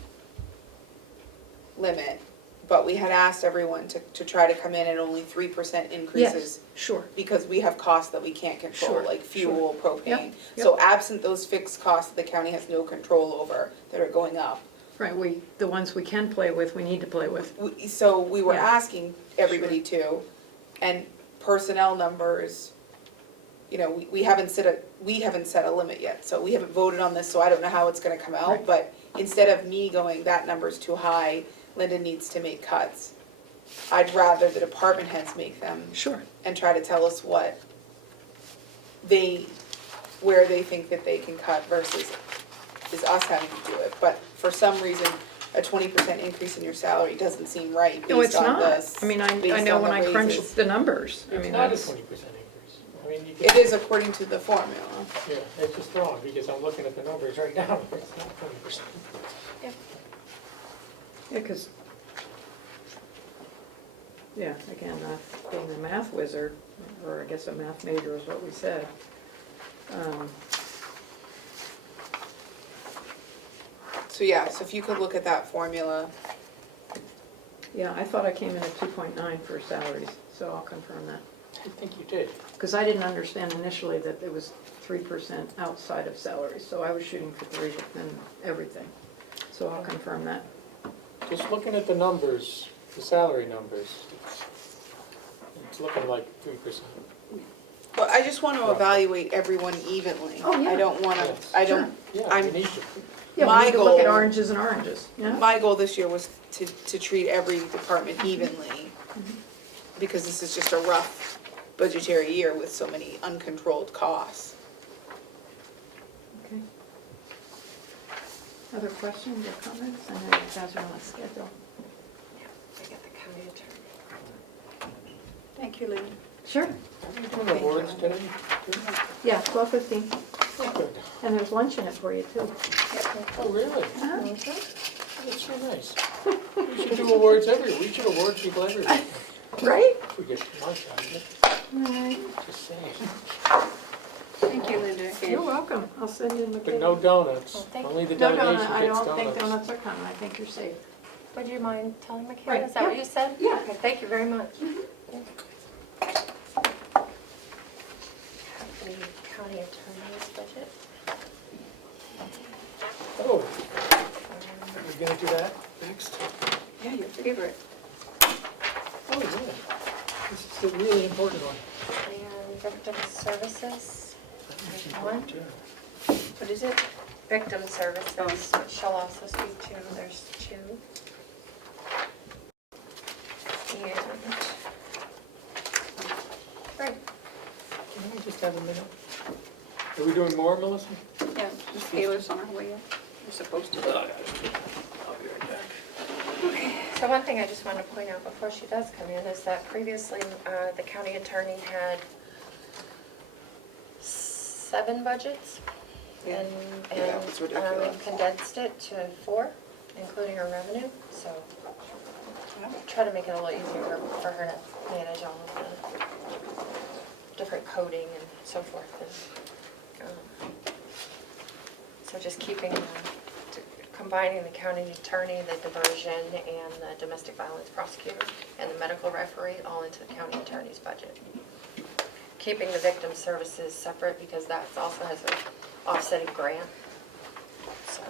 limit, but we had asked everyone to try to come in at only 3% increases. Sure. Because we have costs that we can't control, Sure, like fuel, propane. Yep, So absent those fixed costs that the county has no control over, that are going up. Right, the ones we can play with, we need to play with. So we were Yeah. asking everybody to, and personnel numbers, you know, we haven't set a limit yet, so we haven't voted on this, so I don't know how it's gonna come out, Right. but instead of me going, that number's too high, Linda needs to make cuts, I'd rather the department heads make them. Sure. And try to tell us where they think that they can cut versus is us having to do it, but for some reason, a 20% increase in your salary doesn't seem right No, it's based on not. this. I mean, I based know on when the I crunch raises. the numbers, I It's mean, not a that's. 20% increase. I mean, you It can, is according to the formula. yeah, it's just wrong, because I'm looking at the numbers right now, it's not 20%. Yeah, because, yeah, again, being a math wizard, or I guess a math major is what we said. So yeah, so if you could look at that formula, Yeah, I thought I came in at 2.9 for salaries, so I'll confirm that. I think you did. Because I didn't understand initially that it was 3% outside of salaries, so I was shooting for 3 and everything. So I'll confirm that. Just looking at the numbers, the salary numbers, it's looking like 3%. but I just want to evaluate everyone evenly. Oh, yeah. I don't want to, Yes. I don't, Yeah, I'm, we need to. Yeah, My we need to look at goal- oranges and oranges, yeah? my goal this year was to treat every department evenly, because this is just a rough budgetary year with so many uncontrolled costs. Okay. Other questions or comments? I know you guys are on a schedule. I get the county attorney. Thank you, Linda. Sure. Are you doing awards today? Yeah, 12:15. Oh, good. And there's lunch in it for you, too. Oh, really? Uh-huh. That's so nice. We should do awards everywhere. We should award people everywhere. Right? If we get lunch out of it, Right. just saying. Thank you, Linda. You're welcome. I'll send you in the But no donuts. thank Only the No delegation donut, I gets don't think donuts. donuts are coming. I think you're safe. Would you mind telling Michaela, Right, is that what yeah. you said? Yeah. Okay, thank you very much. The county attorney's budget. Oh, are we gonna do that? Next. Yeah, your favorite. Oh, yeah. This is a really important one. And victim services, there's one. Yeah. What is it? Victim services, which shall also speak to, there's two. And, right, Can we just have a minute? Are we doing more, Melissa? Yeah, Ms. Taylor's on her way up. You're supposed to. I'll be right back. so one thing I just wanted to point out before she does come in is that previously, the county attorney had 7 budgets and it's ridiculous. condensed it to 4, including her revenue, so try to make it a little easier for her to manage all of the different coding and so forth. And, so just combining the county attorney, the diversion, and the domestic violence prosecutor, and the medical referee all into the county attorney's budget. Keeping the victim services separate because that also has an offsetting grant. So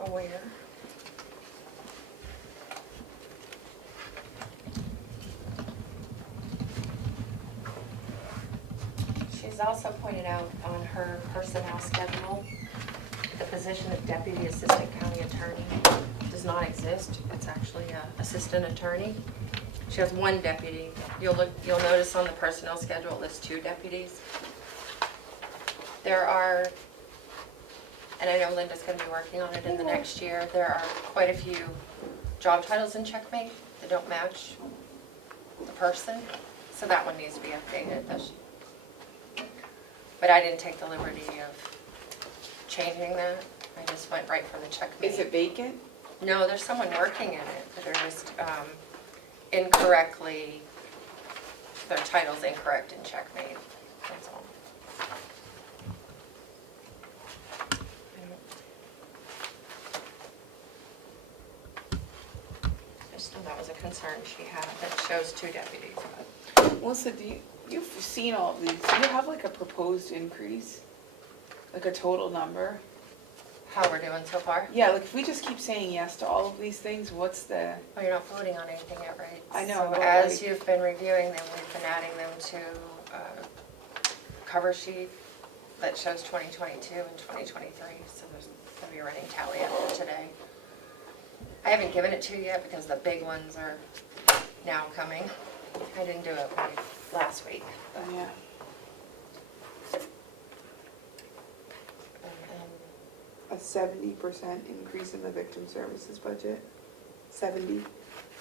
aware. She's also pointed out on her personnel schedule, the position of deputy assistant county attorney does not exist. It's actually an assistant attorney. She has 1 deputy. You'll notice on the personnel schedule it lists 2 deputies. There are, and I know Linda's going to be working on it in the next year, there are quite a few job titles in Checkmate that don't match the person, so that one needs to be updated. But I didn't take the liberty of changing that. I just went right from the Checkmate. Is it vacant? No, there's someone working in it, but they're just incorrectly, their title's incorrect in Checkmate, that's all. Just know that was a concern she had, that shows 2 deputies, but. Melissa, you've seen all of these, do you have like a proposed increase? Like a total number? How we're doing so far? Yeah, like if we just keep saying yes to all of these things, what's the? Oh, you're not voting on anything yet, right? I know, So but as like- you've been reviewing them, we've been adding them to cover sheet that shows 2022 and 2023, so there's going to be a running tally after today. I haven't given it to you yet because the big ones are now coming. I didn't do it last week. Yeah. A 70% increase in the victim services budget? 70?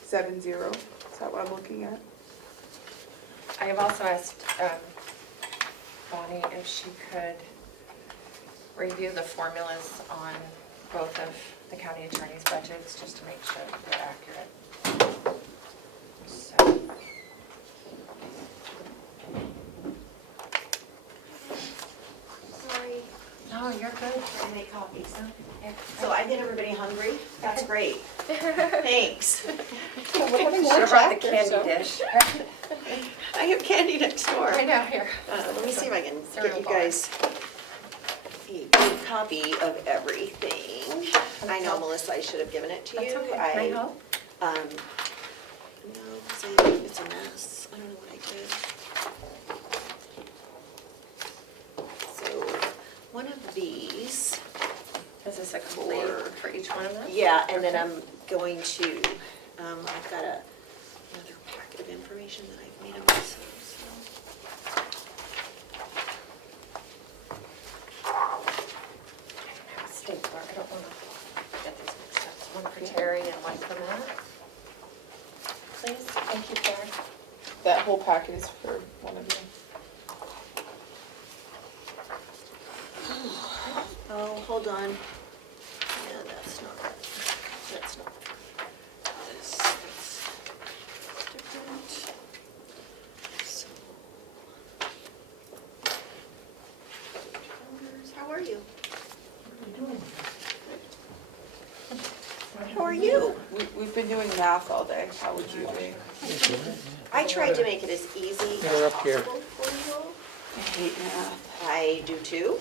70? Is that what I'm looking at? I have also asked Bonnie if she could review the formulas on both of the county attorney's budgets, just to make sure that they're accurate. So. Sorry. No, you're good. I make copies, huh? Yeah. So I get everybody hungry? That's great. Thanks. Should have brought the candy dish. I have candy next door. I know, here. Let me see if I can Cereal get you bar. guys a good copy of everything. I know, Melissa, I should have given it to you. That's okay. Can I help? No, because it's a mess. I don't know what I did. So, one of these. Is this a complete for each one of them? Yeah, and then I'm going to, I've got another packet of information that I've made of myself, so. Stapler, I don't want to get these mixed up. One for Terry and one for Matt. Please, thank you, Terry. That whole packet is for one of you. Oh, hold on. Yeah, that's not, that's not. That's different. So. How are you? How are you? We've been doing math all day. How would you be? I tried to make it as easy They're as up here. possible for you. I hate math. I do too.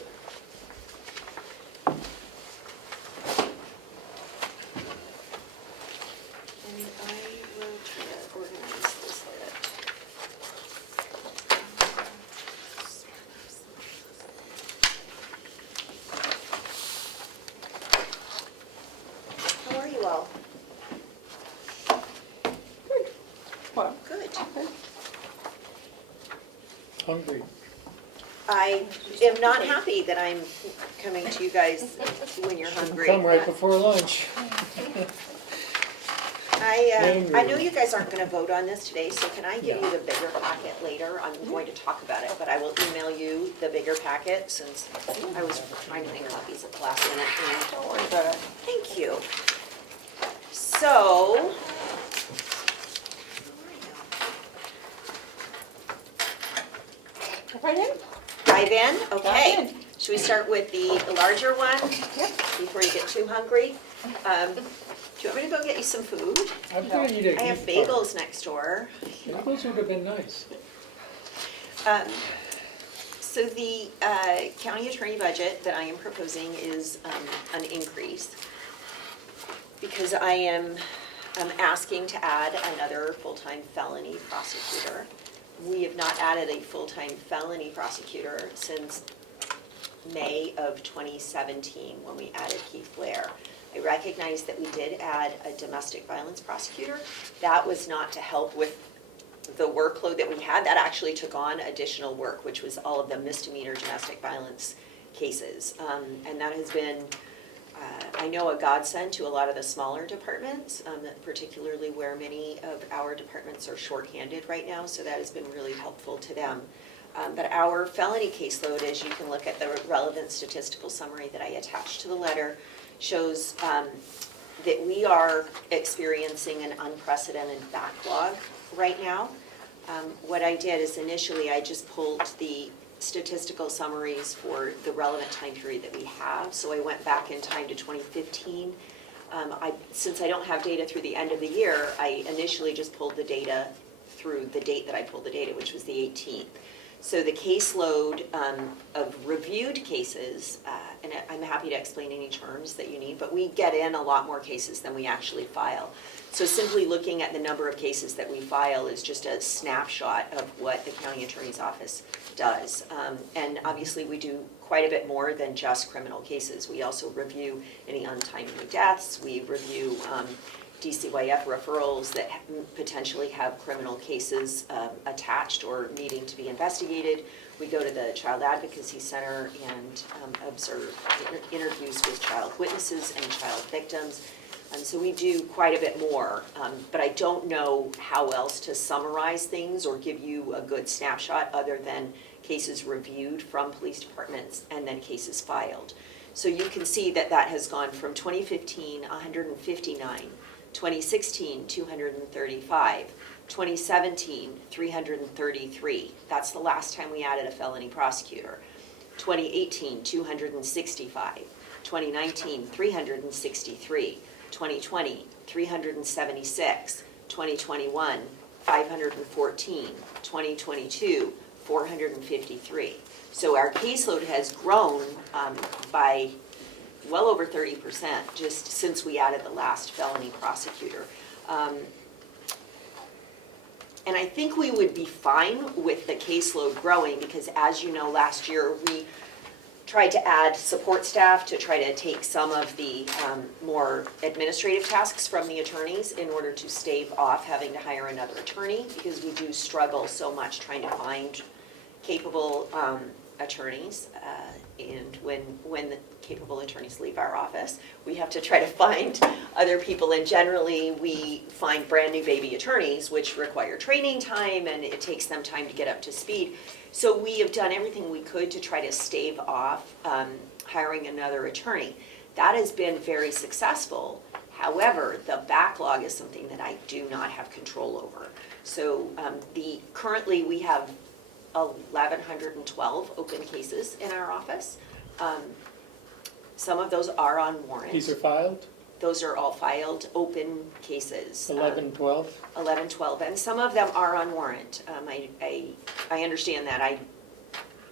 hungry. I am not happy that I'm coming to you guys when you're hungry. Come right before lunch. I know you guys aren't gonna vote on this today, so can I give you the bigger packet later? I'm going to talk about it, but I will email you the bigger packet since I was trying to make copies at the last minute. And don't worry about it. Thank you. So. Right in. Dive in? Okay. Dive in. Should we start with the larger one? Yep. Before you get too hungry? Do you want me to go get you some food? I'm gonna eat a I have gift card. bagels next door. Bagels would have been nice. So the county attorney budget that I am proposing is an increase because I am asking to add another full-time felony prosecutor. We have not added a full-time felony prosecutor since May of 2017 when we added Keith Blair. I recognize that we did add a domestic violence prosecutor. That was not to help with the workload that we had. That actually took on additional work, which was all of the misdemeanor domestic violence cases. And that has been, I know, a godsend to a lot of the smaller departments, particularly where many of our departments are shorthanded right now, so that has been really helpful to them. But our felony caseload, as you can look at the relevant statistical summary that I attached to the letter, shows that we are experiencing an unprecedented backlog right now. What I did is initially I just pulled the statistical summaries for the relevant time period that we have. So I went back in time to 2015. Since I don't have data through the end of the year, I initially just pulled the data through the date that I pulled the data, which was the 18th. So the caseload of reviewed cases, and I'm happy to explain any terms that you need, but we get in a lot more cases than we actually file. So simply looking at the number of cases that we file is just a snapshot of what the county attorney's office does. And obviously we do quite a bit more than just criminal cases. We also review any untimely deaths. We review DCYF referrals that potentially have criminal cases attached or needing to be investigated. We go to the Child Advocacy Center and observe interviews with child witnesses and child victims. So we do quite a bit more, but I don't know how else to summarize things or give you a good snapshot other than cases reviewed from police departments and then cases filed. So you can see that that has gone from 2015, 159, 2016, 235, 2017, 333. That's the last time we added a felony prosecutor. 2018, 265. 2019, 363. 2020, 376. 2021, 514. 2022, 453. So our caseload has grown by well over 30% just since we added the last felony prosecutor. And I think we would be fine with the caseload growing because, as you know, last year we tried to add support staff to try to take some of the more administrative tasks from the attorneys in order to stave off having to hire another attorney because we do struggle so much trying to find capable attorneys. And when the capable attorneys leave our office, we have to try to find other people. And generally, we find brand new baby attorneys, which require training time, and it takes them time to get up to speed. So we have done everything we could to try to stave off hiring another attorney. That has been very successful. However, the backlog is something that I do not have control over. So currently we have 1,112 open cases in our office. Some of those are on warrant. These are filed? Those are all filed, open cases. 11, 12? 11, 12, and some of them are on warrant. I understand that.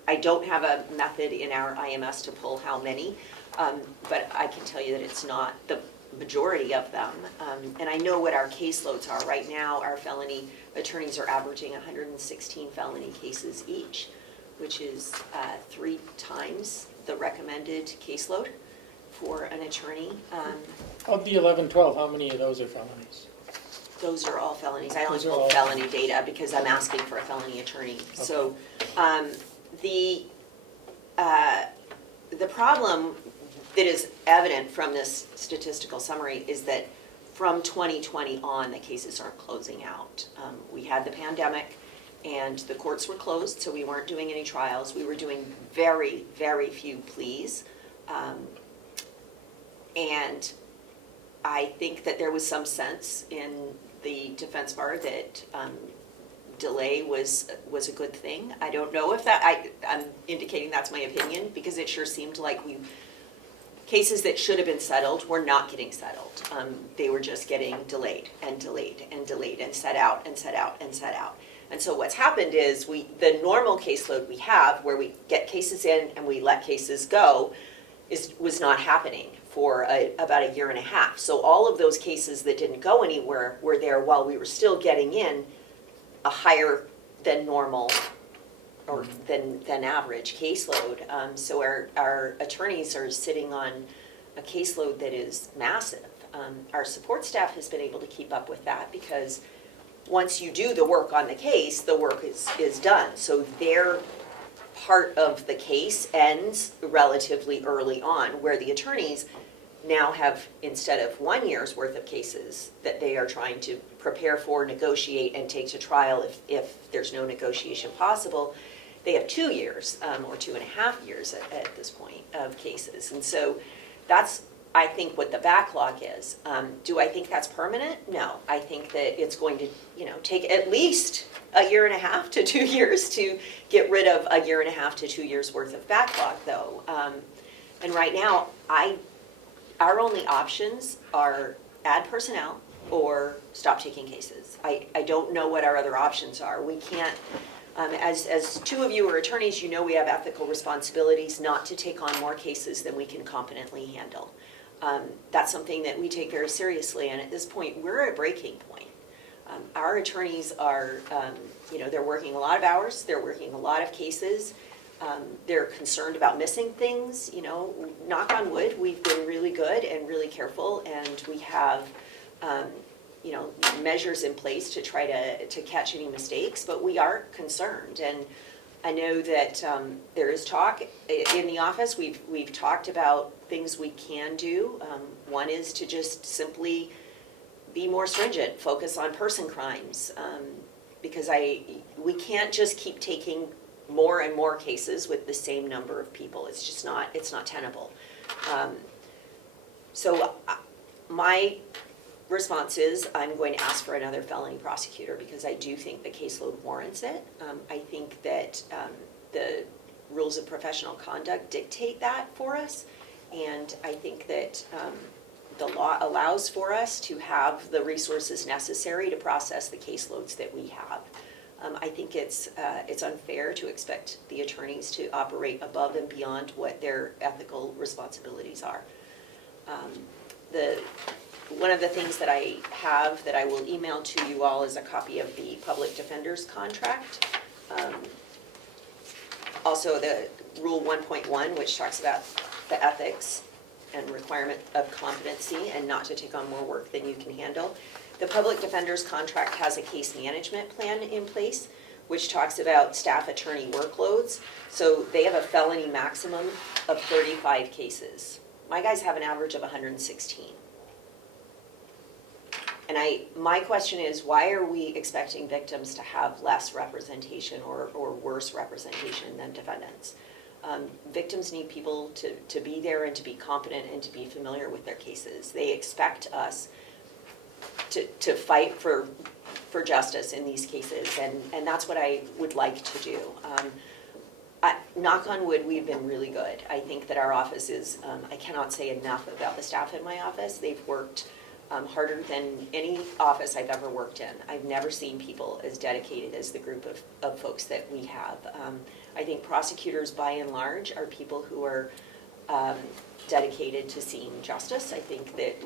I don't have a method in our IMS to pull how many, but I can tell you that it's not the majority of them. And I know what our caseloads are. Right now, our felony attorneys are averaging 116 felony cases each, which is 3 times the recommended caseload for an attorney. Of the 11, 12, how many of those are felonies? Those are all felonies. I only Those are pulled all- felony data because I'm asking for a felony attorney. So The problem that is evident from this statistical summary is that from 2020 on, the cases aren't closing out. We had the pandemic, and the courts were closed, so we weren't doing any trials. We were doing very, very few pleas. And I think that there was some sense in the defense bar that delay was a good thing. I don't know if I'm indicating that's my opinion, because it sure seemed like cases that should have been settled were not getting settled. They were just getting delayed and delayed and delayed and set out and set out and set out. And so what's happened is the normal caseload we have, where we get cases in and we let cases go, was not happening for about a year and a half. So all of those cases that didn't go anywhere were there while we were still getting in a higher than normal or than average caseload. So our attorneys are sitting on a caseload that is massive. Our support staff has been able to keep up with that, because once you do the work on the case, the work is done. So their part of the case ends relatively early on, where the attorneys now have, instead of 1 year's worth of cases that they are trying to prepare for, negotiate, and take to trial if there's no negotiation possible, they have 2 years or 2.5 years at this point of cases. And so that's, I think, what the backlog is. Do I think that's permanent? No. I think that it's going to, take at least a year and a half to 2 years to get rid of a year and a half to 2 years worth of backlog, though. And right now, our only options are add personnel or stop taking cases. I don't know what our other options are. We can't, as two of you are attorneys, we have ethical responsibilities not to take on more cases than we can competently handle. That's something that we take very seriously, and at this point, we're at breaking point. Our attorneys are, they're working a lot of hours, they're working a lot of cases. They're concerned about missing things. Knock on wood, we've been really good and really careful, and we have measures in place to try to catch any mistakes, but we are concerned. And I know that there is talk in the office. We've talked about things we can do. One is to just simply be more stringent, focus on person crimes, because we can't just keep taking more and more cases with the same number of people. It's just not tenable. So my response is I'm going to ask for another felony prosecutor, because I do think the caseload warrants it. I think that the rules of professional conduct dictate that for us, and I think that the law allows for us to have the resources necessary to process the caseloads that we have. I think it's unfair to expect the attorneys to operate above and beyond what their ethical responsibilities are. One of the things that I have that I will email to you all is a copy of the public defender's contract. Also the Rule 1.1, which talks about the ethics and requirement of competency and not to take on more work than you can handle. The public defender's contract has a case management plan in place, which talks about staff attorney workloads. So they have a felony maximum of 35 cases. My guys have an average of 116. And my question is, why are we expecting victims to have less representation or worse representation than defendants? Victims need people to be there and to be competent and to be familiar with their cases. They expect us to fight for justice in these cases, and that's what I would like to do. Knock on wood, we've been really good. I think that our office is, I cannot say enough about the staff in my office. They've worked harder than any office I've ever worked in. I've never seen people as dedicated as the group of folks that we have. I think prosecutors, by and large, are people who are dedicated to seeing justice. I think that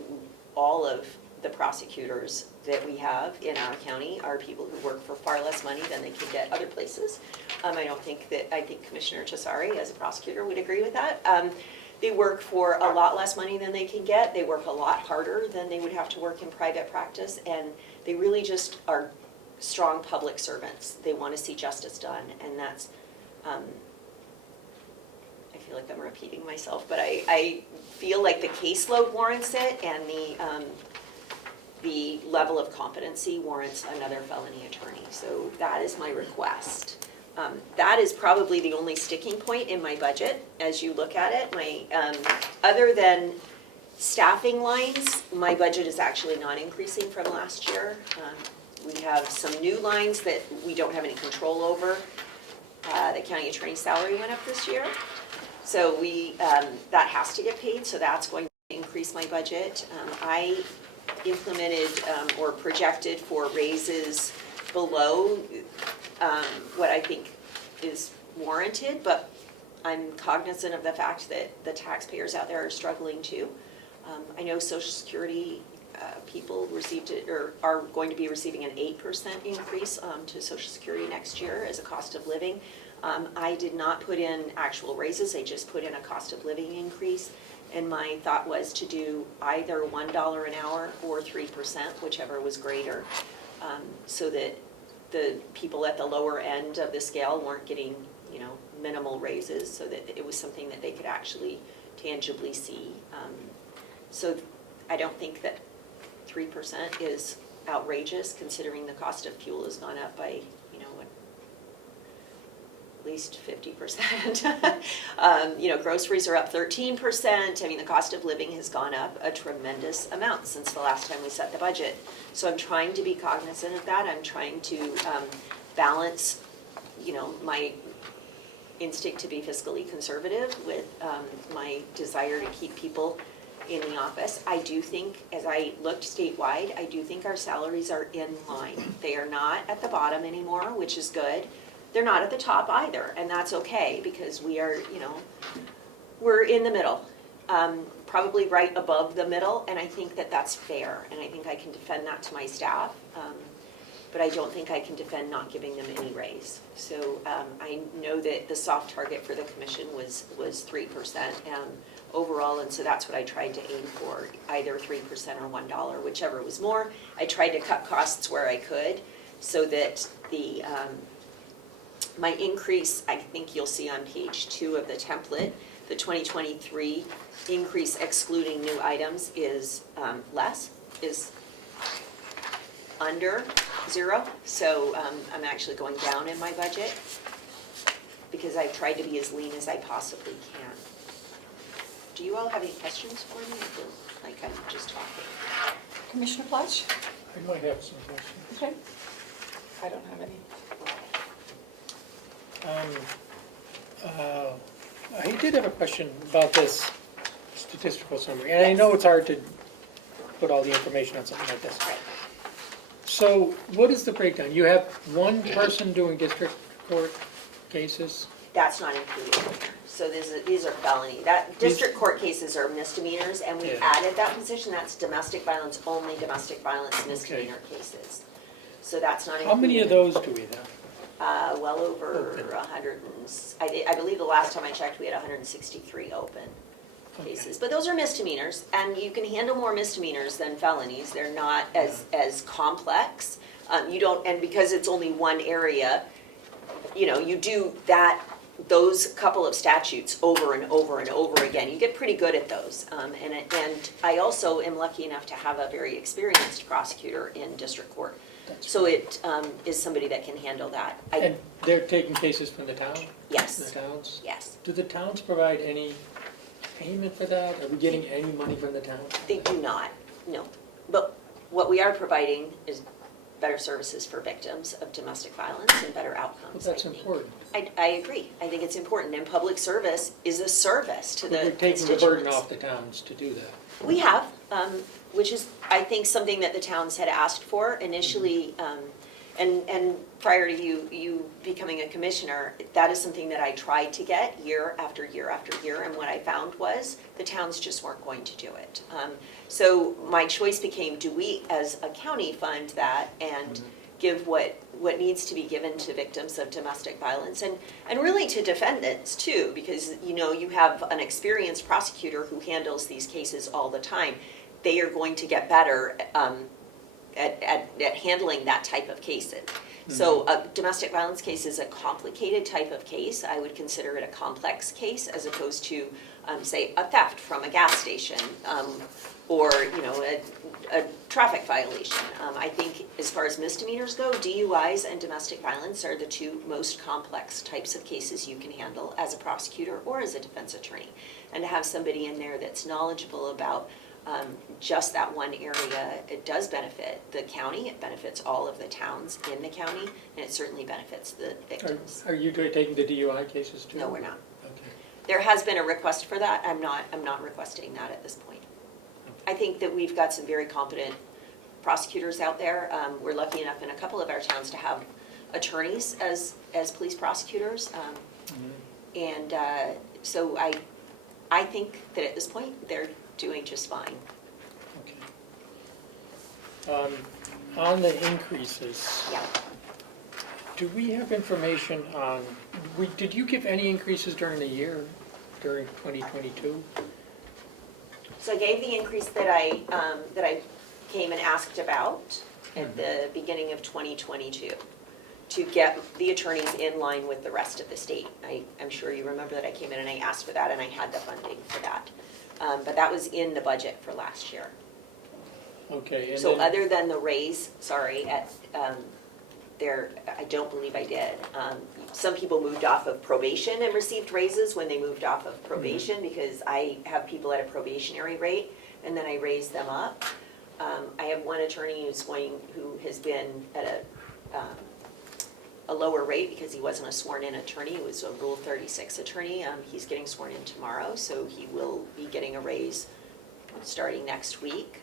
all of the prosecutors that we have in our county are people who work for far less money than they could get other places. I think Commissioner Cesari, as a prosecutor, would agree with that. They work for a lot less money than they can get. They work a lot harder than they would have to work in private practice, and they really just are strong public servants. They want to see justice done, and I feel like I'm repeating myself, but I feel like the caseload warrants it, and the level of competency warrants another felony attorney. So that is my request. That is probably the only sticking point in my budget as you look at it. Other than staffing lines, my budget is actually not increasing from last year. We have some new lines that we don't have any control over. The county attorney's salary went up this year. So that has to get paid, so that's going to increase my budget. I implemented or projected for raises below what I think is warranted, but I'm cognizant of the fact that the taxpayers out there are struggling too. I know Social Security people received it, or are going to be receiving an 8% increase to Social Security next year as a cost of living. I did not put in actual raises, I just put in a cost of living increase. And my thought was to do either $1 an hour or 3%, whichever was greater, so that the people at the lower end of the scale weren't getting, minimal raises, so that it was something that they could actually tangibly see. So I don't think that 3% is outrageous, considering the cost of fuel has gone up by, at least 50%. Groceries are up 13%. I mean, the cost of living has gone up a tremendous amount since the last time we set the budget. So I'm trying to be cognizant of that. I'm trying to balance, my instinct to be fiscally conservative with my desire to keep people in the office. I do think, as I looked statewide, I do think our salaries are in line. They are not at the bottom anymore, which is good. They're not at the top either, and that's okay, because we are, we're in the middle, probably right above the middle, and I think that that's fair, and I think I can defend that to my staff, but I don't think I can defend not giving them any raise. So I know that the soft target for the commission was 3% overall, and so that's what I tried to aim for, either 3% or $1, whichever was more. I tried to cut costs where I could, so that my increase, I think you'll see on page 2 of the template, the 2023 increase excluding new items is under 0. So I'm actually going down in my budget because I've tried to be as lean as I possibly can. Do you all have any questions for me? I feel like I'm just talking. Commissioner Plutch? I might have some questions. Okay. I don't have any. I did have a question about this statistical summary, and I know it's hard to put all the information on something like this. Right. So what is the breakdown? You have one person doing district court cases? That's not included in here. So these are felony. District court cases are misdemeanors, and we added that position. That's domestic violence, only domestic violence misdemeanor cases. So that's not included. How many of those do we have? Well over 100. I believe the last time I checked, we had 163 open cases. But those are misdemeanors, and you can handle more misdemeanors than felonies. They're not as complex. And because it's only one area, you do those couple of statutes over and over and over again. You get pretty good at those. And I also am lucky enough to have a very experienced prosecutor in district court. So it is somebody that can handle that. And they're taking cases from the town? Yes. The towns? Yes. Do the towns provide any payment for that? Are we getting any money from the town? They do not, no. But what we are providing is better services for victims of domestic violence and better outcomes. Well, that's important. I agree. I think it's important, and public service is a service to the We're taking constituents. the burden off the towns to do that. We have, which is, I think, something that the towns had asked for initially, and prior to you becoming a commissioner, that is something that I tried to get year after year after year, and what I found was the towns just weren't going to do it. So my choice became, do we as a county fund that and give what needs to be given to victims of domestic violence, and really to defendants too, because you have an experienced prosecutor who handles these cases all the time. They are going to get better at handling that type of cases. So a domestic violence case is a complicated type of case. I would consider it a complex case as opposed to, say, a theft from a gas station, or, you know, a traffic violation. I think as far as misdemeanors go, DUIs and domestic violence are the two most complex types of cases you can handle as a prosecutor or as a defense attorney. And to have somebody in there that's knowledgeable about just that one area, it does benefit the county, it benefits all of the towns in the county, and it certainly benefits the victims. Are you taking the DUI cases too? No, we're not. Okay. There has been a request for that. I'm not requesting that at this point. I think that we've got some very competent prosecutors out there. We're lucky enough in a couple of our towns to have attorneys as police prosecutors. And so I think that at this point, they're doing just fine. Okay. On the increases, Yeah. do we have information on, did you give any increases during the year, during 2022? So I gave the increase that I came and asked about at the beginning of 2022 to get the attorneys in line with the rest of the state. I'm sure you remember that I came in and I asked for that and I had the funding for that. But that was in the budget for last year. Okay. And So then, other than the raise, sorry, at there, I don't believe I did. Some people moved off of probation and received raises when they moved off of probation because I have people at a probationary rate and then I raise them up. I have one attorney who has been at a lower rate because he wasn't a sworn-in attorney. He was a Rule 36 attorney. He's getting sworn in tomorrow, so he will be getting a raise starting next week.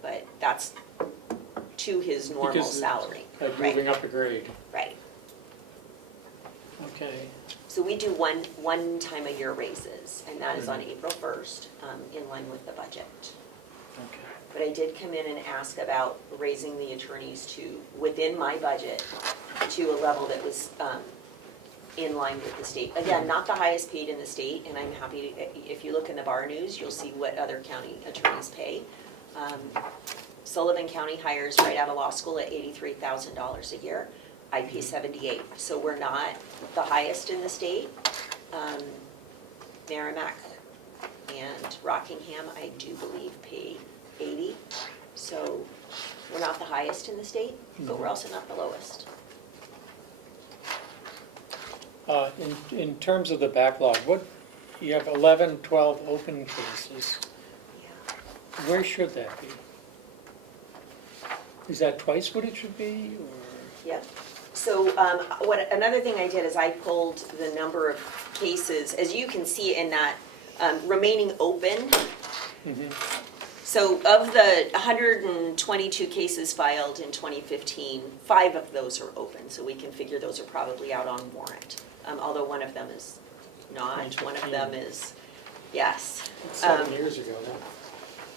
But that's to his normal because salary. Like Right. moving up a grade. Right. Okay. So we do one time a year raises, and that is on April 1st, in line with the budget. Okay. But I did come in and ask about raising the attorneys to, within my budget, to a level that was in line with the state. Again, not the highest paid in the state, and I'm happy, if you look in the Bar News, you'll see what other county attorneys pay. Sullivan County hires right out of law school at $83,000 a year. I pay $78,000, so we're not the highest in the state. Merrimack and Rockingham, I do believe, pay $80,000, so we're not the highest in the state, but we're also not the lowest. In terms of the backlog, you have 11, 12 open cases. Yeah. Where should that be? Is that twice what it should be, or? Yep. So another thing I did is I pulled the number of cases, as you can see in that remaining open. So of the 122 cases filed in 2015, 5 of those are open. So we can figure those are probably out on warrant. Although one of them is not. One of them is, yes. 7 years ago now.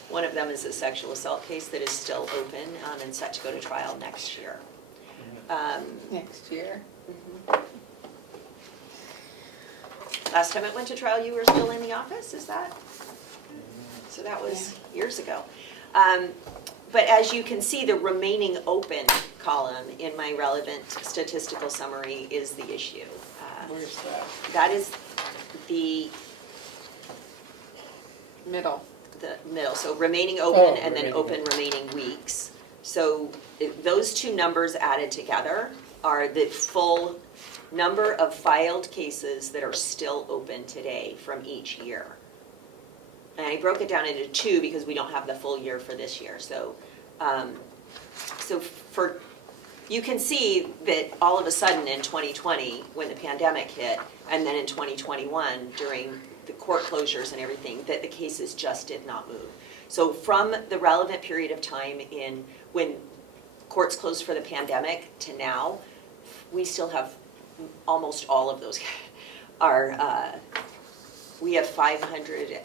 One of them is a sexual assault case that is still open and set to go to trial next year. Next year. Last time it went to trial, you were still in the office, is that? So that was years ago. But as you can see, the remaining open column in my relevant statistical summary is the issue. Where's that? That is the Middle. so remaining open and then remaining open remaining weeks. So those two numbers added together are the full number of filed cases that are still open today from each year. And I broke it down into 2 because we don't have the full year for this year. So, you can see that all of a sudden in 2020, when the pandemic hit, and then in 2021 during the court closures and everything, that the cases just did not move. So from the relevant period of time in when courts closed for the pandemic to now, we still have almost all of those we have 500,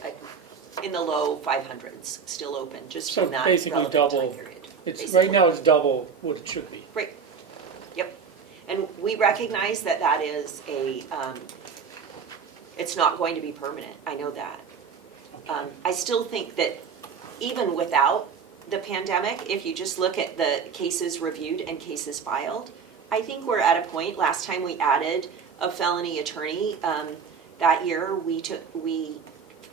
in the low 500s still open, just So from that basically relevant double. time period. It's Basically. right now it's double what it should be. Right. Yep. And we recognize that that is it's not going to be permanent. I know that. I still think that even without the pandemic, if you just look at the cases reviewed and cases filed, I think we're at a point, last time we added a felony attorney, that year we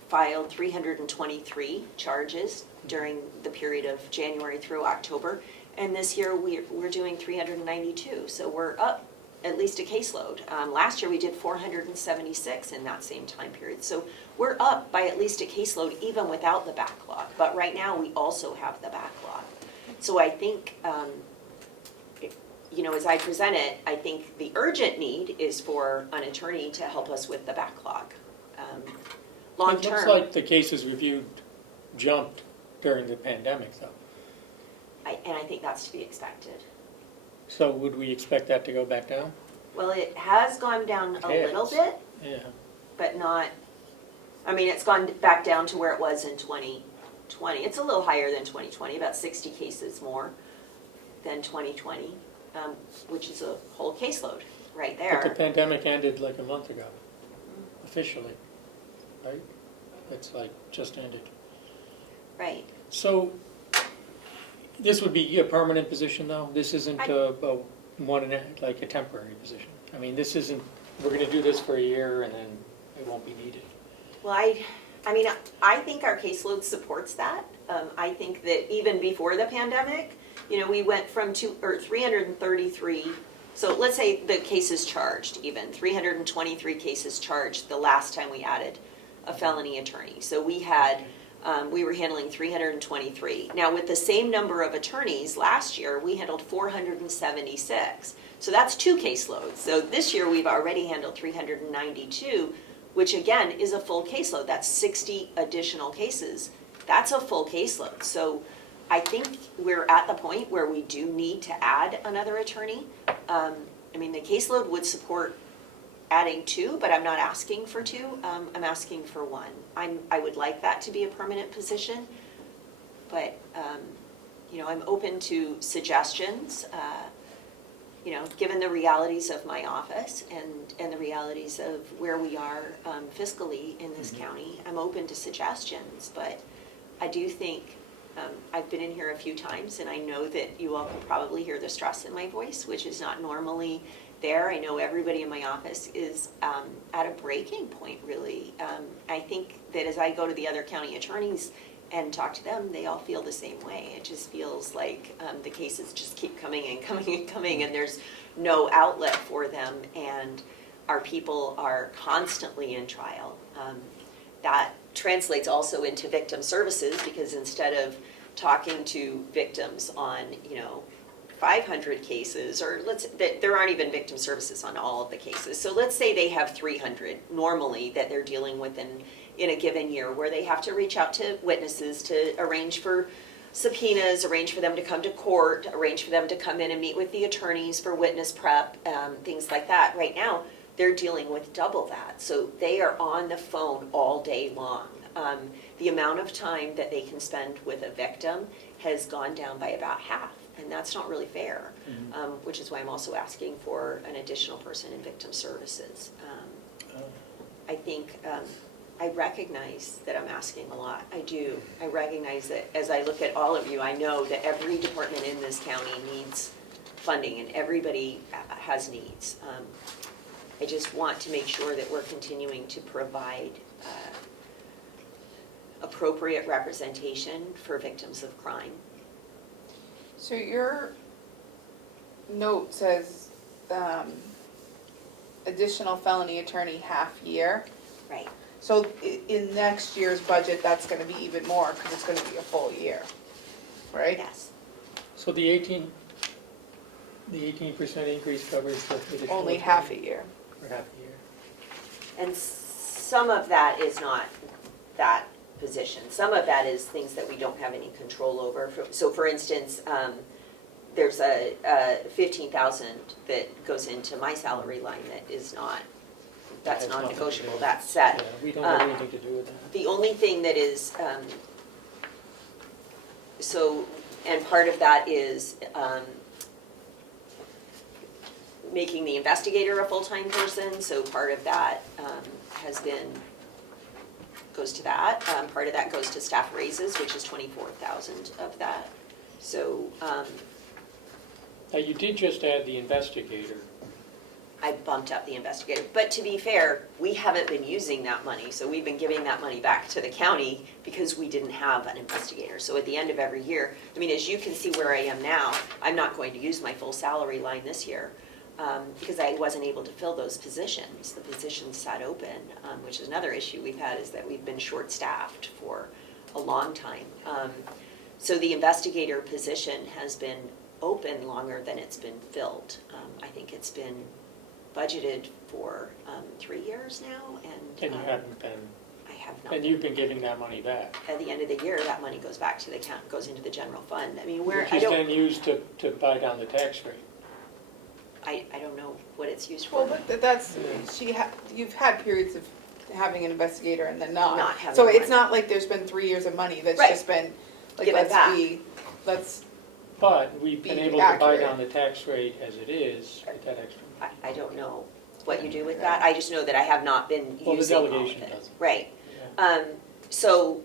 filed 323 charges during the period of January through October. And this year we're doing 392, so we're up at least a caseload. Last year we did 476 in that same time period. So we're up by at least a caseload even without the backlog. But right now we also have the backlog. So I think, as I present it, I think the urgent need is for an attorney to help us with the backlog. Long It looks term, like the cases reviewed jumped during the pandemic, though. and I think that's to be expected. So would we expect that to go back down? Well, it has gone down a Yes. little bit, Yeah. but not, it's gone back down to where it was in 2020. It's a little higher than 2020, about 60 cases more than 2020, which is a whole caseload right But the there. pandemic ended like a month ago, officially, right? It's like just ended. Right. So this would be a permanent position, though? This isn't like a temporary position? I mean, this isn't, we're going to do this for a year and then it won't be needed. Well, I think our caseload supports that. I think that even before the pandemic, we went from 333. So let's say the cases charged, even 323 cases charged the last time we added a felony attorney. So we were handling 323. Now, with the same number of attorneys last year, we handled 476. So that's 2 caseloads. So this year we've already handled 392, which again is a full caseload. That's 60 additional cases. That's a full caseload. So I think we're at the point where we do need to add another attorney. The caseload would support adding 2, but I'm not asking for 2. I'm asking for 1. I would like that to be a permanent position, but I'm open to suggestions. Given the realities of my office and the realities of where we are fiscally in this county, I'm open to suggestions. But I do think I've been in here a few times, and I know that you all can probably hear the stress in my voice, which is not normally there. I know everybody in my office is at a breaking point, really. I think that as I go to the other county attorneys and talk to them, they all feel the same way. It just feels like the cases just keep coming and coming and coming, and there's no outlet for them, and our people are constantly in trial. That translates also into victim services, because instead of talking to victims on, 500 cases, or there aren't even victim services on all of the cases. So let's say they have 300 normally that they're dealing with in a given year, where they have to reach out to witnesses to arrange for subpoenas, arrange for them to come to court, arrange for them to come in and meet with the attorneys for witness prep, things like that. Right now, they're dealing with double that. So they are on the phone all day long. The amount of time that they can spend with a victim has gone down by about half, and that's not really fair, which is why I'm also asking for an additional person in victim services. I think I recognize that I'm asking a lot. I do. I recognize that as I look at all of you, I know that every department in this county needs funding, and everybody has needs. I just want to make sure that we're continuing to provide appropriate representation for victims of crime. So your note says additional felony attorney half year. Right. So in next year's budget, that's going to be even more, because it's going to be a full year, right? Yes. So the 18% increase covers the additional... Only half a year. For half a year. And some of that is not that position. Some of that is things that we don't have any control over. So for instance, there's a $15,000 that goes into my salary line that is not, that's non-negotiable, that's set. Yeah, we don't have anything to do with that. The only thing that is, and part of that is making the investigator a full-time person, so part of that goes to that. Part of that goes to staff raises, which is $24,000 of that. So Now, you did just add the investigator. I bumped up the investigator. But to be fair, we haven't been using that money, so we've been giving that money back to the county because we didn't have an investigator. So at the end of every year, I mean, as you can see where I am now, I'm not going to use my full salary line this year because I wasn't able to fill those positions. The positions sat open, which is another issue we've had, is that we've been short-staffed for a long time. So the investigator position has been open longer than it's been filled. I think it's been budgeted for 3 years now, And you haven't been, I have not. and you've been giving that money back. At the end of the year, that money goes back to the account, goes into the general fund. I mean, where, Which I is don't, then used to buy down the tax rate. I don't know what it's used for. Well, but that's, you've had periods of having an investigator and then not. Not having So one. it's not like there's been 3 years of money, that's Right. just been, like, Give it back. let's, But we've been Be able to buy accurate. down the tax rate as it is with that extra. I don't know what you do with that. I just know that I have not been Well, the using all of delegation it. doesn't. Right. So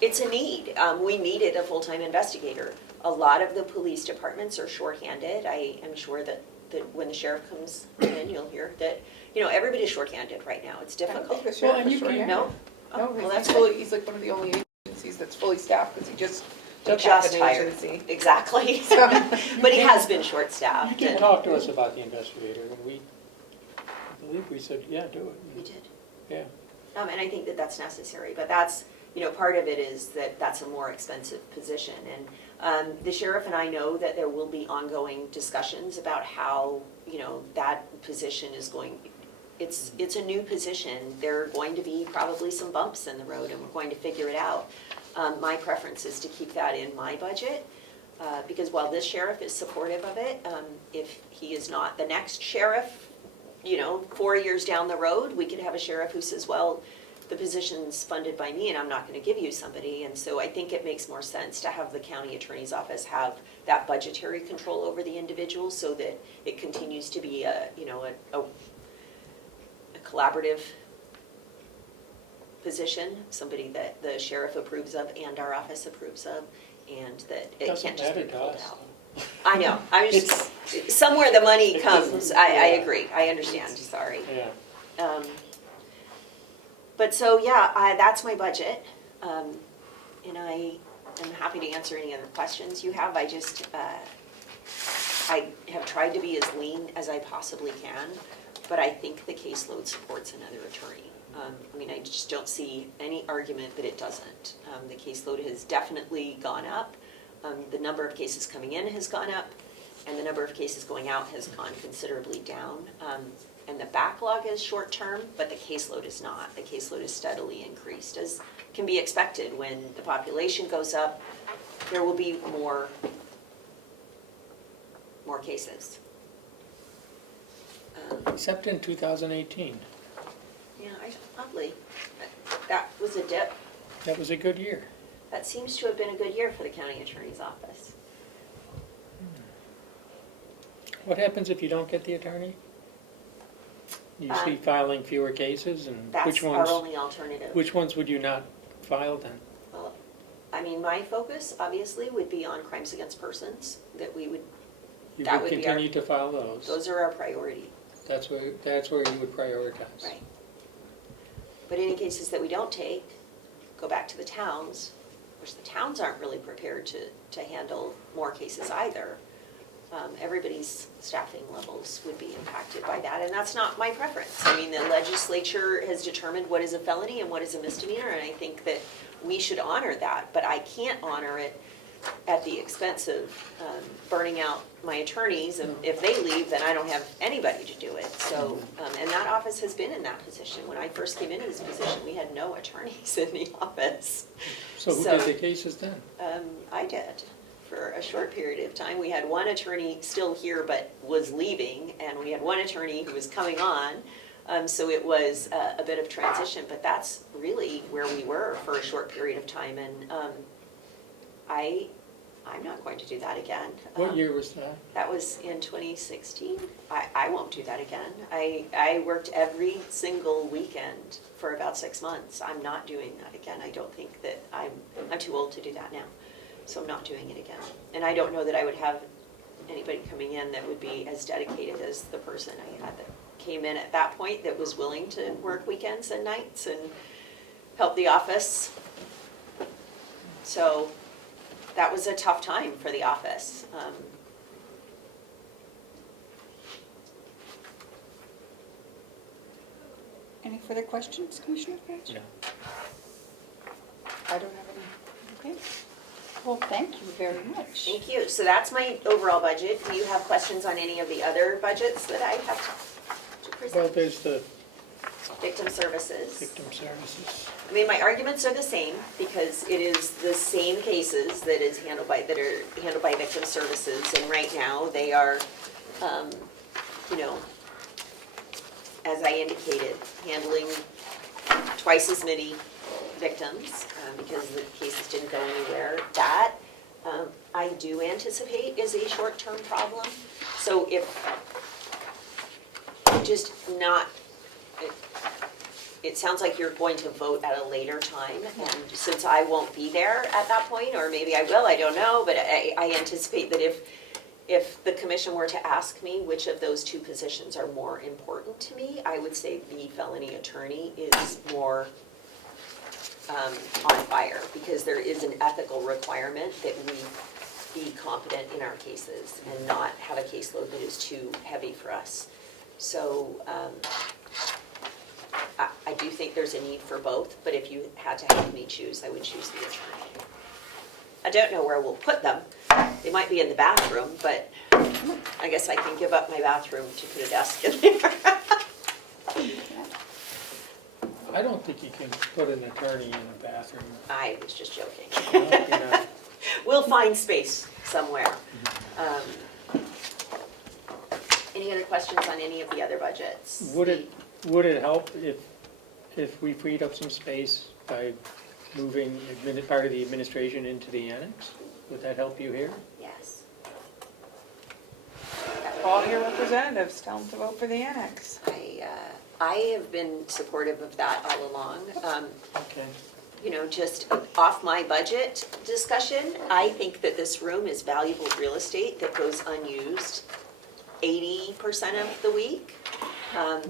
it's a need. We needed a full-time investigator. A lot of the police departments are shorthanded. I am sure that when the sheriff comes in, you'll hear that, everybody's shorthanded right now. It's I don't difficult. think the sheriff and is you can- short-handed. No? No, Oh, well, he's that's fully, he's like one of the only agencies that's fully staffed, because he just took He half just an hired. agency. Exactly. So- But he has been You short-staffed. can and- talk to us about the investigator, and I believe we said, yeah, do it. We did. Yeah. And I think that that's necessary, but that's, part of it is that that's a more expensive position. And the sheriff and I know that there will be ongoing discussions about how, that position is going, it's a new position. There are going to be probably some bumps in the road, and we're going to figure it out. My preference is to keep that in my budget, because while this sheriff is supportive of it, if he is not the next sheriff, 4 years down the road, we could have a sheriff who says, well, the position's funded by me and I'm not going to give you somebody. And so I think it makes more sense to have the county attorney's office have that budgetary control over the individual so that it continues to be a collaborative position, somebody that the sheriff approves of and our office approves of, and that it can't just be pulled out. I know, somewhere the money comes, I agree, I understand, sorry. Yeah. But so, that's my budget, and I am happy to answer any other questions you have. I have tried to be as lean as I possibly can, but I think the caseload supports another attorney. I just don't see any argument that it doesn't. The caseload has definitely gone up. The number of cases coming in has gone up, and the number of cases going out has gone considerably down. And the backlog is short-term, but the caseload is not. The caseload is steadily increased, as can be expected. When the population goes up, there will be more cases. Except in 2018. Yeah, oddly, that was a dip. That was a good year. That seems to have been a good year for the county attorney's office. What happens if you don't get the attorney? You see filing fewer cases, and which That's our ones? only alternative. Which ones would you not file then? Well, my focus obviously would be on crimes against persons, that we would, You that would would be our, continue to file those. those are our priority. That's where you would prioritize. Right. But any cases that we don't take, go back to the towns, which the towns aren't really prepared to handle more cases either. Everybody's staffing levels would be impacted by that, and that's not my preference. The legislature has determined what is a felony and what is a misdemeanor, and I think that we should honor that, but I can't honor it at the expense of burning out my attorneys, and if they leave, then I don't have anybody to do it. So, and that office has been in that position. When I first came into this position, we had no attorneys in the office. So who did the cases then? I did. For a short period of time. We had one attorney still here but was leaving, and we had one attorney who was coming on. So it was a bit of transition, but that's really where we were for a short period of time. And I'm not going to do that again. What year was that? That was in 2016. I won't do that again. I worked every single weekend for about 6 months. I'm not doing that again. I don't think that I'm too old to do that now. So I'm not doing it again. And I don't know that I would have anybody coming in that would be as dedicated as the person I had that came in at that point that was willing to work weekends and nights and help the office. So that was a tough time for the office. Any further questions, Commissioner Page? No. I don't have any. Okay. Well, thank you very much. Thank you. So that's my overall budget. Do you have questions on any of the other budgets that I have to Well, present? there's the Victim services. victim services. I mean, my arguments are the same because it is the same cases that are handled by victim services, and right now they are, you know, as I indicated, handling twice as many victims because the cases didn't go anywhere. That I do anticipate is a short-term problem. So if just not. It sounds like you're going to vote at a later time, and since I won't be there at that point, or maybe I will, I don't know, but I anticipate that if the commission were to ask me which of those two positions are more important to me, I would say the felony attorney is more on fire, because there is an ethical requirement that we be competent in our cases and not have a caseload that is too heavy for us. So, I do think there's a need for both, but if you had to have me choose, I would choose the attorney. I don't know where we'll put them. They might be in the bathroom, but I guess I can give up my bathroom to put a desk in there. I don't think you can put an attorney in a bathroom. I was just joking. No, you're not. We'll find space somewhere. Any other questions on any of the other budgets? Would it help if we freed up some space by moving part of the administration into the annex? Would that help you here? Yes. All your representatives, tell them to vote for the annex. I have been supportive of that all along. Okay. You know, just off my budget discussion, I think that this room is valuable real estate that goes unused 80% of the week.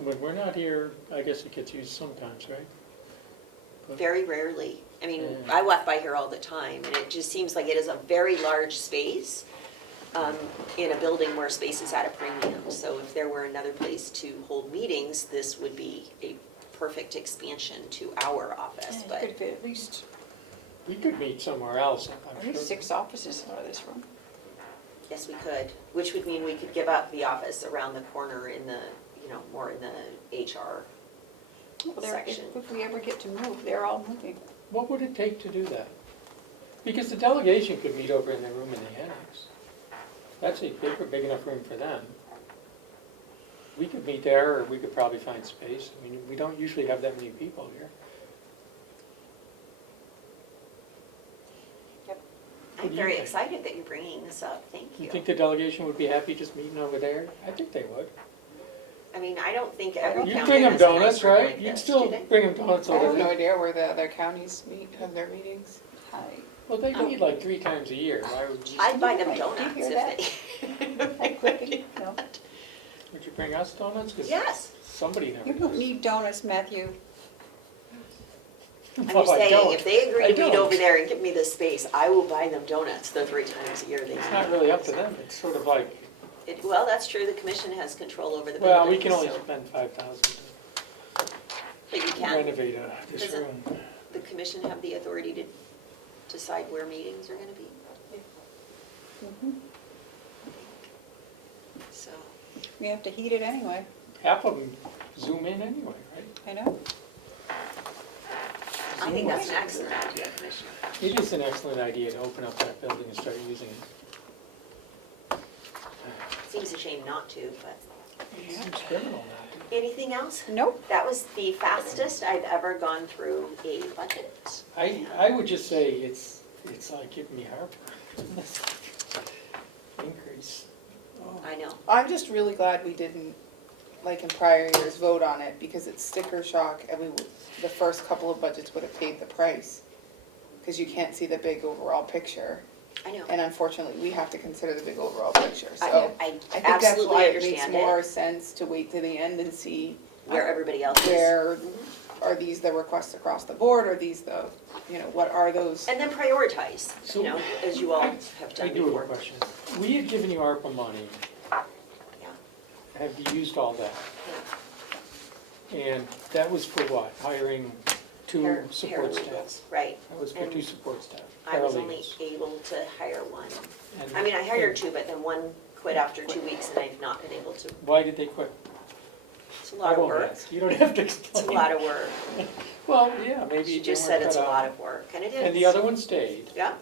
When we're not here, I guess it gets used sometimes, right? But- Very rarely. I mean, I walk by here all the time, and it just seems like it is a very large space in a building where space is at a premium. So if there were another place to hold meetings, this would be a perfect expansion to our office. You But could fit at least We could meet somewhere else, I'm sure. 6 offices out of this room. yes, we could, which would mean we could give up the office around the corner in the, you know, more in the HR Well, section. if we ever get to move, they're all moving. What would it take to do that? Because the delegation could meet over in their room in the annex. That's a big enough room for them. We could meet there, or we could probably find space. I mean, we don't usually have that many people here. I'm do you very think? excited that you're bringing this up. Thank You you. think the delegation would be happy just meeting over there? I think they would. I mean, I don't think every You'd county bring them has a nice donuts, room right? like You'd this, still do they? bring them donuts I over have no there. idea where the other counties have their meetings. Well, they meet like 3 times a year. Why would you, I'd buy them Do you donuts hear if That clicking? No. would you bring us donuts? 'Cause Yes. somebody never You don't does. need donuts, Matthew. I'm Well, just I saying, don't. if they agree I to meet don't. over there and give me the space, I will buy them donuts the 3 times a year they It's meet. not really up to them. It's sort of like, Well, that's true, the commission has control over the building. well, we can only so- spend 5,000 But you to can, renovate this Doesn't- room. the commission have the authority to decide where meetings are gonna be. So, We have to heat it anyway. Half of them Zoom in anyway, right? I know. I think that's an excellent idea, Commissioner. It is an excellent idea to open up that building and start using it. Seems a shame not to, but. It seems criminal not to. Anything else? Nope. That was the fastest I've ever gone through a budget. I would just say it's like giving me heartburn. Increase. I know. I'm just really glad we didn't, like in prior years, vote on it because it's sticker shock and the first couple of budgets would have paid the price. Because you can't see the big overall picture. I know. And unfortunately, we have to consider the big overall picture, so. I think that's absolutely why it makes understand it. more sense to wait to the end and see. Where everybody else is. Where, are these the requests across the board, are these the, what are those? And then prioritize, So- as you all have I done do have a before. question. We had given you ARPA money. Yeah. Have you used all that? And that was for what? Hiring two support staff? Paralegals, right. That was for And two support staff, I was only paralegals. able to hire one. And- I mean, I hired two, but then one quit after 2 weeks and I've not been able to. Why did they quit? It's a lot of won't work. ask. You don't have to It's explain. a lot of work. Well, yeah, maybe She they just weren't said it's a cut lot out. of work, and it is. And the other one stayed. Yeah,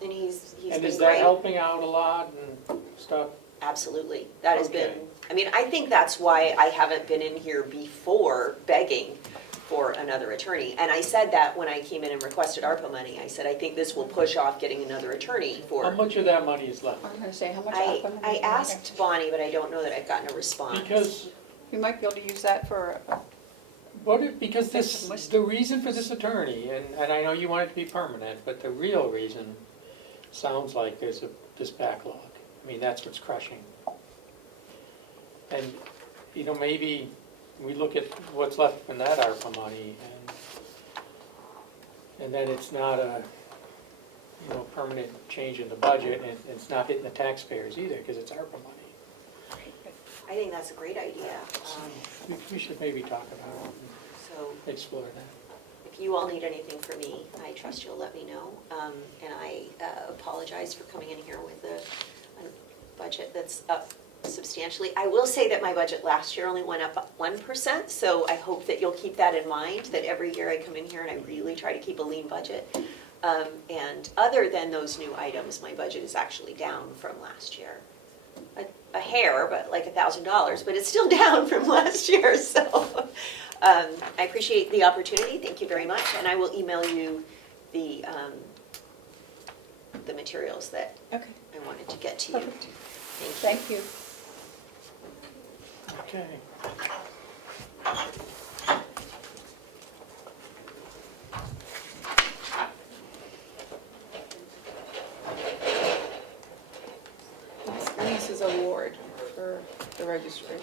and he's And been is that great. helping out a lot and stuff? Absolutely. That has Okay. been, I mean, I think that's why I haven't been in here before begging for another attorney. And I said that when I came in and requested ARPA money. I said, I think this will push off getting another attorney for. How much of that money is left? I was gonna say, how much I ARPA money? I asked Bonnie, but I don't know that I've gotten a response. Because We might be able to use that for, because the reason for this attorney, and I know you want it to be permanent, but the real reason sounds like there's this backlog. I mean, that's what's crushing. And, maybe we look at what's left in that ARPA money, and then it's not a, permanent change in the budget, and it's not hitting the taxpayers either, because it's ARPA money. I think that's a great idea. We should maybe talk about it So and explore that. if you all need anything from me, I trust you'll let me know. And I apologize for coming in here with a budget that's up substantially. I will say that my budget last year only went up 1%, so I hope that you'll keep that in mind, that every year I come in here and I really try to keep a lean budget. And other than those new items, my budget is actually down from last year. A hair, but like $1,000, but it's still down from last year, so I appreciate the opportunity, thank you very much, and I will email you the materials that okay. I wanted to get to you. Perfect. Thank you. Thank you. Okay. Lisa's award for the registry,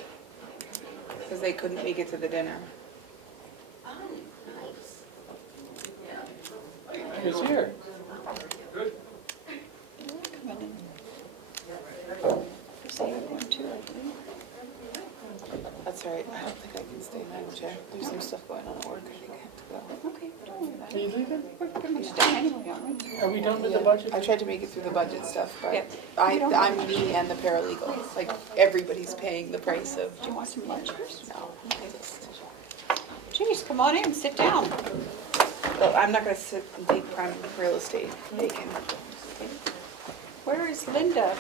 because they couldn't make it to the dinner. Oh, nice. Who's here? That's all right, I don't think I can stay in my chair. There's some stuff going on at work, I think I have to go. Okay. Are you leaving? We're pretty much done anyway, aren't we? Are we done with the Yeah, budget? I tried to make it through the budget stuff, Yeah. but I'm me and the paralegal, like, everybody's paying the price of. Do you want some lunch first? No, I just, Jeez, come on in, sit down. well, I'm not gonna sit and take prime real estate, they can. Where is Linda?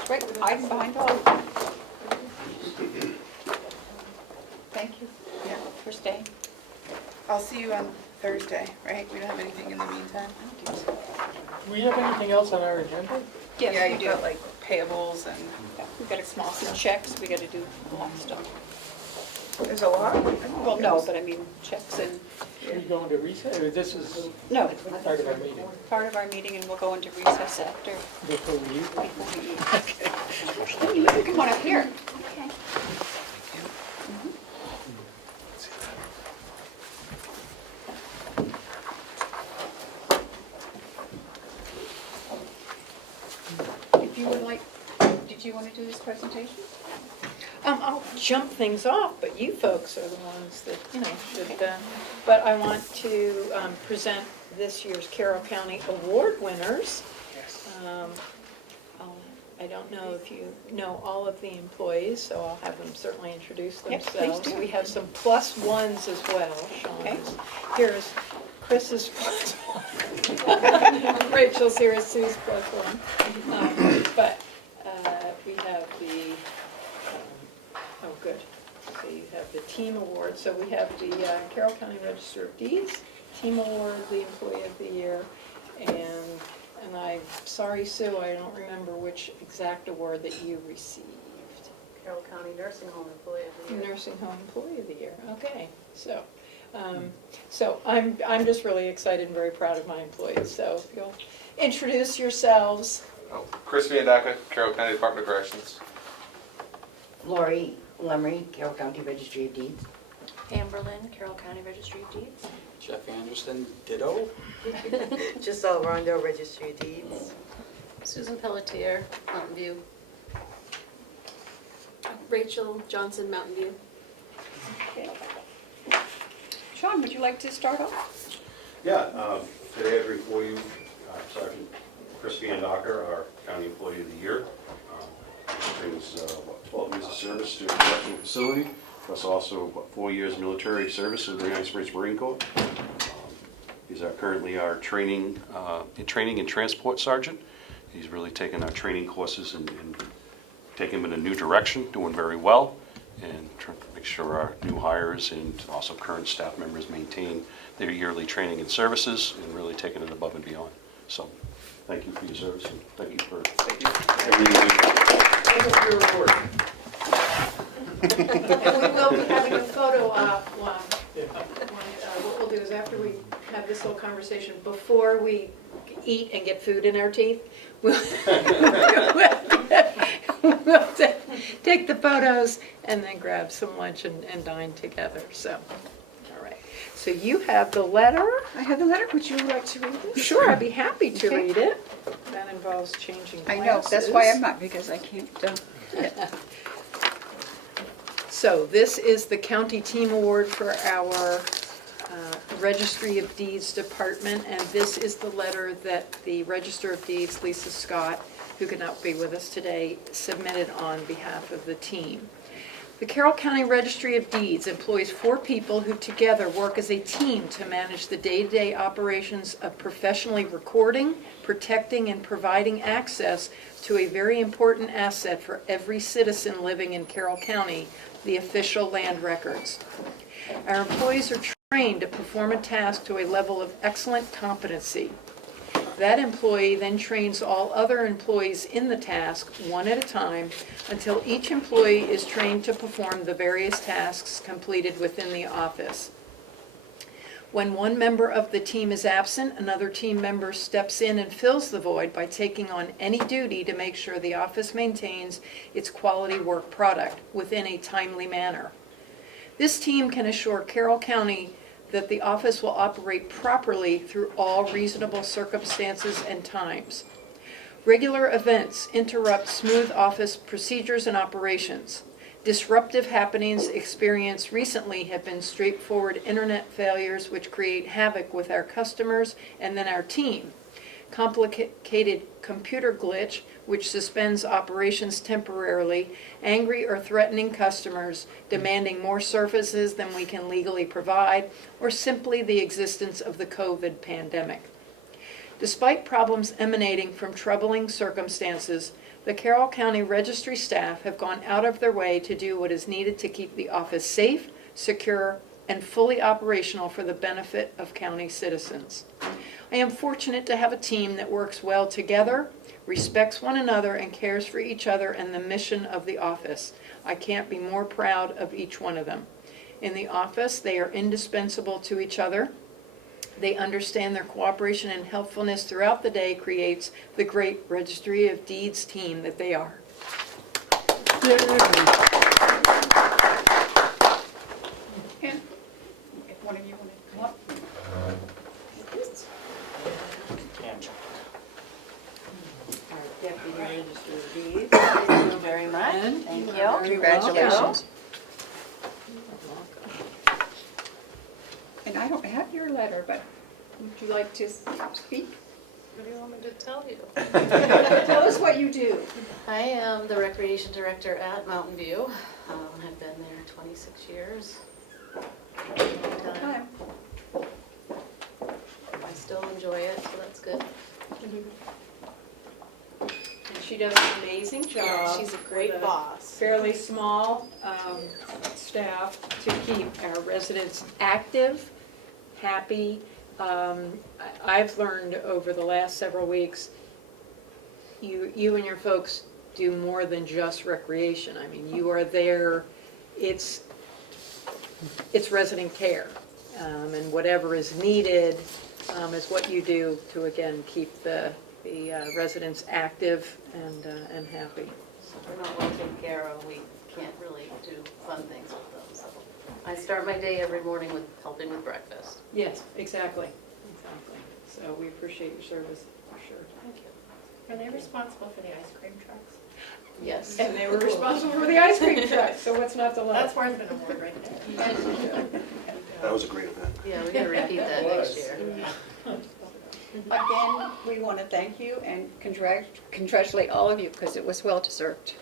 She's right hiding behind all of them. Thank you for staying. I'll see you on Thursday, right? We don't have anything in the meantime? Do we have anything else on our agenda? Yeah, Yes, we you've do. got like payables and, We gotta small some checks, we gotta do a lot of stuff. there's a lot. Well, no, but I mean, checks and, Should we go into recess, or this is no, part of our meeting part of our meeting, and we'll go into recess after, before we eat? before we eat. Oh, you can come on up here. Okay. If you would like, did you want to do this presentation? I'll jump things off, but you folks are the ones that, should, but I want to present this year's Carroll County Award winners. I don't know if you know all of the employees, so I'll have them certainly introduce Yep, please themselves. do. We have some plus ones as well. Okay. Here's Chris's plus one. Rachel's here as Sue's plus one. But we have the, oh, good. So you have the team award. So we have the Carroll County Register of Deeds, team award, the Employee of the Year, and I'm sorry, Sue, I don't remember which exact award that you received. Carroll County Nursing Home Employee of the Year. Nursing Home Employee of the Year, okay. So So I'm just really excited and very proud of my employees. So if you'll introduce yourselves. Chris Viandaca, Carroll County Department of Corrections. Lori Lemry, Carroll County Registry of Deeds. Amber Lynn, Carroll County Registry of Deeds. Jeff Anderson, ditto. Giselle Rondo, Registry of Deeds. Susan Pelletier, Mountain View. Rachel Johnson, Mountain View. Okay. Sean, would you like to start off? Yeah, today I bring for you Sergeant Chris Viandaca, our County Employee of the Year. He brings 12 years of service to a correctional facility, plus also 4 years military service with the United States Marine Corps. He's currently our training and transport sergeant. He's really taken our training courses and taken them in a new direction, doing very well, and trying to make sure our new hires and also current staff members maintain their yearly training and services and really taking it above and beyond. So thank you for your service and thank you for everything you do. And we will be having a photo op. What we'll do is after we have this whole conversation, before we eat and get food in our teeth, we'll take the photos and then grab some lunch and dine together. So, all right. So you have the letter. I have the letter. Would you like to read this? Sure, I'd be happy to Okay. read it. That involves changing I glasses. know, that's why I'm not, because I can't. So this is the county team award for our Registry of Deeds department, and this is the letter that the Register of Deeds, Lisa Scott, who could not be with us today, submitted on behalf of the team. The Carroll County Registry of Deeds employs 4 people who together work as a team to manage the day-to-day operations of professionally recording, protecting, and providing access to a very important asset for every citizen living in Carroll County, the official land records. Our employees are trained to perform a task to a level of excellent competency. That employee then trains all other employees in the task, one at a time, until each employee is trained to perform the various tasks completed within the office. When one member of the team is absent, another team member steps in and fills the void by taking on any duty to make sure the office maintains its quality work product within a timely manner. This team can assure Carroll County that the office will operate properly through all reasonable circumstances and times. Regular events interrupt smooth office procedures and operations. Disruptive happenings experienced recently have been straightforward internet failures which create havoc with our customers and then our team. Complicated computer glitch which suspends operations temporarily, angry or threatening customers demanding more services than we can legally provide, or simply the existence of the COVID pandemic. Despite problems emanating from troubling circumstances, the Carroll County Registry staff have gone out of their way to do what is needed to keep the office safe, secure, and fully operational for the benefit of county citizens. I am fortunate to have a team that works well together, respects one another, and cares for each other and the mission of the office. I can't be more proud of each one of them. In the office, they are indispensable to each other. They understand their cooperation and helpfulness throughout the day creates the great Registry of Deeds team that they are. And if one of you want to come up. Our Deputy Register of Deeds. Thank you very much. And Thank you you. are very Congratulations. welcome. And I don't have your letter, but would you like to speak? What do you want me to tell you? Tell us what you do. I am the Recreation Director at Mountain View. I've been there 26 years. Long time. I still enjoy it, so that's good. And she does an amazing job. Yeah, she's a great with boss. Fairly small staff to keep our residents active, happy. I've learned over the last several weeks, you and your folks do more than just recreation. I mean, you are there, it's resident care. and whatever is needed is what you do to, again, keep the residents active and happy. We're not well taken care of, we can't really do fun things with them, so. I start my day every morning with helping with breakfast. Yes, exactly. So we appreciate your service, for sure. Thank you. Are they responsible for the ice cream trucks? Yes. And they were responsible for the ice cream truck, so what's not to love? That's worth an award right there. That was a great event. Yeah, we gotta repeat that next year. Again, we want to thank you and congratulate all of you because it was well deserved.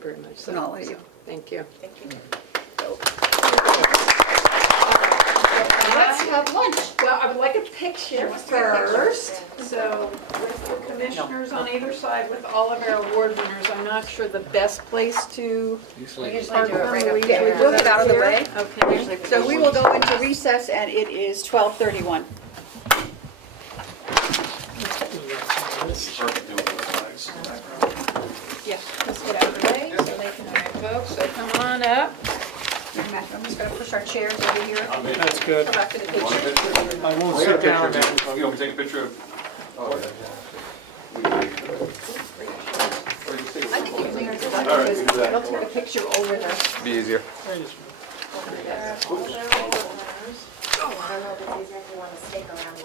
Very much so. And all of you. Thank you. Thank you. Let's have lunch. Well, I would like a picture first. So with the commissioners on either side with all of our award winners, I'm not sure the best place to. Usually. do it right up there. We'll get out of the way. Okay. So we will go into recess and it is 12:31. Yeah, let's get out of the way so they can, all right, folks, so come on up. I'm just going to push our chairs over here. That's good. Go back to the picture. I won't sit down now. You want me to take a picture of? I think you can I'll take a picture over the. Be easier. I don't know if it's easier if you want to stake around.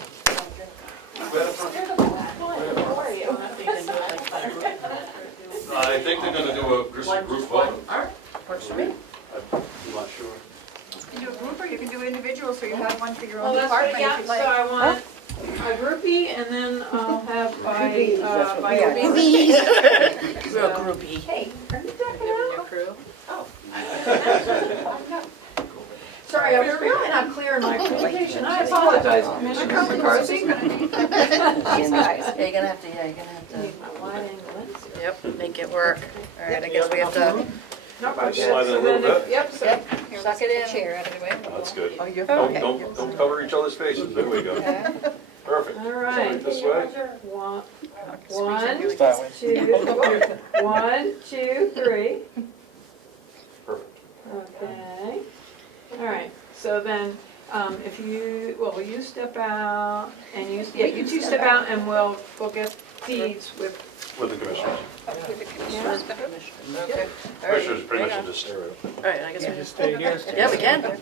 I think they're gonna do just a group photo. Works for me. I'm not sure. You can do a group or you can do individual, so you have one for your Well, own that's what, department if yeah, you'd so like. I want a groupie and then I'll have by Groupies. We're a groupie. Hey, are you talking Your crew? Sorry, I was really not clear in my presentation. I apologize, Commissioner McCarthy. These guys. Yeah, you're gonna have to, Need my wide angle lens here. yep, make it work. All right, I guess we have to. Nope, I'm good. Slide it a So little then, bit. yep, so. Here, let's get the chair out of the way. That's good. Oh, you're Don't cover each other's faces. There we go. Perfect. All right. This way. One, two, three. Perfect. Okay. All right, so then, if you, well, will you step out and you two step out and we'll get deeds with. With the commissioners. Okay. Commissioners pretty much will just stare at it. All right, I guess we Just just. stay here. Yeah, we can. And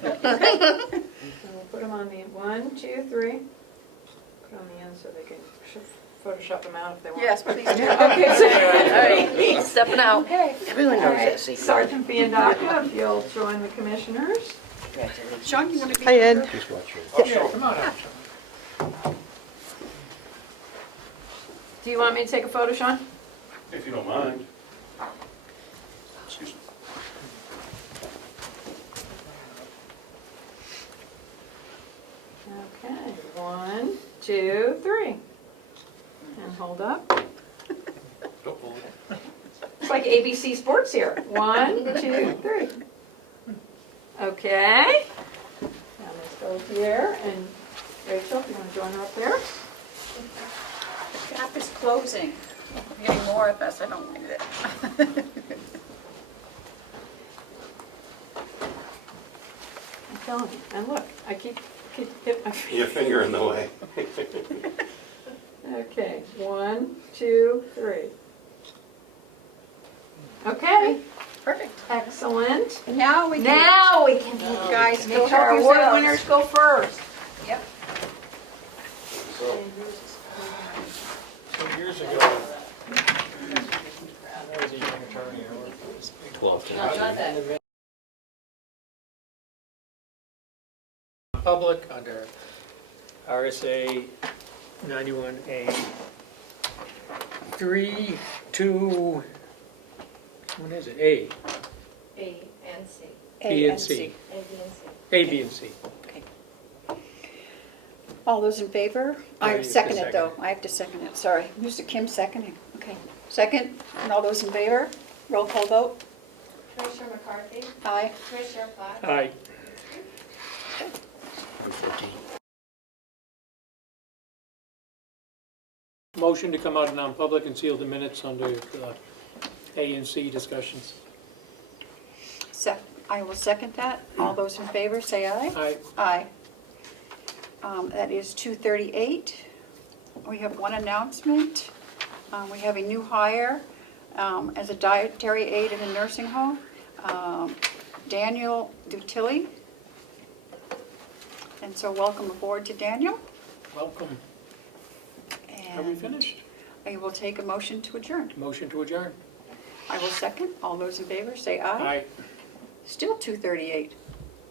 we'll put them on the 1, 2, 3. Put on the end so they can Photoshop them out if they want. Yes, please do. Okay. All right, stepping out. Okay. Everyone All knows right, that secret. Sergeant Biandaca, if you'll join the commissioners. Sean, you want to be? Hi, Ed. Oh, sure. Come on out. Do you want me to take a photo, Sean? If you don't mind. Excuse me. Okay, 1, 2, 3. And hold up. It's like ABC Sports here. 1, 2, 3. Okay. Now let's go here, and Rachel, if you want to join her up there? The gap is closing. I'm getting more of us, I don't like it. I'm telling you. And look, I keep hitting my feet. Your finger in the way. Okay, 1, 2, 3. Okay, Perfect. excellent. Now we can. Now we can, Guys, make go sure our help award yourselves. winners go first. Yep. So, So years ago, I was a young attorney, I worked for this big 12 No, not that. public under RSA 91A 3 to, what is it, A, A and C. B and C. A, B, and C. A, B, and C. Okay. All those in favor? Oh, I you have to second it, second though. it. I have to second it, sorry. Mr. Kim seconding. Okay. Second, and all those in favor? Roll call vote? Commissioner McCarthy? Aye. Commissioner Platt? Aye. 14. Motion to come out of non-public and seal the minutes under A and C discussions. I will second that. All those in favor, say aye. Aye. Aye. That is 2:38. We have one announcement. We have a new hire as a dietary aide in a nursing home, Daniel Dutilli. And so welcome aboard to Daniel. Welcome. Are we finished? I will take a motion to adjourn. Motion to adjourn. I will second. All those in favor, say aye. Aye. Still 2:38.